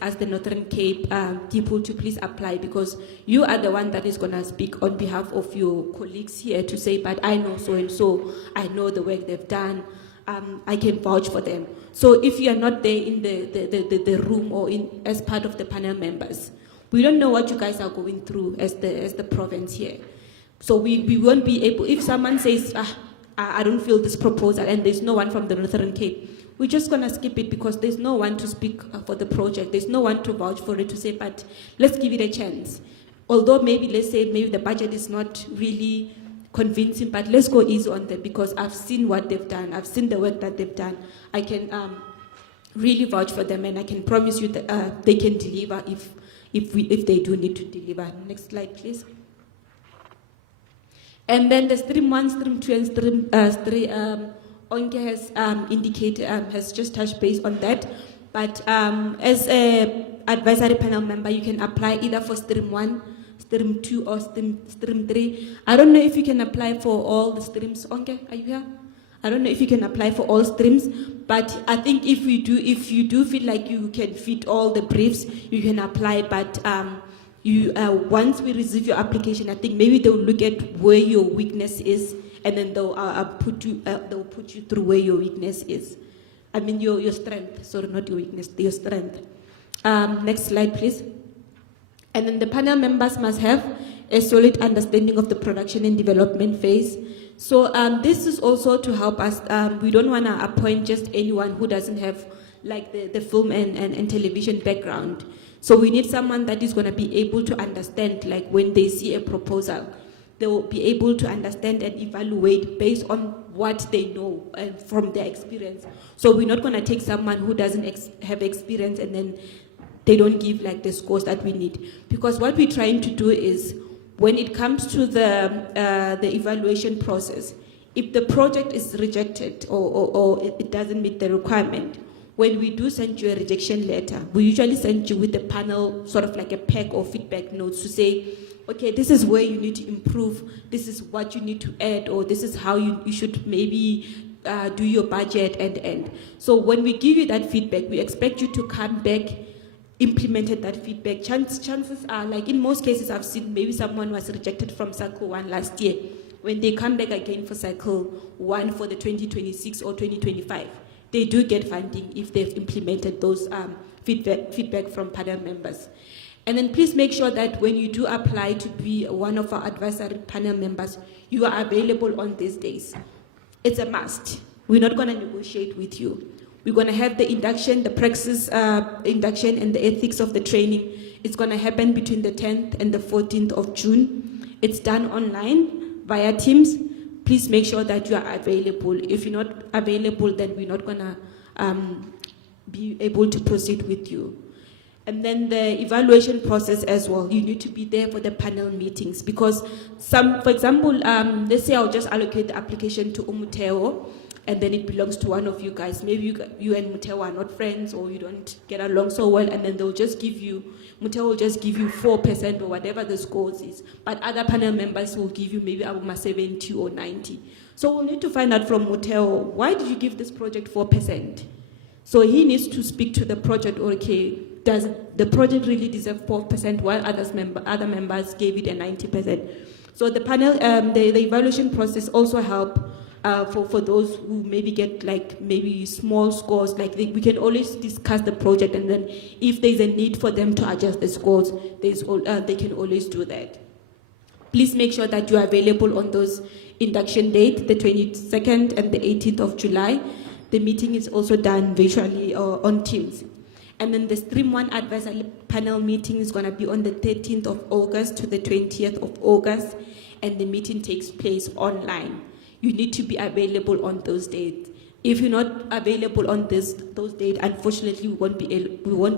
ask the Northern Cape people to please apply, because you are the one that is going to speak on behalf of your colleagues here to say, but I know so and so, I know the work they've done, I can vouch for them. So if you are not there in the room or as part of the panel members, we don't know what you guys are going through as the province here. So we won't be able, if someone says, I don't feel this proposal and there's no one from the Northern Cape, we're just going to skip it because there's no one to speak for the project. There's no one to vouch for it to say, but let's give it a chance. Although maybe, let's say, maybe the budget is not really convincing, but let's go easy on them because I've seen what they've done. I've seen the work that they've done. I can really vouch for them, and I can promise you that they can deliver if they do need to deliver. Next slide, please. And then the stream 1, stream 2, and stream 3, Onke has indicated, has just touched base on that. But as an advisory panel member, you can apply either for stream 1, stream 2, or stream 3. I don't know if you can apply for all the streams. Onke, are you here? I don't know if you can apply for all streams, but I think if you do feel like you can fit all the briefs, you can apply. But once we receive your application, I think maybe they'll look at where your weakness is, and then they'll put you through where your weakness is. I mean your strength. Sorry, not your weakness, your strength. Next slide, please. And then the panel members must have a solid understanding of the production and development phase. So this is also to help us. We don't want to appoint just anyone who doesn't have like the film and television background. So we need someone that is going to be able to understand, like when they see a proposal, they will be able to understand and evaluate based on what they know and from their experience. So we're not going to take someone who doesn't have experience and then they don't give like the scores that we need. Because what we're trying to do is, when it comes to the evaluation process, if the project is rejected or it doesn't meet the requirement, when we do send you a rejection letter, we usually send you with the panel sort of like a pack or feedback notes to say, okay, this is where you need to improve, this is what you need to add, or this is how you should maybe do your budget and. So when we give you that feedback, we expect you to come back, implemented that feedback. Chances are, like in most cases I've seen, maybe someone was rejected from cycle 1 last year. When they come back again for cycle 1 for the 2026 or 2025, they do get funding if they've implemented those feedback from panel members. And then please make sure that when you do apply to be one of our advisory panel members, you are available on these days. It's a must. We're not going to negotiate with you. We're going to have the induction, the praxis induction, and the ethics of the training. It's going to happen between the 10th and the 14th of June. It's done online via Teams. Please make sure that you are available. If you're not available, then we're not going to be able to proceed with you. And then the evaluation process as well. You need to be there for the panel meetings because for example, let's say I'll just allocate the application to Umuteo, and then it belongs to one of you guys. Maybe you and Muteo are not friends or you don't get along so well, and then Muteo will just give you 4% or whatever the scores is. But other panel members will give you maybe about 70 or 90. So we'll need to find out from Muteo, why did you give this project 4%? So he needs to speak to the project, okay, does the project really deserve 4% while other members gave it a 90%? So the panel, the evaluation process also help for those who maybe get like maybe small scores, like we can always discuss the project, and then if there's a need for them to adjust the scores, they can always do that. Please make sure that you are available on those induction dates, the 22nd and the 18th of July. The meeting is also done virtually on Teams. And then the Stream 1 advisory panel meeting is going to be on the 13th of August to the 20th of August, and the meeting takes place online. You need to be available on those dates. If you're not available on those dates, unfortunately, we won't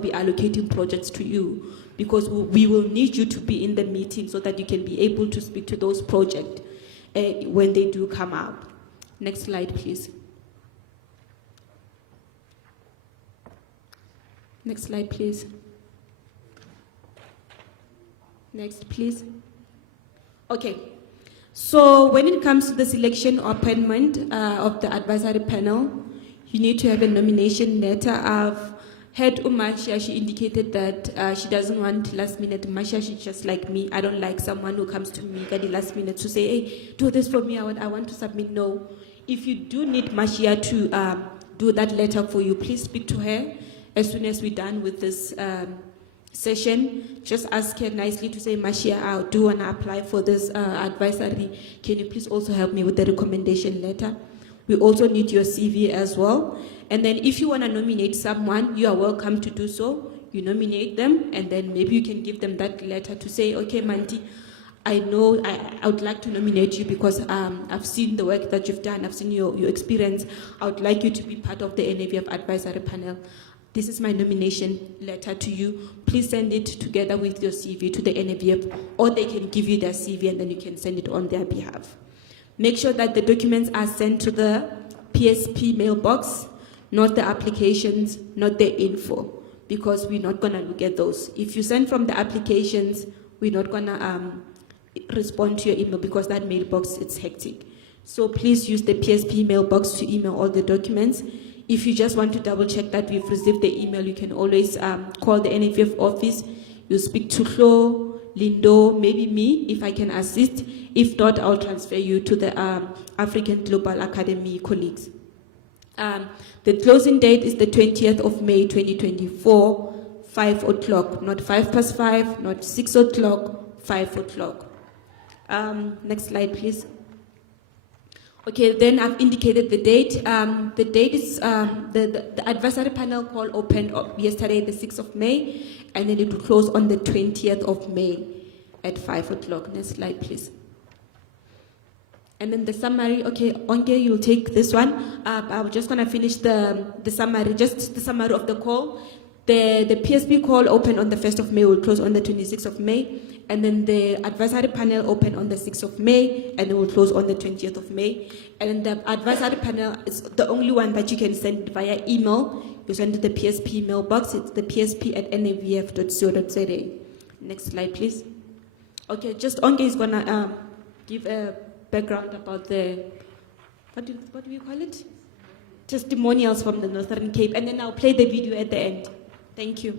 be allocating projects to you because we will need you to be in the meeting so that you can be able to speak to those projects when they do come up. Next slide, please. Next slide, please. Next, please. Okay. So when it comes to the selection or appointment of the advisory panel, you need to have a nomination letter. I've heard Umasha, she indicated that she doesn't want last minute. Masha, she's just like me. I don't like someone who comes to me at the last minute to say, hey, do this for me, I want to submit. No. If you do need Masha to do that letter for you, please speak to her as soon as we're done with this session. Just ask her nicely to say, Masha, I do want to apply for this advisory. Can you please also help me with the recommendation letter? We also need your CV as well. And then if you want to nominate someone, you are welcome to do so. You nominate them, and then maybe you can give them that letter to say, okay, Manti, I know I would like to nominate you because I've seen the work that you've done, I've seen your experience. I would like you to be part of the NFVF advisory panel. This is my nomination letter to you. Please send it together with your CV to the NFVF, or they can give you their CV and then you can send it on their behalf. Make sure that the documents are sent to the PSP mailbox, not the applications, not the info, because we're not going to look at those. If you send from the applications, we're not going to respond to your email because that mailbox, it's hectic. So please use the PSP mailbox to email all the documents. If you just want to double check that we've received the email, you can always call the NFVF office. You speak to Flo, Lindo, maybe me, if I can assist. If not, I'll transfer you to the African Global Academy colleagues. The closing date is the 20th of May 2024, 5 o'clock, not 5:05, not 6 o'clock, 5 o'clock. Next slide, please. Okay, then I've indicated the date. The date is, the advisory panel call opened up yesterday, the 6th of May, and then it will close on the 20th of May at 5 o'clock. Next slide, please. And then the summary, okay, Onke, you'll take this one. I'm just going to finish the summary, just the summary of the call. The PSP call opened on the 1st of May, will close on the 26th of May. And then the advisory panel opened on the 6th of May, and it will close on the 20th of May. And the advisory panel is the only one that you can send via email. You send to the PSP mailbox. It's the psp@navf.co.za. Next slide, please. Okay, just Onke is going to give a background about the, what do you call it? Testimonials from the Northern Cape, and then I'll play the video at the end. Thank you.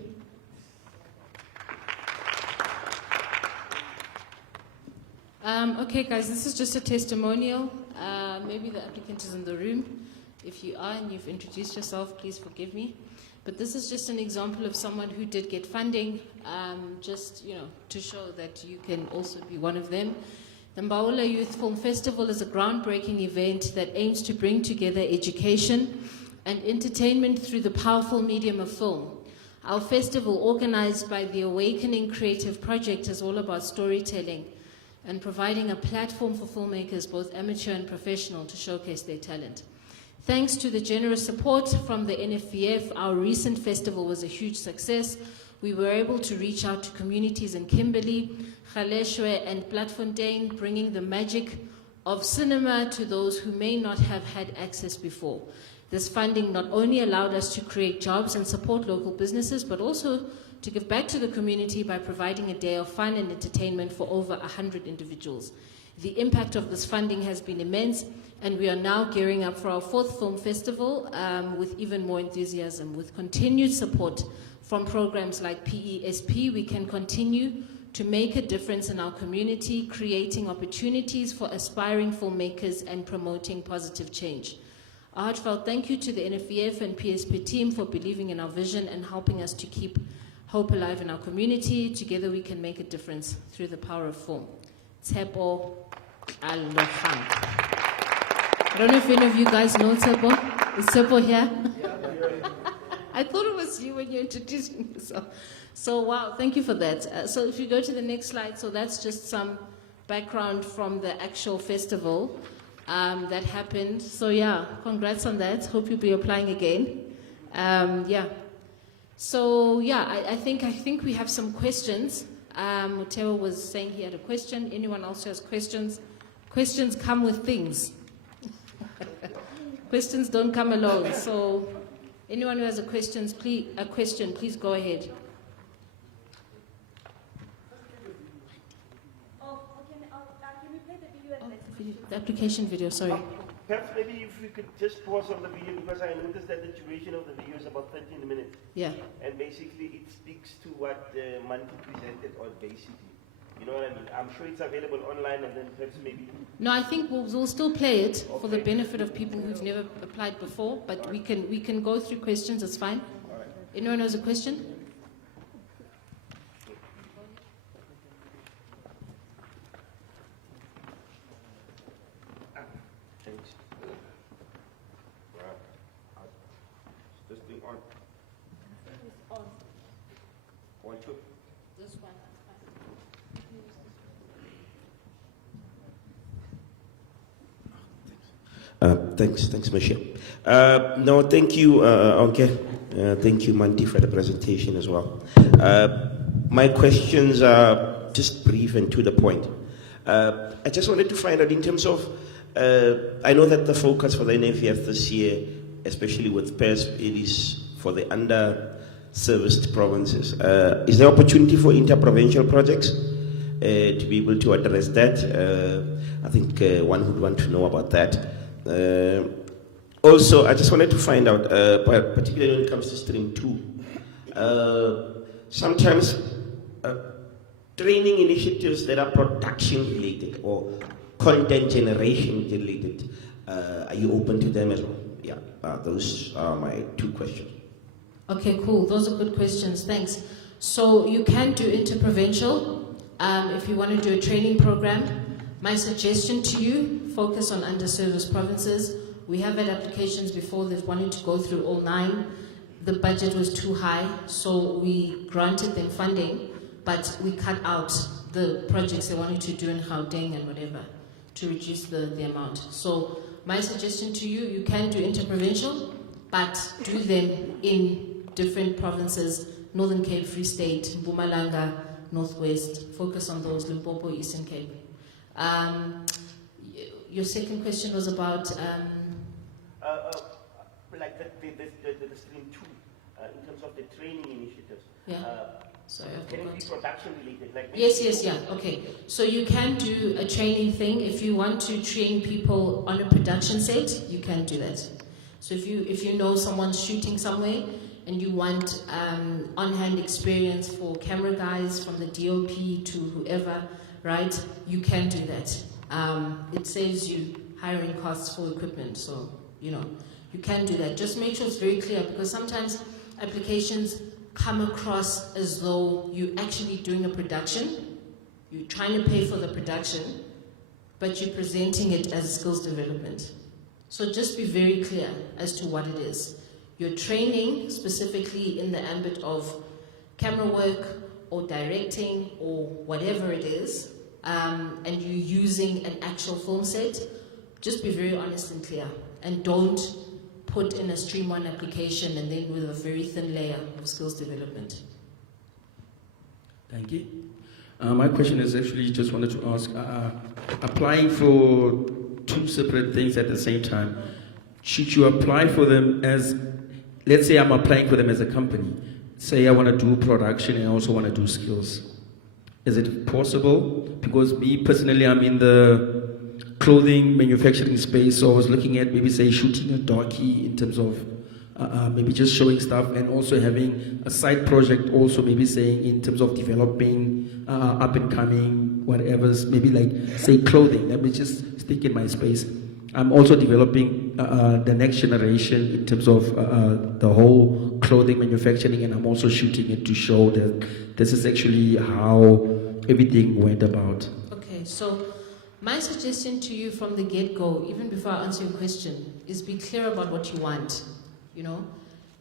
Okay, guys, this is just a testimonial. Maybe the applicant is in the room. If you are and you've introduced yourself, please forgive me. But this is just an example of someone who did get funding, just, to show that you can also be one of them. The Mbaula Youth Film Festival is a groundbreaking event that aims to bring together education and entertainment through the powerful medium of film. Our festival, organized by the Awakening Creative Project, is all about storytelling and providing a platform for filmmakers, both amateur and professional, to showcase their talent. Thanks to the generous support from the NFVF, our recent festival was a huge success. We were able to reach out to communities in Kimberley, Galeshwe, and Platfontein, bringing the magic of cinema to those who may not have had access before. This funding not only allowed us to create jobs and support local businesses, but also to give back to the community by providing a day of fun and entertainment for over 100 individuals. The impact of this funding has been immense, and we are now gearing up for our 4th film festival with even more enthusiasm. With continued support from programs like PESP, we can continue to make a difference in our community, creating opportunities for aspiring filmmakers and promoting positive change. A heartfelt thank you to the NFVF and PSP team for believing in our vision and helping us to keep hope alive in our community. Together we can make a difference through the power of film. Tshepo Aloha. I don't know if any of you guys know Tshepo. Is Tshepo here? I thought it was you when you introduced yourself. So wow, thank you for that. So if you go to the next slide, so that's just some background from the actual festival that happened. So yeah, congrats on that. Hope you'll be applying again. Yeah. So yeah, I think we have some questions. Muteo was saying he had a question. Anyone else who has questions? Questions come with things. Questions don't come alone. So anyone who has a question, please go ahead. The application video, sorry. Perhaps maybe if we could just pause on the video, because I noticed that the duration of the video is about 13 minutes. Yeah. And basically it speaks to what Manti presented on, basically. You know what I mean? I'm sure it's available online, and then perhaps maybe... No, I think we'll still play it for the benefit of people who've never applied before, but we can go through questions, it's fine. All right. Anyone has a question? Thanks. This thing on. One, two. This one. Thanks, Michelle. No, thank you, Onke. Thank you, Manti, for the presentation as well. My questions are just brief and to the point. I just wanted to find out in terms of, I know that the focus for the NFVF this year, especially with PESP, it is for the under-serviced provinces. Is there opportunity for inter-provincial projects to be able to address that? I think one would want to know about that. Also, I just wanted to find out, particularly when it comes to stream 2, sometimes training initiatives that are production related or content generation related, are you open to them as well? Yeah, those are my two questions. Okay, cool. Those are good questions. Thanks. So you can do interprovincial if you want to do a training program. My suggestion to you, focus on underserviced provinces. We have had applications before that wanted to go through all 9. The budget was too high, so we granted them funding, but we cut out the projects they wanted to do in Gauteng and whatever to reduce the amount. So my suggestion to you, you can do interprovincial, but do them in different provinces, Northern Cape, Free State, Mpumalanga, Northwest. Focus on those, Limpopo, Eastern Cape. Your second question was about like the stream 2 in terms of the training initiatives. Yeah. Sorry, I can it be production related? Like yes, yeah. Okay. So you can do a training thing. If you want to train people on a production set, you can do that. So if you know someone's shooting somewhere and you want on-hand experience for camera guys from the DOP to whoever, right? You can do that. It saves you hiring costs for equipment, so you can do that. Just make sure it's very clear, because sometimes applications come across as though you're actually doing a production, you're trying to pay for the production, but you're presenting it as skills development. So just be very clear as to what it is. You're training specifically in the ambit of camera work or directing or whatever it is, and you're using an actual film set. Just be very honest and clear, and don't put in a stream 1 application and then with a very thin layer of skills development. Thank you. My question is actually just wanted to ask, applying for 2 separate things at the same time, should you apply for them as, let's say I'm applying for them as a company, say I want to do production and I also want to do skills. Is it possible? Because me personally, I'm in the clothing manufacturing space, so I was looking at maybe say shooting a docky in terms of maybe just showing stuff, and also having a side project also maybe saying in terms of developing up and coming whatever's maybe like say clothing. Let me just stick in my space. I'm also developing the next generation in terms of the whole clothing manufacturing, and I'm also shooting it to show that this is actually how everything went about. Okay, so my suggestion to you from the get-go, even before I answer your question, is be clear about what you want.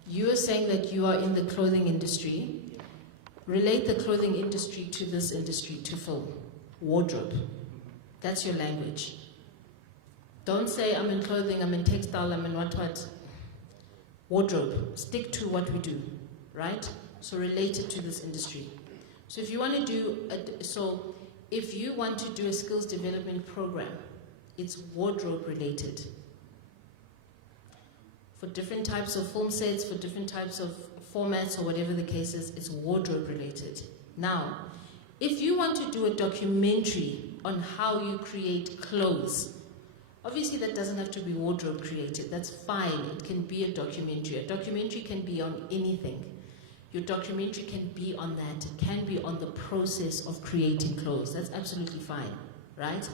You are saying that you are in the clothing industry. Relate the clothing industry to this industry, to film, wardrobe. That's your language. Don't say I'm in clothing, I'm in textile, I'm in what. Wardrobe. Stick to what we do, right? So relate it to this industry. So if you want to do, if you want to do a skills development program, it's wardrobe related. For different types of film sets, for different types of formats or whatever the case is, it's wardrobe related. Now, if you want to do a documentary on how you create clothes, Obviously, that doesn't have to be wardrobe created. That's fine. It can be a documentary. A documentary can be on anything. Your documentary can be on that. It can be on the process of creating clothes. That's absolutely fine, right?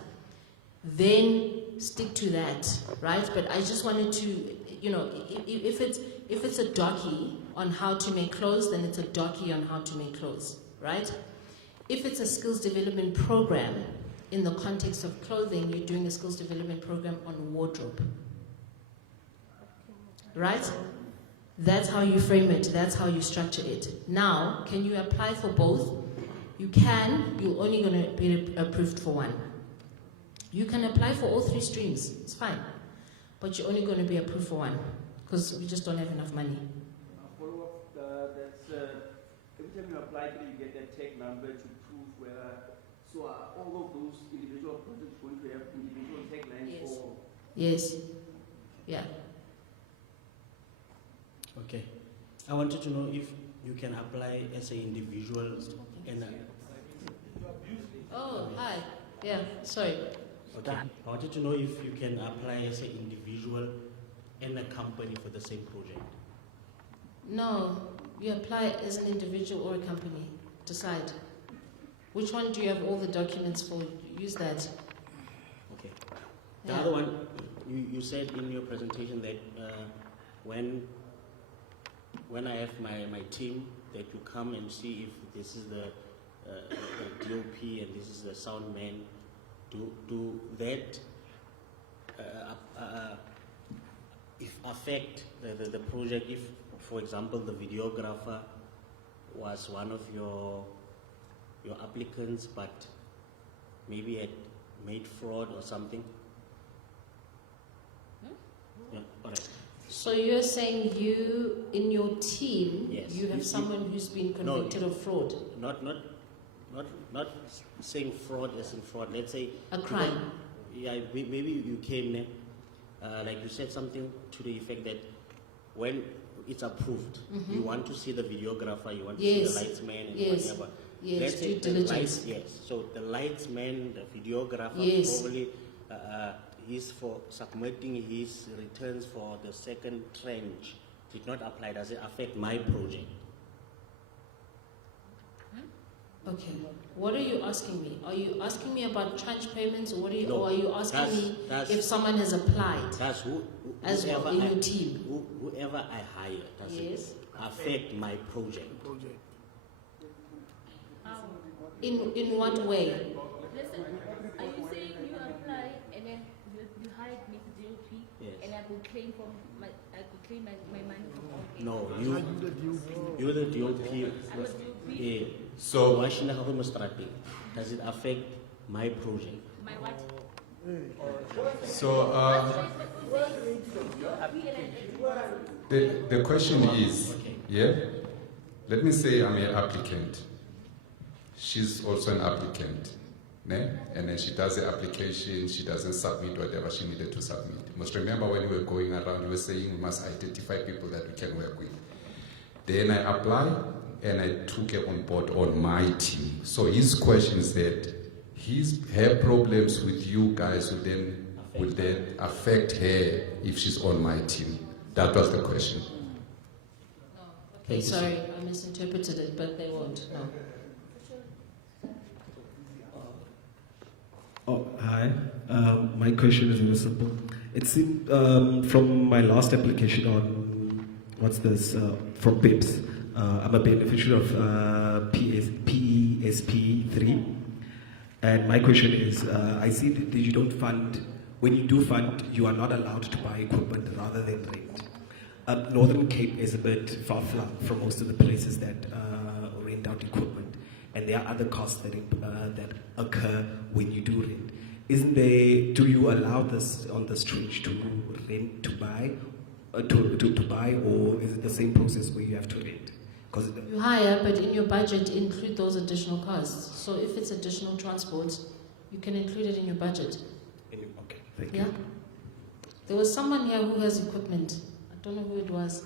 Then stick to that, right? But I just wanted to, you know, if it's a docu on how to make clothes, then it's a docu on how to make clothes, right? If it's a skills development program, in the context of clothing, you're doing a skills development program on wardrobe, right? That's how you frame it. That's how you structure it. Now, can you apply for both? You can. You're only going to be approved for one. You can apply for all 3 streams. It's fine. But you're only going to be approved for one because we just don't have enough money. Follow up, that's every time you apply, you get that tag number to prove whether. So are all of those individual projects going to have individual taglines? Yes. Or? Yes. Yeah. Okay. I wanted to know if you can apply as an individual and Oh, hi. Yeah, sorry. okay. I wanted to know if you can apply as an individual and a company for the same project. No, you apply as an individual or a company. Decide. Which one do you have all the documents for? Use that. Okay. The Yeah. other one, you said in your presentation that when I have my team, that you come and see if this is the DOP and this is the sound man, do that if affect the project if, for example, the videographer was one of your applicants but maybe had made fraud or something? Yeah, all right. So you're saying you, in your team, Yes. you have someone who's been convicted of fraud? Not saying fraud as in fraud. Let's say A crime. Yeah, maybe you came there, like you said something to the effect that when it's approved, Mhm. you want to see the videographer, you want to Yes. see the lightsman and Yes. whatever. Yes, Let's say due the diligence. yes. So the lightsman, the videographer, Yes. probably he's for submitting his returns for the second tranche did not apply. Does it affect my project? Okay. What are you asking me? Are you asking me about tranche payments, or No, or are you asking me if someone has applied That's as well whoever in I- your team? Whoever I hire, does Yes. it affect my project? In what way? Listen, are you saying you apply and then you hired me to DOP Yes. and I could claim my money from Onke? No, you're the DOP. I'm a DOP. Yeah. So- Washington Strategy. Does it affect my project? My what? So the question is, yeah, let me say I'm an applicant. She's also an applicant, ne? And then she does the application, she doesn't submit whatever she needed to submit. You must remember when we were going around, you were saying we must identify people that we can work with. Then I applied and I took her on board on my team. So his question is that her problems with you guys will then affect her if she's on my team. That was the question. Okay, sorry, I misinterpreted it, but they won't. No. Oh, hi. My question is very simple. It seemed from my last application on, from PEPS, I'm a beneficiary of PESP 3. And my question is, I see that you don't fund, when you do fund, you are not allowed to buy equipment rather than rent. Northern Cape is a bit far-flung from most of the places that rent out equipment. And there are other costs that occur when you do rent. Do you allow this on the street to rent, to buy, or is it the same process where you have to rent? You hire, but in your budget include those additional costs. So if it's additional transport, you can include it in your budget. Okay, thank Yeah. you. There was someone here who has equipment. I don't know who it was.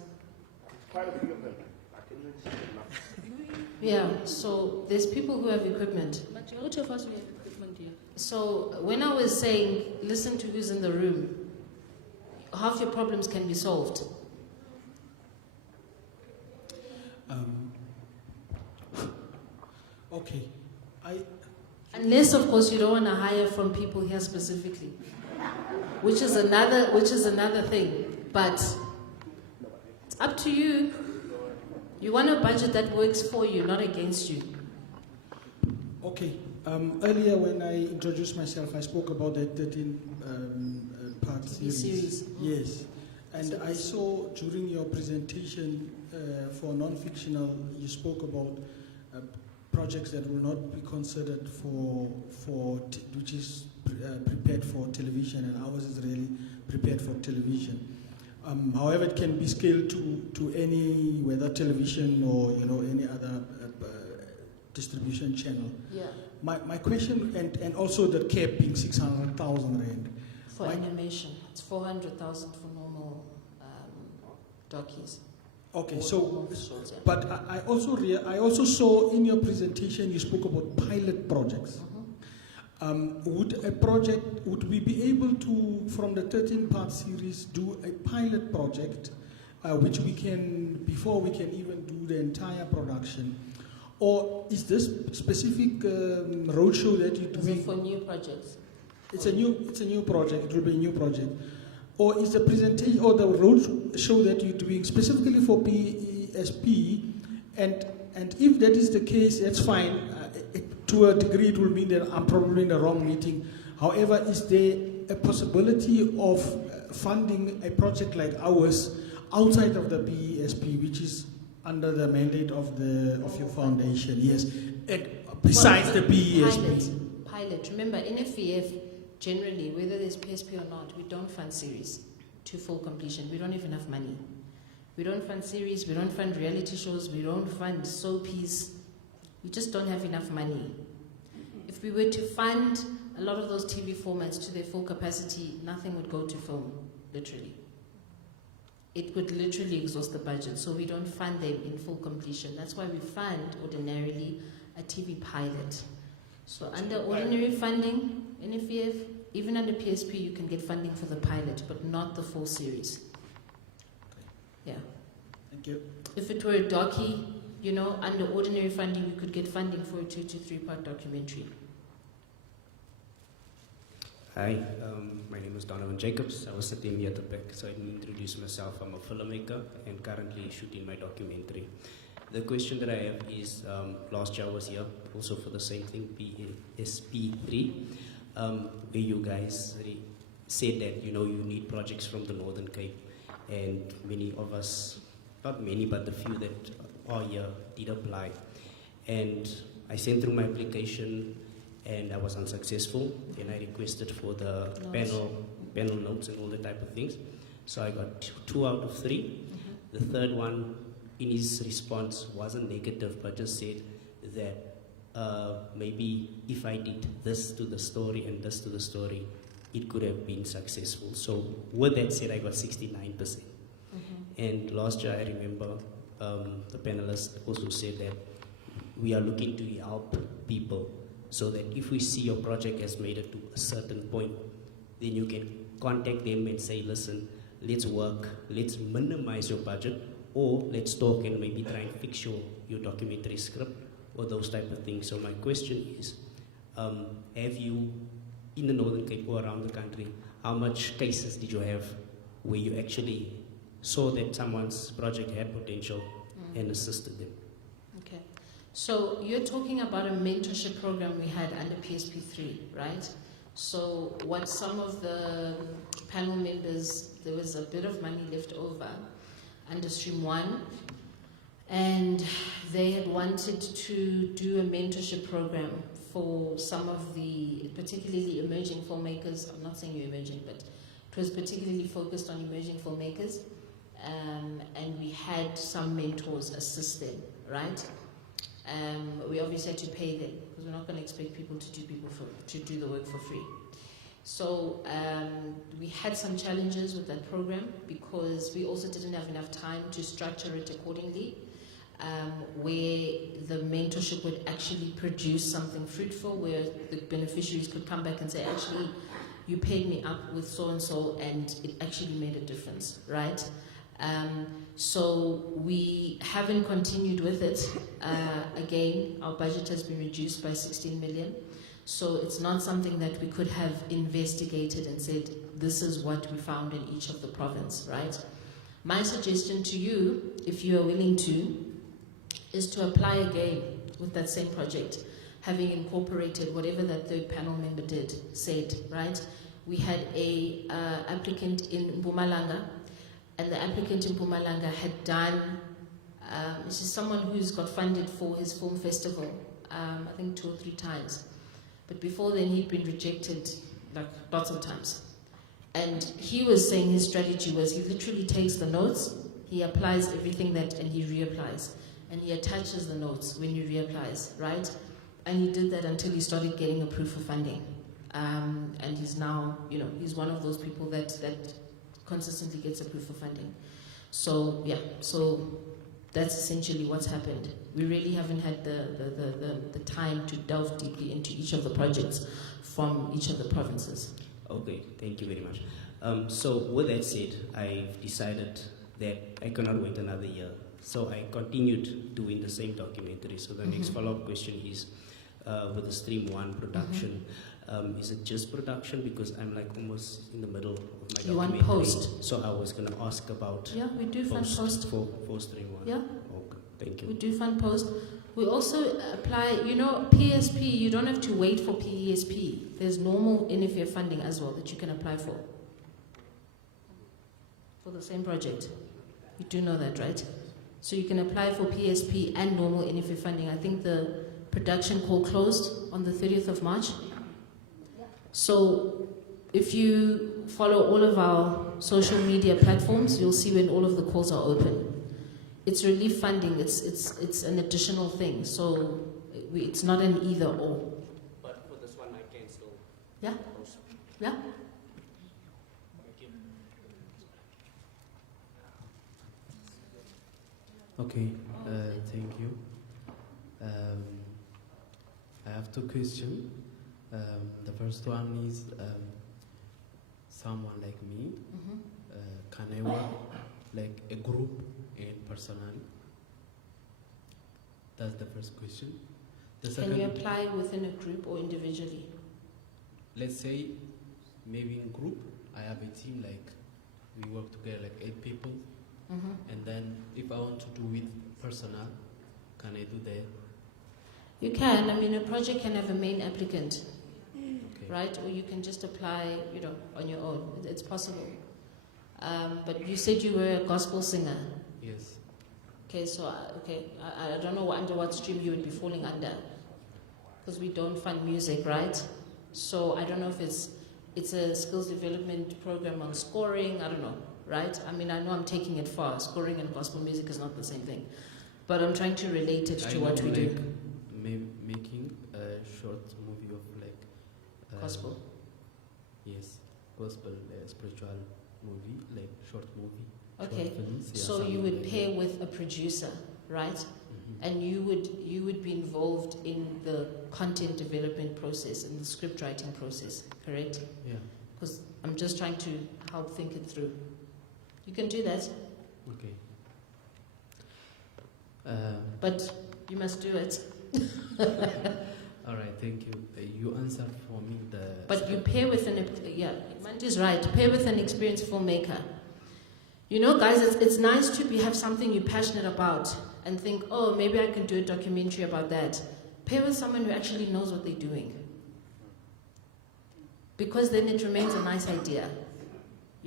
Quite a few of them. I can even see them now. Yeah. So there's people who have equipment. Majority of us we have equipment here. So when I was saying, listen to who's in the room, half your problems can be solved. Okay. Unless, of course, you don't want to hire from people here specifically, which is another thing. But it's up to you. You want a budget that works for you, not against you. Okay. Earlier, when I introduced myself, I spoke about that 13-part series. Yes. And I saw during your presentation for non-fictional, you spoke about projects that will not be considered which is prepared for television, and ours is really prepared for television. However, it can be scaled to any, whether television or any other distribution channel. Yeah. My question, and also the cap being 600,000 rand. For animation, it's 400,000 for normal dockies. Okay, so, but I also saw in your presentation you spoke about pilot projects. Would we be able to, from the 13-part series, do a pilot project, which we can, before we can even do the entire production? Or is this specific roadshow that you're doing? Is it for new projects? It's a new project. It will be a new project. Or is the presentation or the road show that you're doing specifically for PESP? And if that is the case, that's fine. To a degree, it will mean that I'm probably in the wrong meeting. However, is there a possibility of funding a project like ours outside of the PESP, which is under the mandate of your foundation? Yes, and besides the PESP. Pilot. Remember, NFVF. Generally, whether there's PSP or not, we don't fund series to full completion. We don't have enough money. We don't fund series, we don't fund reality shows, we don't fund soapies. We just don't have enough money. If we were to fund a lot of those TV formats to their full capacity, nothing would go to film, literally. It would literally exhaust the budget, so we don't fund them in full completion. That's why we fund, ordinarily, a TV pilot. So under ordinary funding, NFVF, even under PSP, you can get funding for the pilot, but not the full series. Yeah. Thank you. If it were a docu, under ordinary funding, you could get funding for a 2 to 3-part documentary. Hi, my name is Donovan Jacobs. I was sitting here at the back, so I didn't introduce myself. I'm a filmmaker and currently shooting my documentary. The question that I have is, last year I was here also for the same thing, PSP3, where you guys said that you need projects from the Northern Cape, and many of us, not many, but the few that are here did apply. And I sent through my application and I was unsuccessful. Then I requested for the panel notes and all the type of things. So I got 2 out of 3. The third one, in his response, wasn't negative, but just said that maybe if I did this to the story and this to the story, it could have been successful. So with that said, I got 69%. And last year, I remember the panelists also said that we are looking to help people so that if we see your project has made it to a certain point, then you can contact them and say, listen, let's work, let's minimize your budget, or let's talk and maybe try and fix your documentary script or those type of things. So my question is, have you, in the Northern Cape or around the country, how much cases did you have where you actually saw that someone's project had potential and assisted them? Okay. So you're talking about a mentorship program we had under PSP3, right? So what some of the panel members, there was a bit of money left over under Stream 1, and they had wanted to do a mentorship program for some of the particularly emerging filmmakers. I'm not saying you're emerging, but it was particularly focused on emerging filmmakers, and we had some mentors assist them, right? We obviously had to pay them because we're not going to expect people to do the work for free. So we had some challenges with that program because we also didn't have enough time to structure it accordingly. where the mentorship would actually produce something fruitful, where the beneficiaries could come back and say, actually, you paid me up with so-and-so and it actually made a difference, right? So we haven't continued with it. Again, our budget has been reduced by 16 million. So it's not something that we could have investigated and said, this is what we found in each of the province, right? My suggestion to you, if you are willing to, is to apply again with that same project, having incorporated whatever that third panel member said, right? We had a applicant in Mpumalanga, and the applicant in Mpumalanga had done, this is someone who's got funded for his film festival, I think 2 or 3 times. But before then, he'd been rejected like lots of times. And he was saying his strategy was he literally takes the notes, he applies everything and he reapplies. And he attaches the notes when he reapplies, right? And he did that until he started getting a proof of funding. And he's now, he's one of those people that consistently gets a proof of funding. So, yeah, so that's essentially what's happened. We really haven't had the time to delve deeply into each of the projects from each of the provinces. Okay, thank you very much. So with that said, I've decided that I cannot wait another year. So I continued doing the same documentary. So the next follow-up question is, with the Stream 1 production, is it just production? Because I'm like almost in the middle of my documentary. You want post? So I was going to ask about we do fund post. For Stream 1. Yeah. Okay, thank you. We do fund post. We also apply, PSP, you don't have to wait for PESP. There's normal NFVF funding as well that you can apply for the same project. You do know that, right? So you can apply for PSP and normal NFVF funding. I think the production call closed on the 30th of March. So if you follow all of our social media platforms, you'll see when all of the calls are open. It's relief funding, it's an additional thing. So it's not an either or. But for this one, I can still. Yeah? Yeah? Okay, thank you. I have 2 questions. The first one is, someone like me, can I work like a group and personally? That's the first question. The second, can you apply within a group or individually? Let's say, maybe in group, I have a team like, we work together like 8 people. And then if I want to do it personal, can I do that? You can. I mean, a project can have a main applicant, right? Or you can just apply, on your own. It's possible. But you said you were a gospel singer. Yes. Okay, so I don't know under what stream you would be falling under, because we don't fund music, right? So I don't know if it's a skills development program on scoring. I don't know. Right? I mean, I know I'm taking it far. Scoring and gospel music is not the same thing. But I'm trying to relate it to what we do. Making a short movie of like... gospel? Yes. Gospel, spiritual movie, like short movie. Okay. Short films, so you would pair with a producer, right? And you would be involved in the content development process and the script writing process, correct? Yeah. Because I'm just trying to help think it through. You can do that. Okay. But you must do it. All right, thank you. You answered for me the... But you pair with Manti's right. Pair with an experienced filmmaker. Guys, it's nice to have something you're passionate about and think, oh, maybe I can do a documentary about that. Pair with someone who actually knows what they're doing. Because then it remains a nice idea.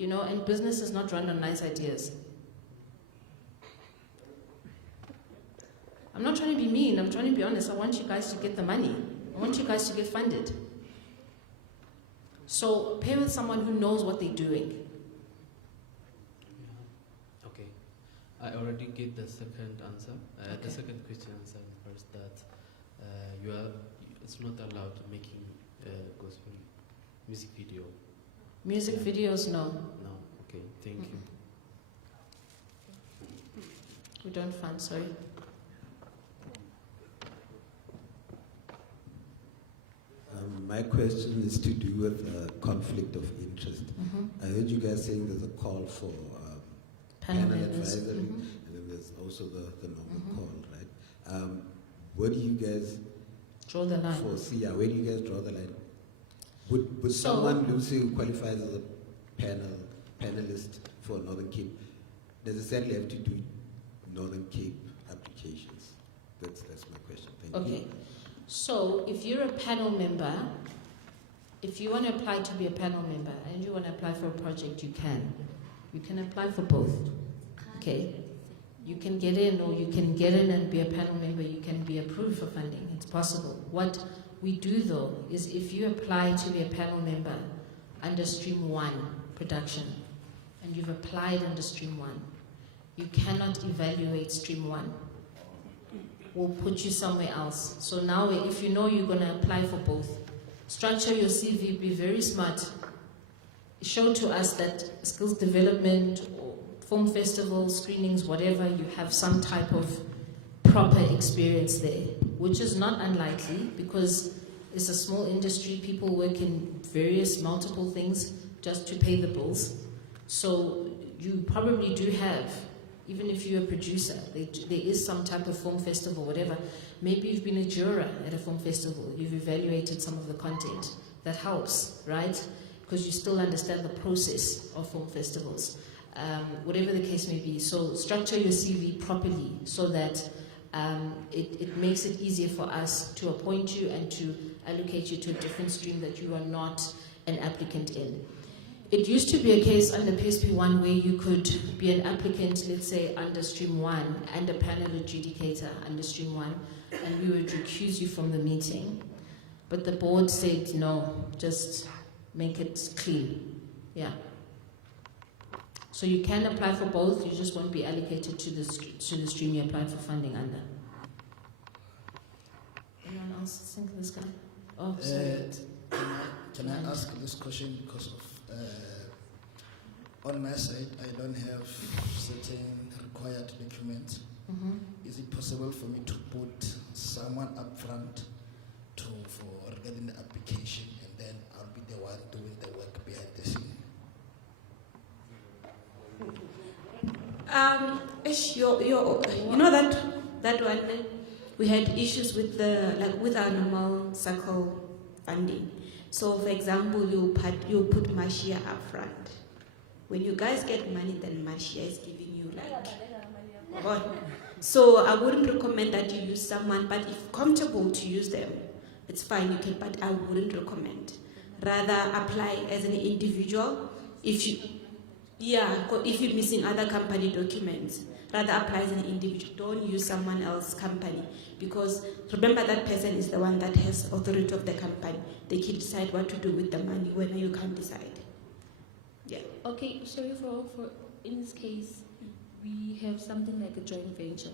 And business is not run on nice ideas. I'm not trying to be mean, I'm trying to be honest. I want you guys to get the money. I want you guys to get funded. So pair with someone who knows what they're doing. Okay. I already get the second answer. The second question answered first that it's not allowed to making gospel music video. Music videos, no. No, okay, thank you. We don't fund, sorry. My question is to do with conflict of interest. I heard you guys saying there's a call for panel advisory, and then there's also the normal call, right? Where do you guys draw the line? Foresee, yeah, where do you guys draw the line? Would someone who qualifies as a panelist for Northern Cape necessarily have to do Northern Cape applications? That's my question. Thank you. Okay. So if you're a panel member, if you want to apply to be a panel member and you want to apply for a project, you can. You can apply for both. Okay? You can get in, or you can get in and be a panel member, you can be approved for funding. It's possible. What we do though is if you apply to be a panel member under Stream 1 production, and you've applied under Stream 1, you cannot evaluate Stream 1. We'll put you somewhere else. So now if you know you're going to apply for both, structure your CV, be very smart. Show to us that skills development or film festivals, screenings, whatever, you have some type of proper experience there, which is not unlikely because it's a small industry. People work in various multiple things just to pay the bills. So you probably do have, even if you're a producer, there is some type of film festival, whatever. Maybe you've been a juror at a film festival, you've evaluated some of the content. That helps, right? Because you still understand the process of film festivals. Whatever the case may be. So structure your CV properly so that it makes it easier for us to appoint you and to allocate you to a different stream that you are not an applicant in. It used to be a case under PESP 1 where you could be an applicant, let's say, under Stream 1 and a panel adjudicator under Stream 1, and we would recuse you from the meeting. But the board said, no, just make it clean. Yeah. So you can apply for both, you just won't be allocated to the stream you applied for funding under. Anyone else think this guy? Oh, sorry. Can I ask this question because of on my side, I don't have certain required documents. Is it possible for me to put someone up front for regarding the application, and then I'll be the one doing the work behind the scene? You know that one, we had issues with with our normal circle funding. So, for example, you put Marcia up front. When you guys get money, then Marcia is giving you what? So I wouldn't recommend that you use someone, but if comfortable to use them, it's fine, you can, but I wouldn't recommend. Rather apply as an individual. If you're missing other company documents, rather apply as an individual. Don't use someone else's company, because remember that person is the one that has authority of the company. They can decide what to do with the money when you can't decide. Yeah. Okay, sorry for in this case, we have something like a joint venture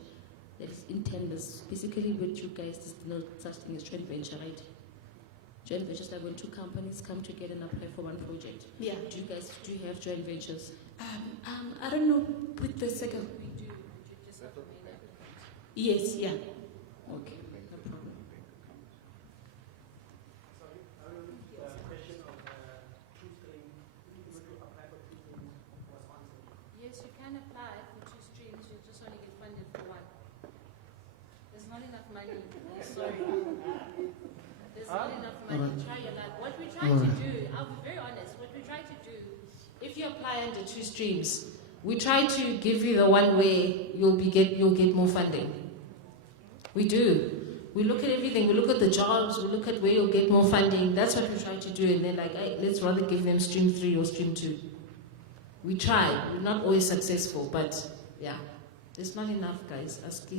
that is in tenders. Basically, with you guys, there's no such thing as joint venture, right? Joint ventures are when two companies come together and apply for one project. Yeah. Do you have joint ventures? I don't know with the second. We do. Just have to make that. Yes, yeah. Okay, no problem. Yes, you can apply for 2 streams, you just only get funded for 1. There's not enough money. Sorry. There's not enough money. Try your luck. What we try to do, I'll be very honest, what we try to do, if you apply under 2 streams, we try to give you the one way you'll get more funding. We do. We look at everything. We look at the jobs. We look at where you'll get more funding. That's what we try to do. And then hey, let's rather give them Stream 3 or Stream 2. We try. We're not always successful, but yeah, there's not enough, guys. Ask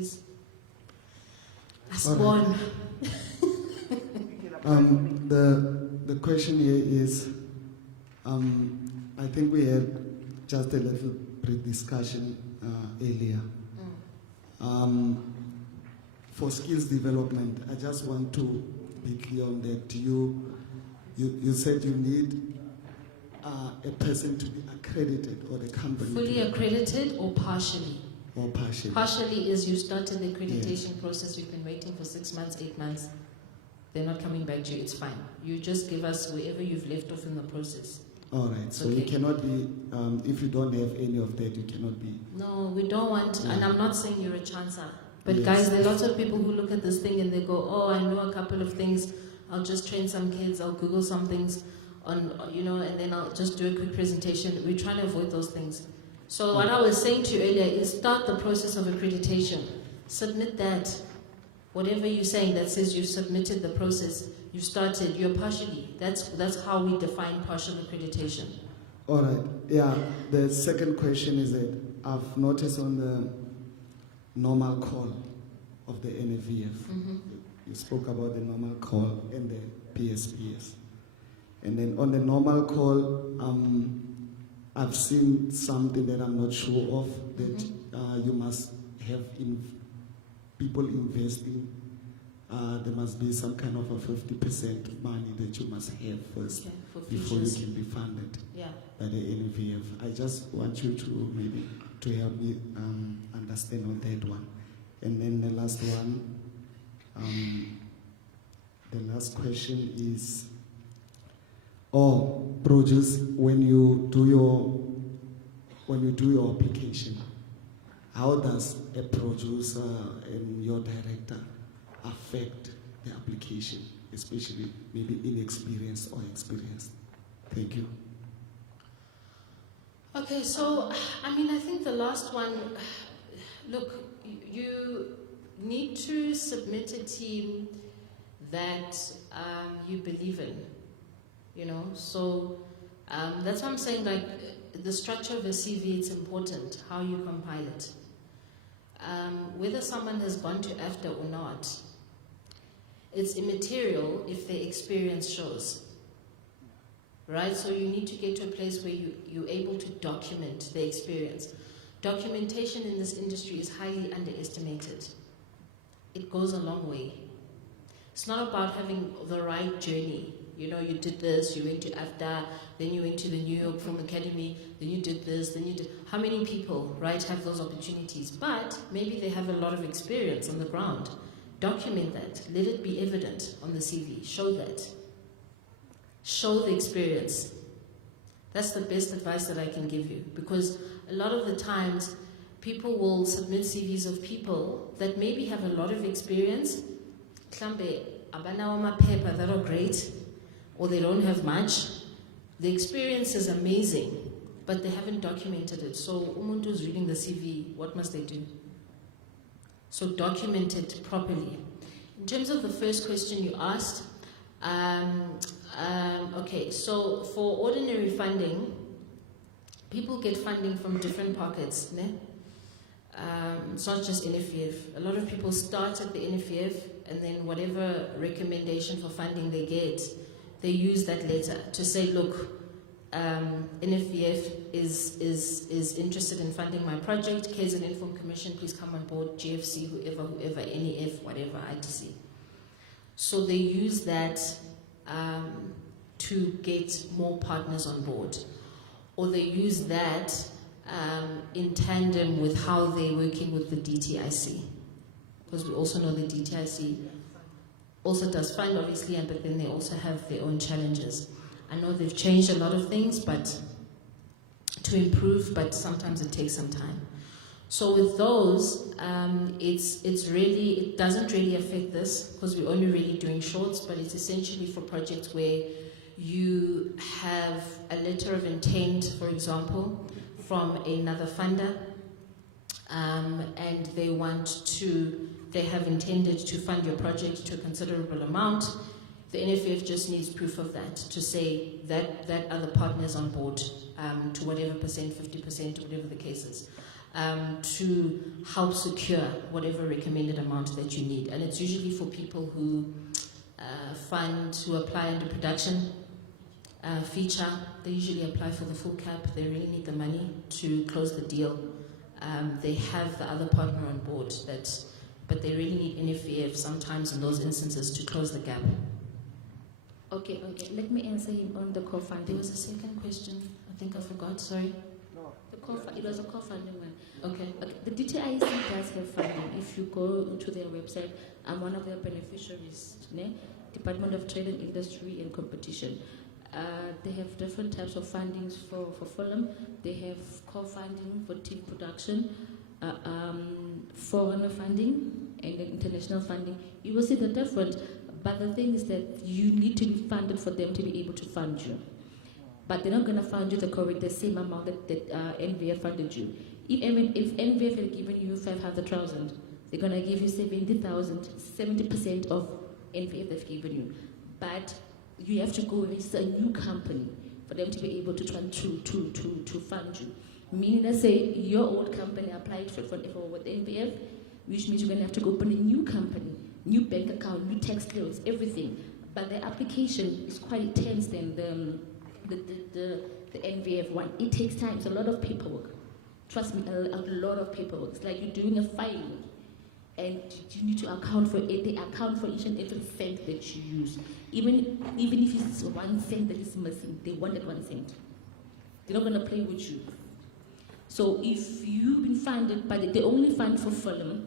one. The question here is, I think we had just a little brief discussion earlier. For skills development, I just want to be clear on that. You said you need a person to be accredited, or the company. Fully accredited or partially? Or partially. Partially is you started the accreditation process, you've been waiting for 6 months, 8 months. they're not coming back to you, it's fine. You just give us wherever you've left off in the process. All right, so you cannot be, if you don't have any of that, you cannot be. No, we don't want, and I'm not saying you're a chancer, but Yes. guys, there are lots of people who look at this thing and they go, oh, I know a couple of things, I'll just train some kids, I'll Google some things, on, and then I'll just do a quick presentation. We're trying to avoid those things. So what I was saying to you earlier is start the process of accreditation. Submit that. Whatever you're saying that says you've submitted the process, you've started, you're partially. That's how we define partial accreditation. All right, yeah, the second question is that I've noticed on the normal call of the NFVF, you spoke about the normal call and the PSPS. And then on the normal call, I've seen something that I'm not sure of, that you must have people investing. There must be some kind of a 50% money that you must have first before you can be funded by the NFVF. I just want you to maybe to help me understand on that one. And then the last one, the last question is, produce, when you do your application, how does a producer and your director affect the application, especially maybe inexperienced or experienced? Thank you. Okay, so, I think the last one, look, you need to submit a team that you believe in, so that's why I'm saying, like, the structure of a CV, it's important, how you compile it. Whether someone has gone to AFDA or not, it's immaterial if their experience shows. Right? So you need to get to a place where you're able to document the experience. Documentation in this industry is highly underestimated. It goes a long way. It's not about having the right journey. You did this, you went to AFDA, then you went to the New York Film Academy, then you did this, then you did... How many people, right, have those opportunities? But maybe they have a lot of experience on the ground. Document that. Let it be evident on the CV. Show that. Show the experience. That's the best advice that I can give you. Because a lot of the times, people will submit CVs of people that maybe have a lot of experience, that are great, or they don't have much. The experience is amazing, but they haven't documented it. So umuntu is reading the CV, what must they do? So document it properly. In terms of the first question you asked, okay, so for ordinary funding, people get funding from different pockets. It's not just NFVF. A lot of people start at the NFVF, and then whatever recommendation for funding they get, they use that letter to say, look, NFVF is interested in funding my project. KZN Inform Commission, please come on board. GFC, whoever, NEF, whatever, ITC. So they use that to get more partners on board. Or they use that in tandem with how they're working with the DTIC. Because we also know the DTIC also does fund, obviously, but then they also have their own challenges. I know they've changed a lot of things to improve, but sometimes it takes some time. So with those, it doesn't really affect this because we're only really doing shorts, but it's essentially for projects where you have a letter of intent, for example, from another funder, and they have intended to fund your project to a considerable amount. The NFVF just needs proof of that to say that other partners on board to whatever percent, 50%, whatever the case is, to help secure whatever recommended amount that you need. And it's usually for people who who apply under production feature. They usually apply for the full cap. They really need the money to close the deal. They have the other partner on board, but they really need NFVF sometimes in those instances to close the gap. Okay. Let me answer him on the co-funding. There was a second question. I think I forgot. Sorry. No. It was a co-funding one. Okay. The DTIC does have funding. If you go into their website, I'm one of their beneficiaries. Department of Trade and Industry and Competition. They have different types of fundings for film. They have co-funding for team production, foreigner funding, and international funding. You will see they're different, but the thing is that you need to be funded for them to be able to fund you. But they're not going to fund you the same amount that NVF funded you. If NVF had given you 500,000, they're going to give you 70,000, 70% of NVF they've given you. But you have to go register a new company for them to be able to fund you. Meaning, let's say your old company applied for with NVF, which means you're going to have to open a new company, new bank account, new tax clearance, everything. But the application is quite intense than the NVF one. It takes time. It's a lot of paperwork. Trust me, a lot of paperwork. It's like you're doing a filing, and you need to account for it. They account for each and every cent that you use. Even if it's 1 cent that is missing, they want that 1 cent. They're not going to play with you. So if you've been funded, but they only fund for film.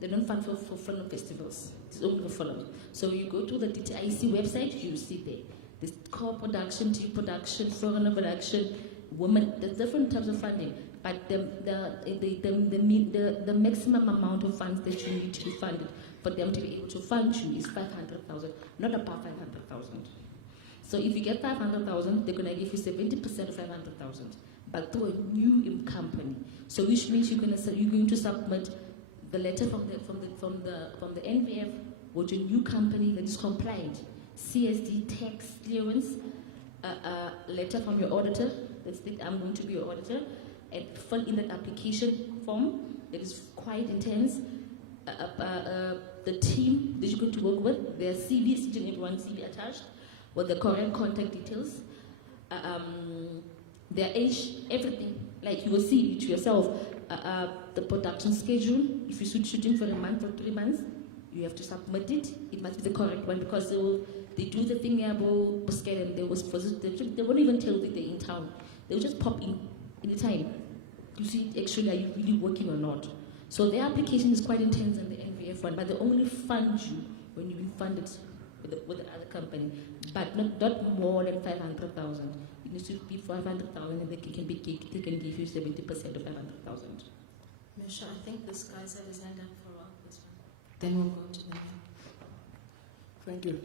They don't fund for film festivals. It's only for film. So you go to the DTIC website, you see there. There's co-production, team production, foreigner production, women. There's different types of funding. But the maximum amount of funds that you need to be funded for them to be able to fund you is 500,000, not above 500,000. So if you get 500,000, they're going to give you 70% of 500,000, but through a new company. So which means you're going to submit the letter from the NVF with your new company that is compliant, CSD tax clearance, letter from your auditor that states I'm going to be your auditor, and fill in that application form that is quite intense. The team that you're going to work with, their CV, each and every one CV attached, with the correct contact details, their age, everything. Like you will see it yourself. The production schedule, if you're shooting for a month or 3 months, you have to submit it. It must be the correct one, because they do the thing about Busquets, they won't even tell that they're in town. They'll just pop in the time. You see, actually, are you really working or not? So the application is quite intense in the NVF one, but they only fund you when you've been funded with the other company, but not more than 500,000. It needs to be 500,000, and they can give you 70% of 500,000. Misha, I think this guy's had his hand up for a while. Then we'll go to the next. Thank you.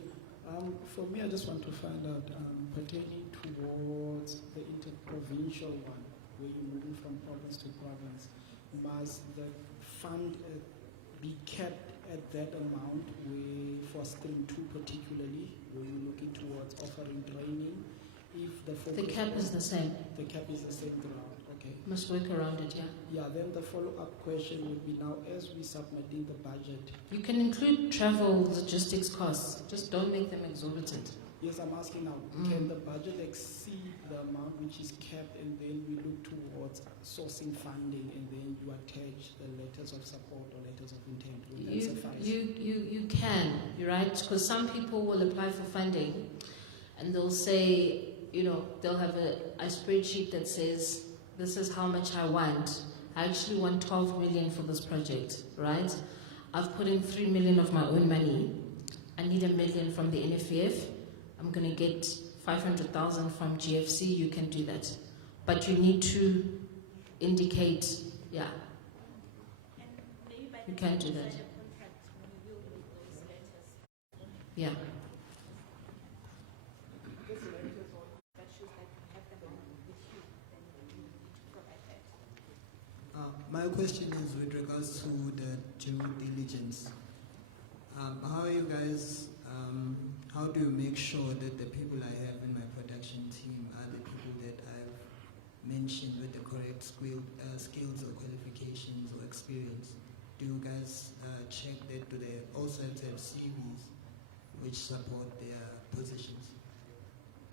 For me, I just want to find out, pertaining towards the interprovincial one, where you're moving from province to province, must the fund be kept at that amount for stream 2 particularly, where you're looking towards offering training? If the cap is the same. The cap is the same throughout, okay. Must work around it, yeah. Yeah, then the follow-up question would be, now as we're submitting the budget. You can include travel logistics costs, just don't make them exorbitant. Yes, I'm asking now, can the budget exceed the amount which is kept, and then we look towards sourcing funding, and then you attach the letters of support or letters of intent? Would that suffice? You can, you're right, because some people will apply for funding and they'll say, they'll have a spreadsheet that says, this is how much I want. I actually want 12 million for this project, right? I've put in 3 million of my own money. I need 1 million from the NFVF. I'm going to get 500,000 from GFC. You can do that. But you need to indicate, yeah. You can do that. Yeah. My question is with regards to the due diligence. How are you guys, how do you make sure that the people I have in my production team are the people that I've mentioned with the correct skills or qualifications or experience? Do you guys check that? Do they also have to have CVs which support their positions?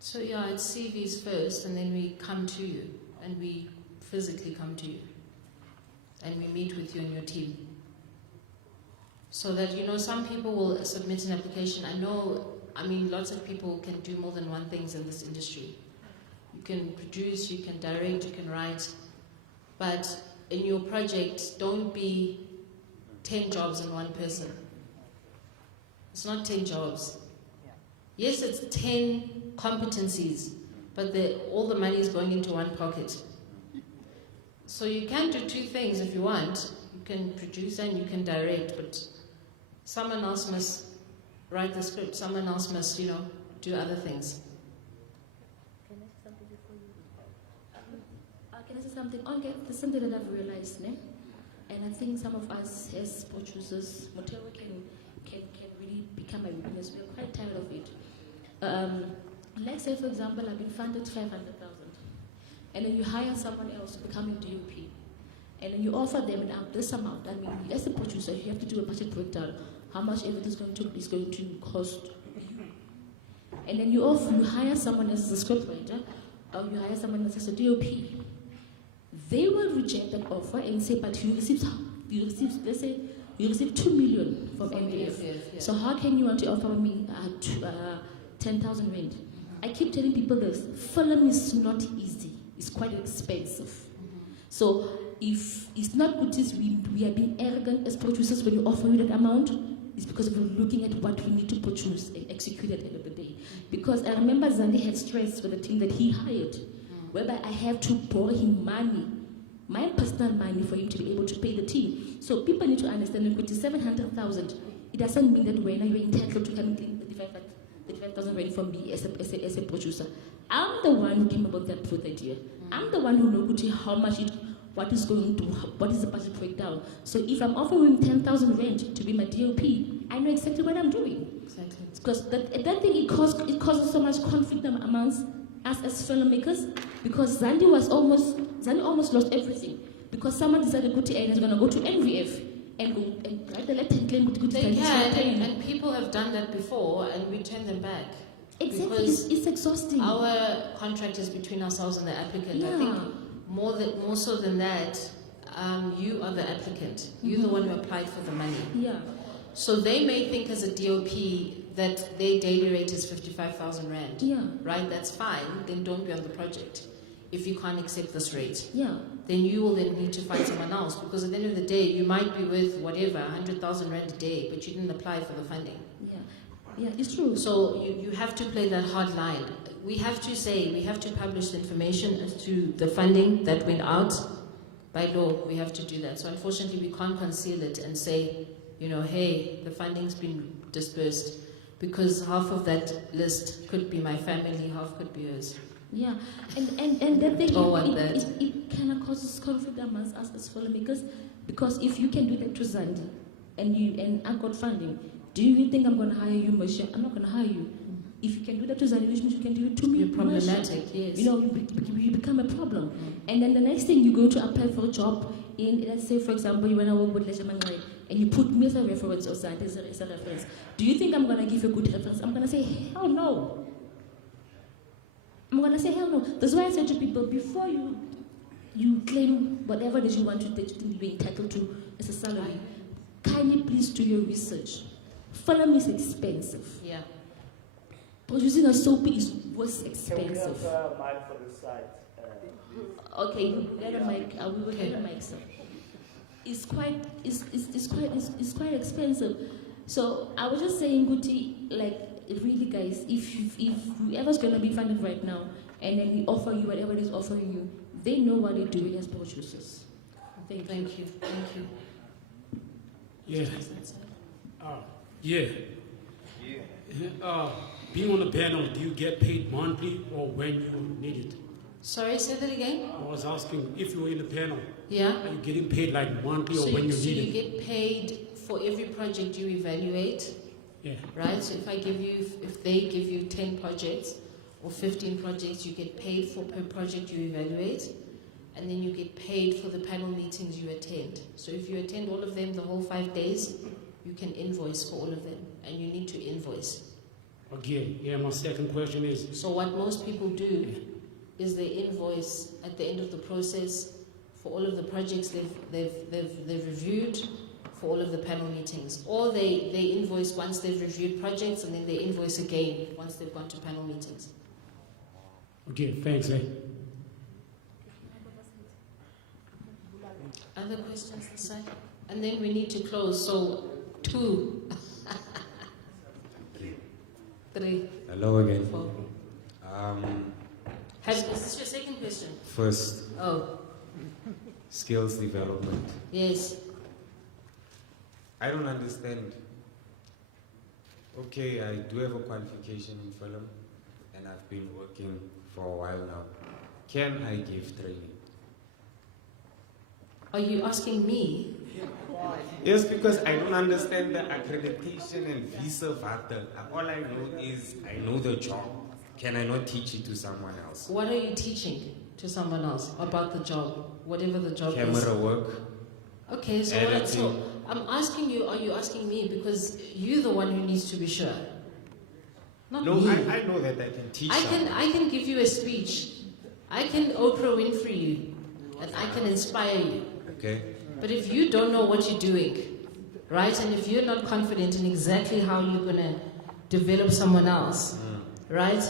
So yeah, it's CVs first, and then we come to you, and we physically come to you. And we meet with you and your team. So that, some people will submit an application. Lots of people can do more than one thing in this industry. You can produce, you can direct, you can write. But in your project, don't be 10 jobs in one person. It's not 10 jobs. Yes, it's 10 competencies, but all the money is going into one pocket. So you can do two things if you want. You can produce and you can direct, but someone else must write the script. Someone else must, do other things. Can I say something before you? Can I say something? Okay, there's something that I've realized, né? And I think some of us as producers, whatever can really become a weakness. We're quite tired of it. Let's say, for example, I've been funded 500,000, and then you hire someone else to become your DOP, and then you offer them this amount. I mean, as a producer, you have to do a budget breakdown. How much everything is going to cost you, and then you hire someone else as a scriptwriter, or you hire someone else as a DOP. They will reject that offer and say, but you receive 2 million from NFVF. Yeah. So how can you want to offer me 10,000 rand? I keep telling people this: film is not easy. It's quite expensive. So if it's not good, we are being arrogant as producers when you offer you that amount. It's because we're looking at what we need to produce and execute at the end of the day. Because I remember Zandi had stress with the team that he hired, whereby I have to borrow him money, my personal money, for him to be able to pay the team. So people need to understand that with the 700,000, it doesn't mean that when you're entitled to come and clean the 35,000 rand from me as a producer. I'm the one who came about that idea. I'm the one who knows how much what is the budget breakdown. So if I'm offering 10,000 rand to be my DOP, I know exactly what I'm doing. Exactly. Because that thing, it causes so much conflict amongst us as filmmakers, because Zandi almost lost everything. Because someone decided Guti is going to go to NVF and write the letter and claim Guti. They can, and people have done that before, and we turn them back. Exactly, it's exhausting. Our contract is between ourselves and the applicant. Yeah. I think more so than that, you are the applicant. You're the one who applied for the money. Yeah. So they may think as a DOP that their daily rate is 55,000 rand. Yeah. Right? That's fine. Then don't be on the project. If you can't accept this rate. Yeah. Then you will then need to find someone else, because at the end of the day, you might be worth whatever, 100,000 rand a day, but you didn't apply for the funding. Yeah, it's true. So you have to play that hard line. We have to publish the information as to the funding that went out. By law, we have to do that. So unfortunately, we can't conceal it and say, hey, the funding's been dispersed, because half of that list could be my family, half could be yours. Yeah, and that thing, it kind of causes conflict amongst us as filmmakers, because if you can do that to Zandi and I got funding, do you think I'm going to hire you, Moshe? I'm not going to hire you. If you can do that to Zandi, which means you can do it to me. You're problematic, yes. You become a problem. And then the next thing, you go to apply for a job in, let's say, for example, you want to work with Lejamangai, and you put me as a reference or Zandi as a reference. Do you think I'm going to give you a good reference? I'm going to say, hell no. I'm going to say, hell no. That's why I say to people, before you claim whatever it is you want to, that you think you're entitled to as a salary, kindly please do your research. Film is expensive. Yeah. Producing a soap is was expensive. Can we have a mic for this side? Okay, we will get a mic, sir. It's quite expensive. So I was just saying, Guti, like, really, guys, if whoever's gonna be funded right now, and then we offer you whatever it is offering you, they know what they're doing as producers. Thank you. Yeah. Being on the panel, do you get paid monthly or when you need it? Sorry, say that again? I was asking, if you're in the panel, yeah, are you getting paid like monthly or when you need it? So you get paid for every project you evaluate? Yeah. Right? So if they give you 10 projects or 15 projects, you get paid for per project you evaluate, and then you get paid for the panel meetings you attend. So if you attend all of them the whole 5 days, you can invoice for all of them, and you need to invoice. Again, my second question is... So what most people do is they invoice at the end of the process for all of the projects they've reviewed, for all of the panel meetings. Or they invoice once they've reviewed projects, and then they invoice again once they've gone to panel meetings. Okay, thanks. Other questions this side? And then we need to close, so 2. 3. Hello again. 4. Is this your second question? First, Oh, skills development. yes. I don't understand. Okay, I do have a qualification in film and I've been working for a while now. Can I give training? Are you asking me? Yes, because I don't understand the accreditation and visa vata. All I know is I know the job. Can I not teach it to someone else? What are you teaching to someone else about the job? Whatever the job is. Camera work. Okay, so, I'm asking you, are you asking me? Because you're the one who needs to be sure. Not No, me. I know that I can teach I someone. can give you a speech. I can Oprah Winfrey you. And I can inspire you. Okay. But if you don't know what you're doing, right, and if you're not confident in exactly how you're going to develop someone else, right,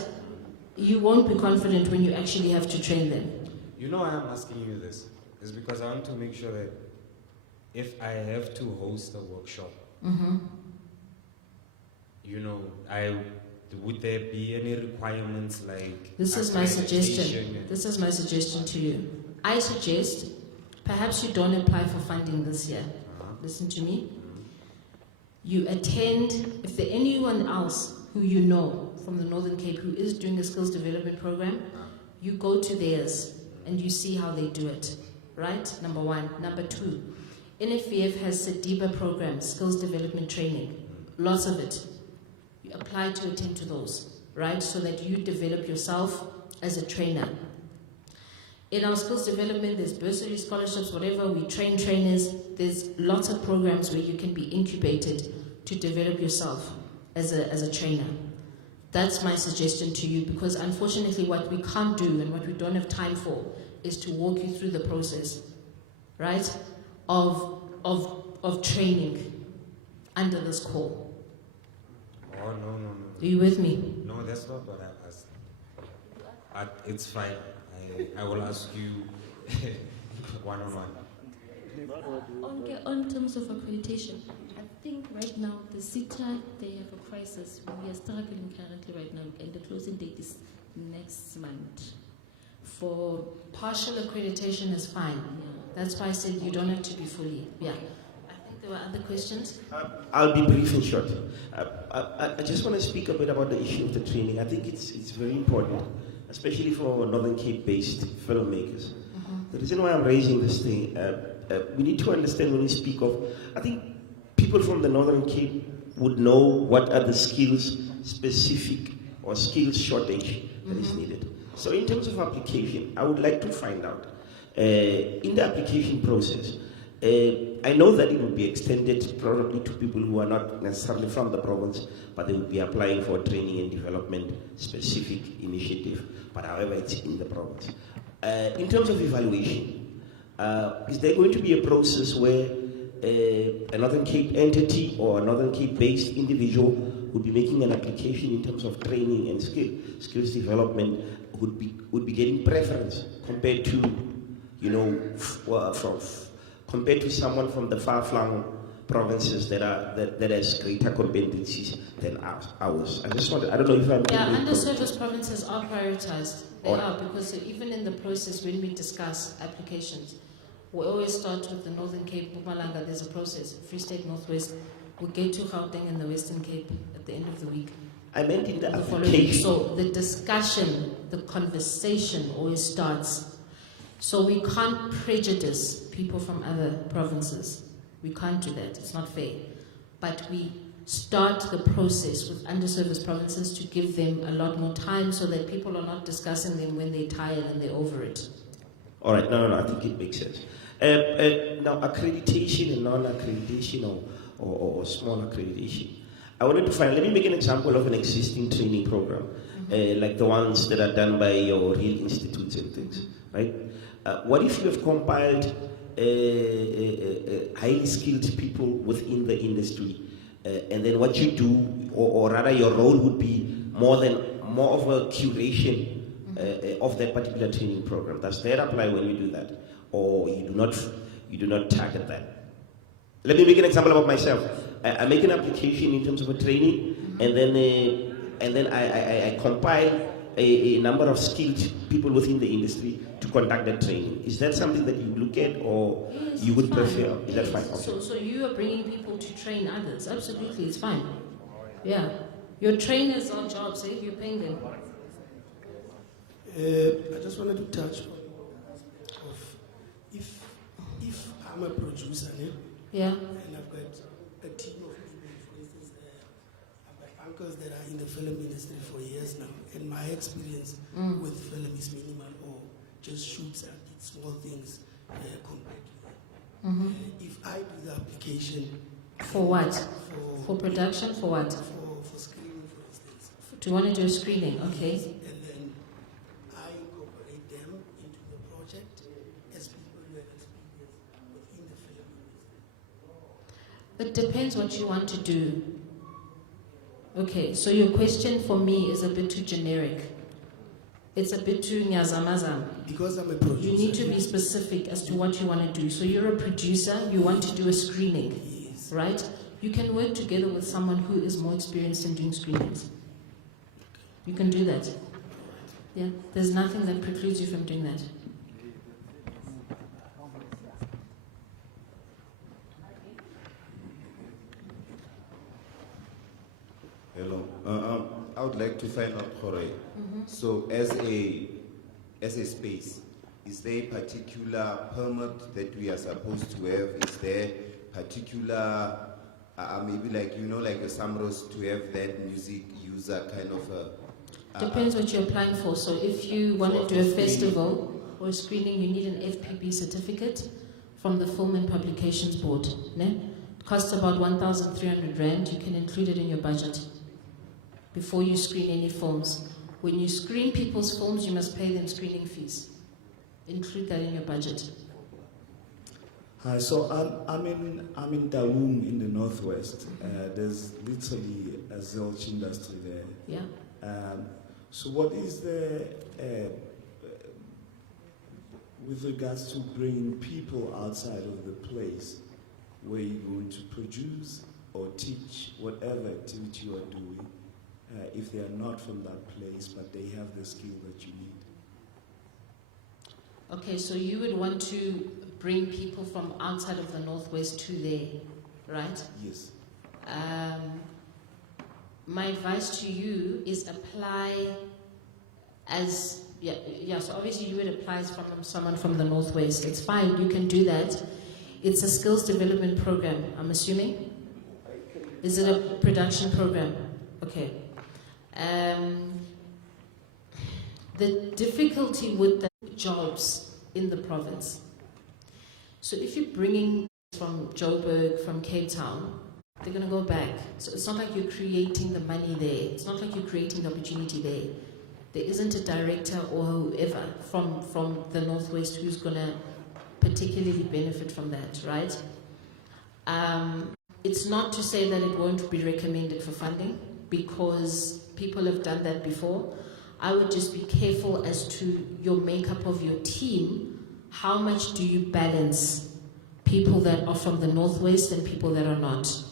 you won't be confident when you actually have to train them. You know why I'm asking you this? Is because I want to make sure that if I have to host a workshop, you know, would there be any requirements like This is my suggestion. accreditation? This is my suggestion to you. I suggest perhaps you don't apply for funding this year. Listen to me. You attend, if there anyone else who you know from the Northern Cape who is doing a skills development program, you go to theirs and you see how they do it. Right? Number 1. Number 2, NFVF has Sadiba programs, skills development training. Lots of it. You apply to attend to those, right? So that you develop yourself as a trainer. In our skills development, there's bursary scholarships, whatever, we train trainers. There's lots of programs where you can be incubated to develop yourself as a trainer. That's my suggestion to you, because unfortunately what we can't do and what we don't have time for is to walk you through the process, right, of training under this call. Oh, no. Are you with me? No, that's not what I asked. It's fine. I will ask you one-on-one. On terms of accreditation, I think right now the CETA, they have a crisis. We are struggling currently right now, and the closing date is next month. For partial accreditation is fine. That's why I said you don't have to be fully. Yeah. I think there were other questions. I'll be brief and short. I just want to speak a bit about the issue of the training. I think it's very important, especially for Northern Cape-based filmmakers. The reason why I'm raising this thing, we need to understand when we speak of, I think people from the Northern Cape would know what are the skills specific or skills shortage that is needed. So in terms of application, I would like to find out, in the application process, I know that it would be extended probably to people who are not necessarily from the province, but they would be applying for training and development specific initiative, but however it's in the province. In terms of evaluation, is there going to be a process where a Northern Cape entity or a Northern Cape-based individual would be making an application in terms of training and skills development, would be getting preference compared to, you know, compared to someone from the far-flung provinces that has greater competencies than ours. I don't know if I'm... Yeah, underserviced provinces are prioritized. They are, because even in the process when we discuss applications, we always start with the Northern Cape, Mpumalanga, there's a process, Free State, Northwest, we get to Gauteng and the Western Cape at the end of the week. I meant in the application. So the discussion, the conversation always starts. So we can't prejudice people from other provinces. We can't do that, it's not fair. But we start the process with underserviced provinces to give them a lot more time so that people are not discussing them when they're tired and they're over it. All right, no, I think it makes sense. Now, accreditation and non-accreditation or small accreditation. I wanted to let me make an example of an existing training program, like the ones that are done by your real institutes and things, right? What if you have compiled highly skilled people within the industry, and then what you do, or rather your role would be more of a curation of that particular training program? Does that apply when you do that, or you do not target that? Let me make an example about myself. I make an application in terms of a training, and then and then I compile a number of skilled people within the industry to conduct the training. Is that something that you look at, or Yes, you would it's fine. prefer? Is that Yes. fine? Okay. So you are bringing people to train others. Absolutely, it's fine. Yeah. Your trainers are jobs, you're paying them. I just wanted to touch on if I'm a producer, yeah, and I've got a team of people, for instance, I've got uncles that are in the film industry for years now, and my experience with film is minimal or just shoots and small things compared to that. If I do the application for what? For production, for what? For screening, for instance. Do you want to do a screening? Okay. And then I incorporate them into the project as people who have experience within the film industry. It depends what you want to do. Okay, so your question for me is a bit too generic. It's a bit too nyazamazam. Because I'm a producer. You need to be specific as to what you want to do. So you're a producer, you want to do a screening, right? You can work together with someone who is more experienced in doing screenings. You can do that. Yeah, there's nothing that precludes you from doing that. Hello. I would like to find out, Jorge. So, as a space, is there a particular permit that we are supposed to have? Is there particular, maybe like like a Samros to have that music user kind of a? Depends what you're applying for. So if you want to do a festival or a screening, you need an FPB certificate from the Film and Publications Board. It costs about 1,300 Rand. You can include it in your budget before you screen any films. When you screen people's films, you must pay them screening fees. Include that in your budget. Hi, so I'm in Daum in the northwest. There's literally a zilch industry there. Yeah. So what is the with regards to bringing people outside of the place where you're going to produce or teach whatever activity you are doing, if they are not from that place but they have the skill that you need? Okay, so you would want to bring people from outside of the northwest to there, right? Yes. My advice to you is apply as, so obviously you would apply from someone from the northwest. It's fine, you can do that. It's a skills development program, I'm assuming. Is it a production program? Okay. The difficulty with the jobs in the province. So if you're bringing from Joburg, from Cape Town, they're going to go back. So it's not like you're creating the money there. It's not like you're creating the opportunity there. There isn't a director or whoever from the Northwest who's going to particularly benefit from that, right? It's not to say that it won't be recommended for funding, because people have done that before. I would just be careful as to your makeup of your team. How much do you balance people that are from the Northwest and people that are not?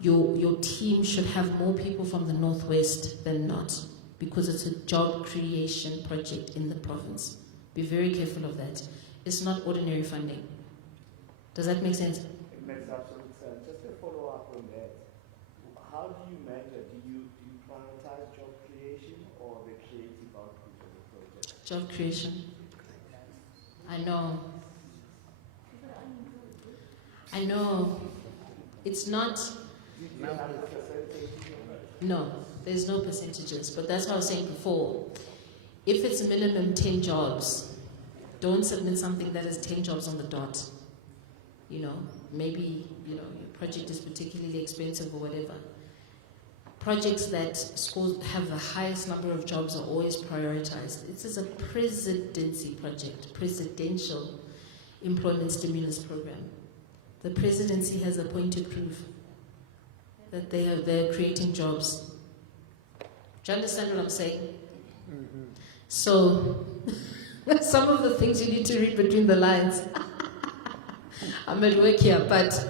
Your team should have more people from the Northwest than not, because it's a job creation project in the province. Be very careful of that. It's not ordinary funding. Does that make sense? It makes absolute sense. Just to follow up on that, how do you measure? Do you prioritize job creation or the creative output of the project? Job creation. I know. It's not. No, there's no percentages, but that's what I was saying before. If it's minimum 10 jobs, don't submit something that has 10 jobs on the dot. Maybe, your project is particularly expensive or whatever. Projects that have the highest number of jobs are always prioritized. This is a presidency project, presidential employment stimulus program. The presidency has appointed proof that they're creating jobs. Do you understand what I'm saying? So, some of the things you need to read between the lines. I'm at work here, but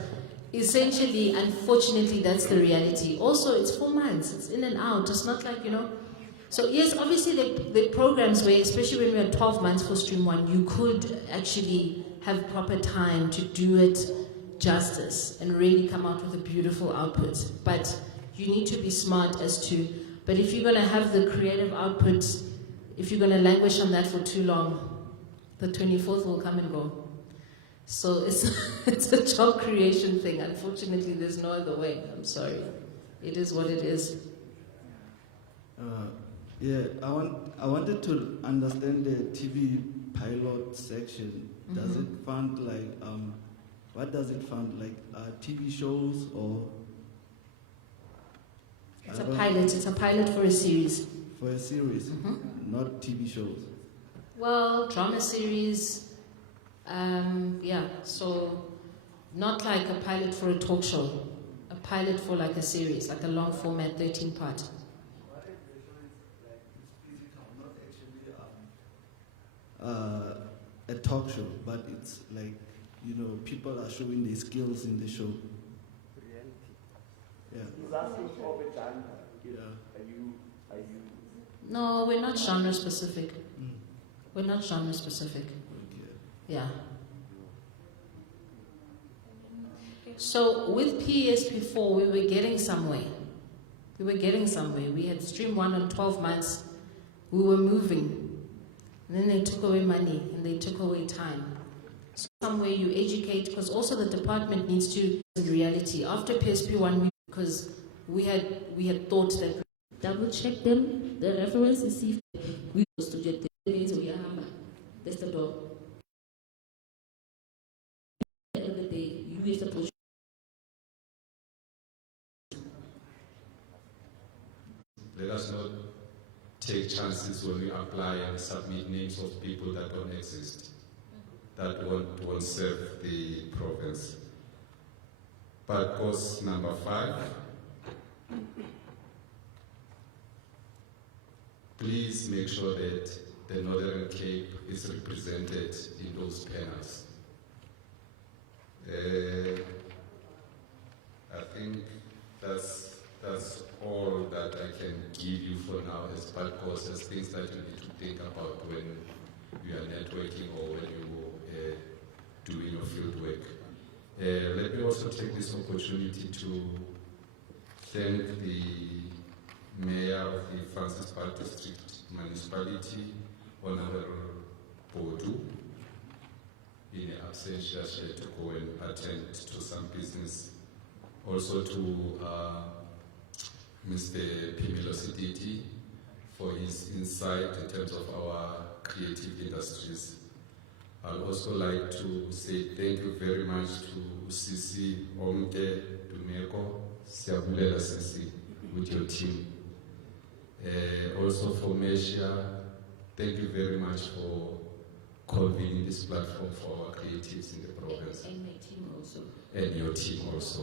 essentially, unfortunately, that's the reality. Also, it's 4 months. It's in and out. It's not like, So yes, obviously the programs where, especially when we had 12 months for Stream 1, you could actually have proper time to do it justice and really come out with a beautiful output. But you need to be smart as to, but if you're going to have the creative output, if you're going to languish on that for too long, the 24th will come and go. So it's a job creation thing. Unfortunately, there's no other way. I'm sorry. It is what it is. I wanted to understand the TV pilot section. Does it fund what does it fund, TV shows or? It's a pilot. It's a pilot for a series. For a series, not TV shows. Well, drama series. So not like a pilot for a talk show, a pilot for like a series, like a long format 13-part. A talk show, but it's like, people are showing their skills in the show. Reality. Yeah. He's asking for the genre. Yeah. Are you? No, we're not genre specific. We're not genre specific. Yeah. So with PESP4, we were getting somewhere. We had Stream 1 on 12 months. We were moving. And then they took away money and they took away time. So somewhere you educate, because also the department needs to, in reality, after PSP1, because we had thought that double check them, the references, see if we supposed to get the that's the door. At the end of the day, you are supposed to. Let us not take chances when we apply and submit names of people that don't exist, that won't serve the province. But course number 5, please make sure that the Northern Cape is represented in those panels. I think that's all that I can give you for now as part courses, things that you need to think about when you are networking or when you doing your field work. Let me also take this opportunity to thank the Mayor of the Francis Park District Municipality, Honorable Bodu. In absentia, she had to go and attend to some business. Also to Mr. Pimelo Siditi for his insight in terms of our creative industries. I'd also like to say thank you very much to Sisi Onke Dumeko, Siabulela Sisi, with your team. Also for Mesia, thank you very much for convening this platform for our creatives in the province. And my team also. And your team also.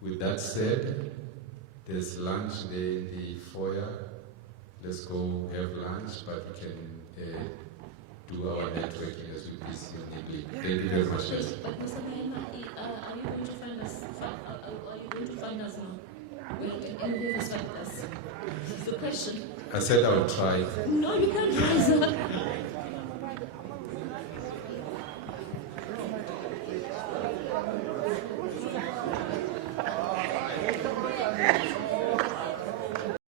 With that said, there's lunch there in the foyer. Let's go have lunch, but we can do our networking as we please in Thank you very much, guys. But Mr. Mahema, are you going to find us? Are you going to find us now? Will you find us? That's the question. I said I would try. No, you can't try, sir.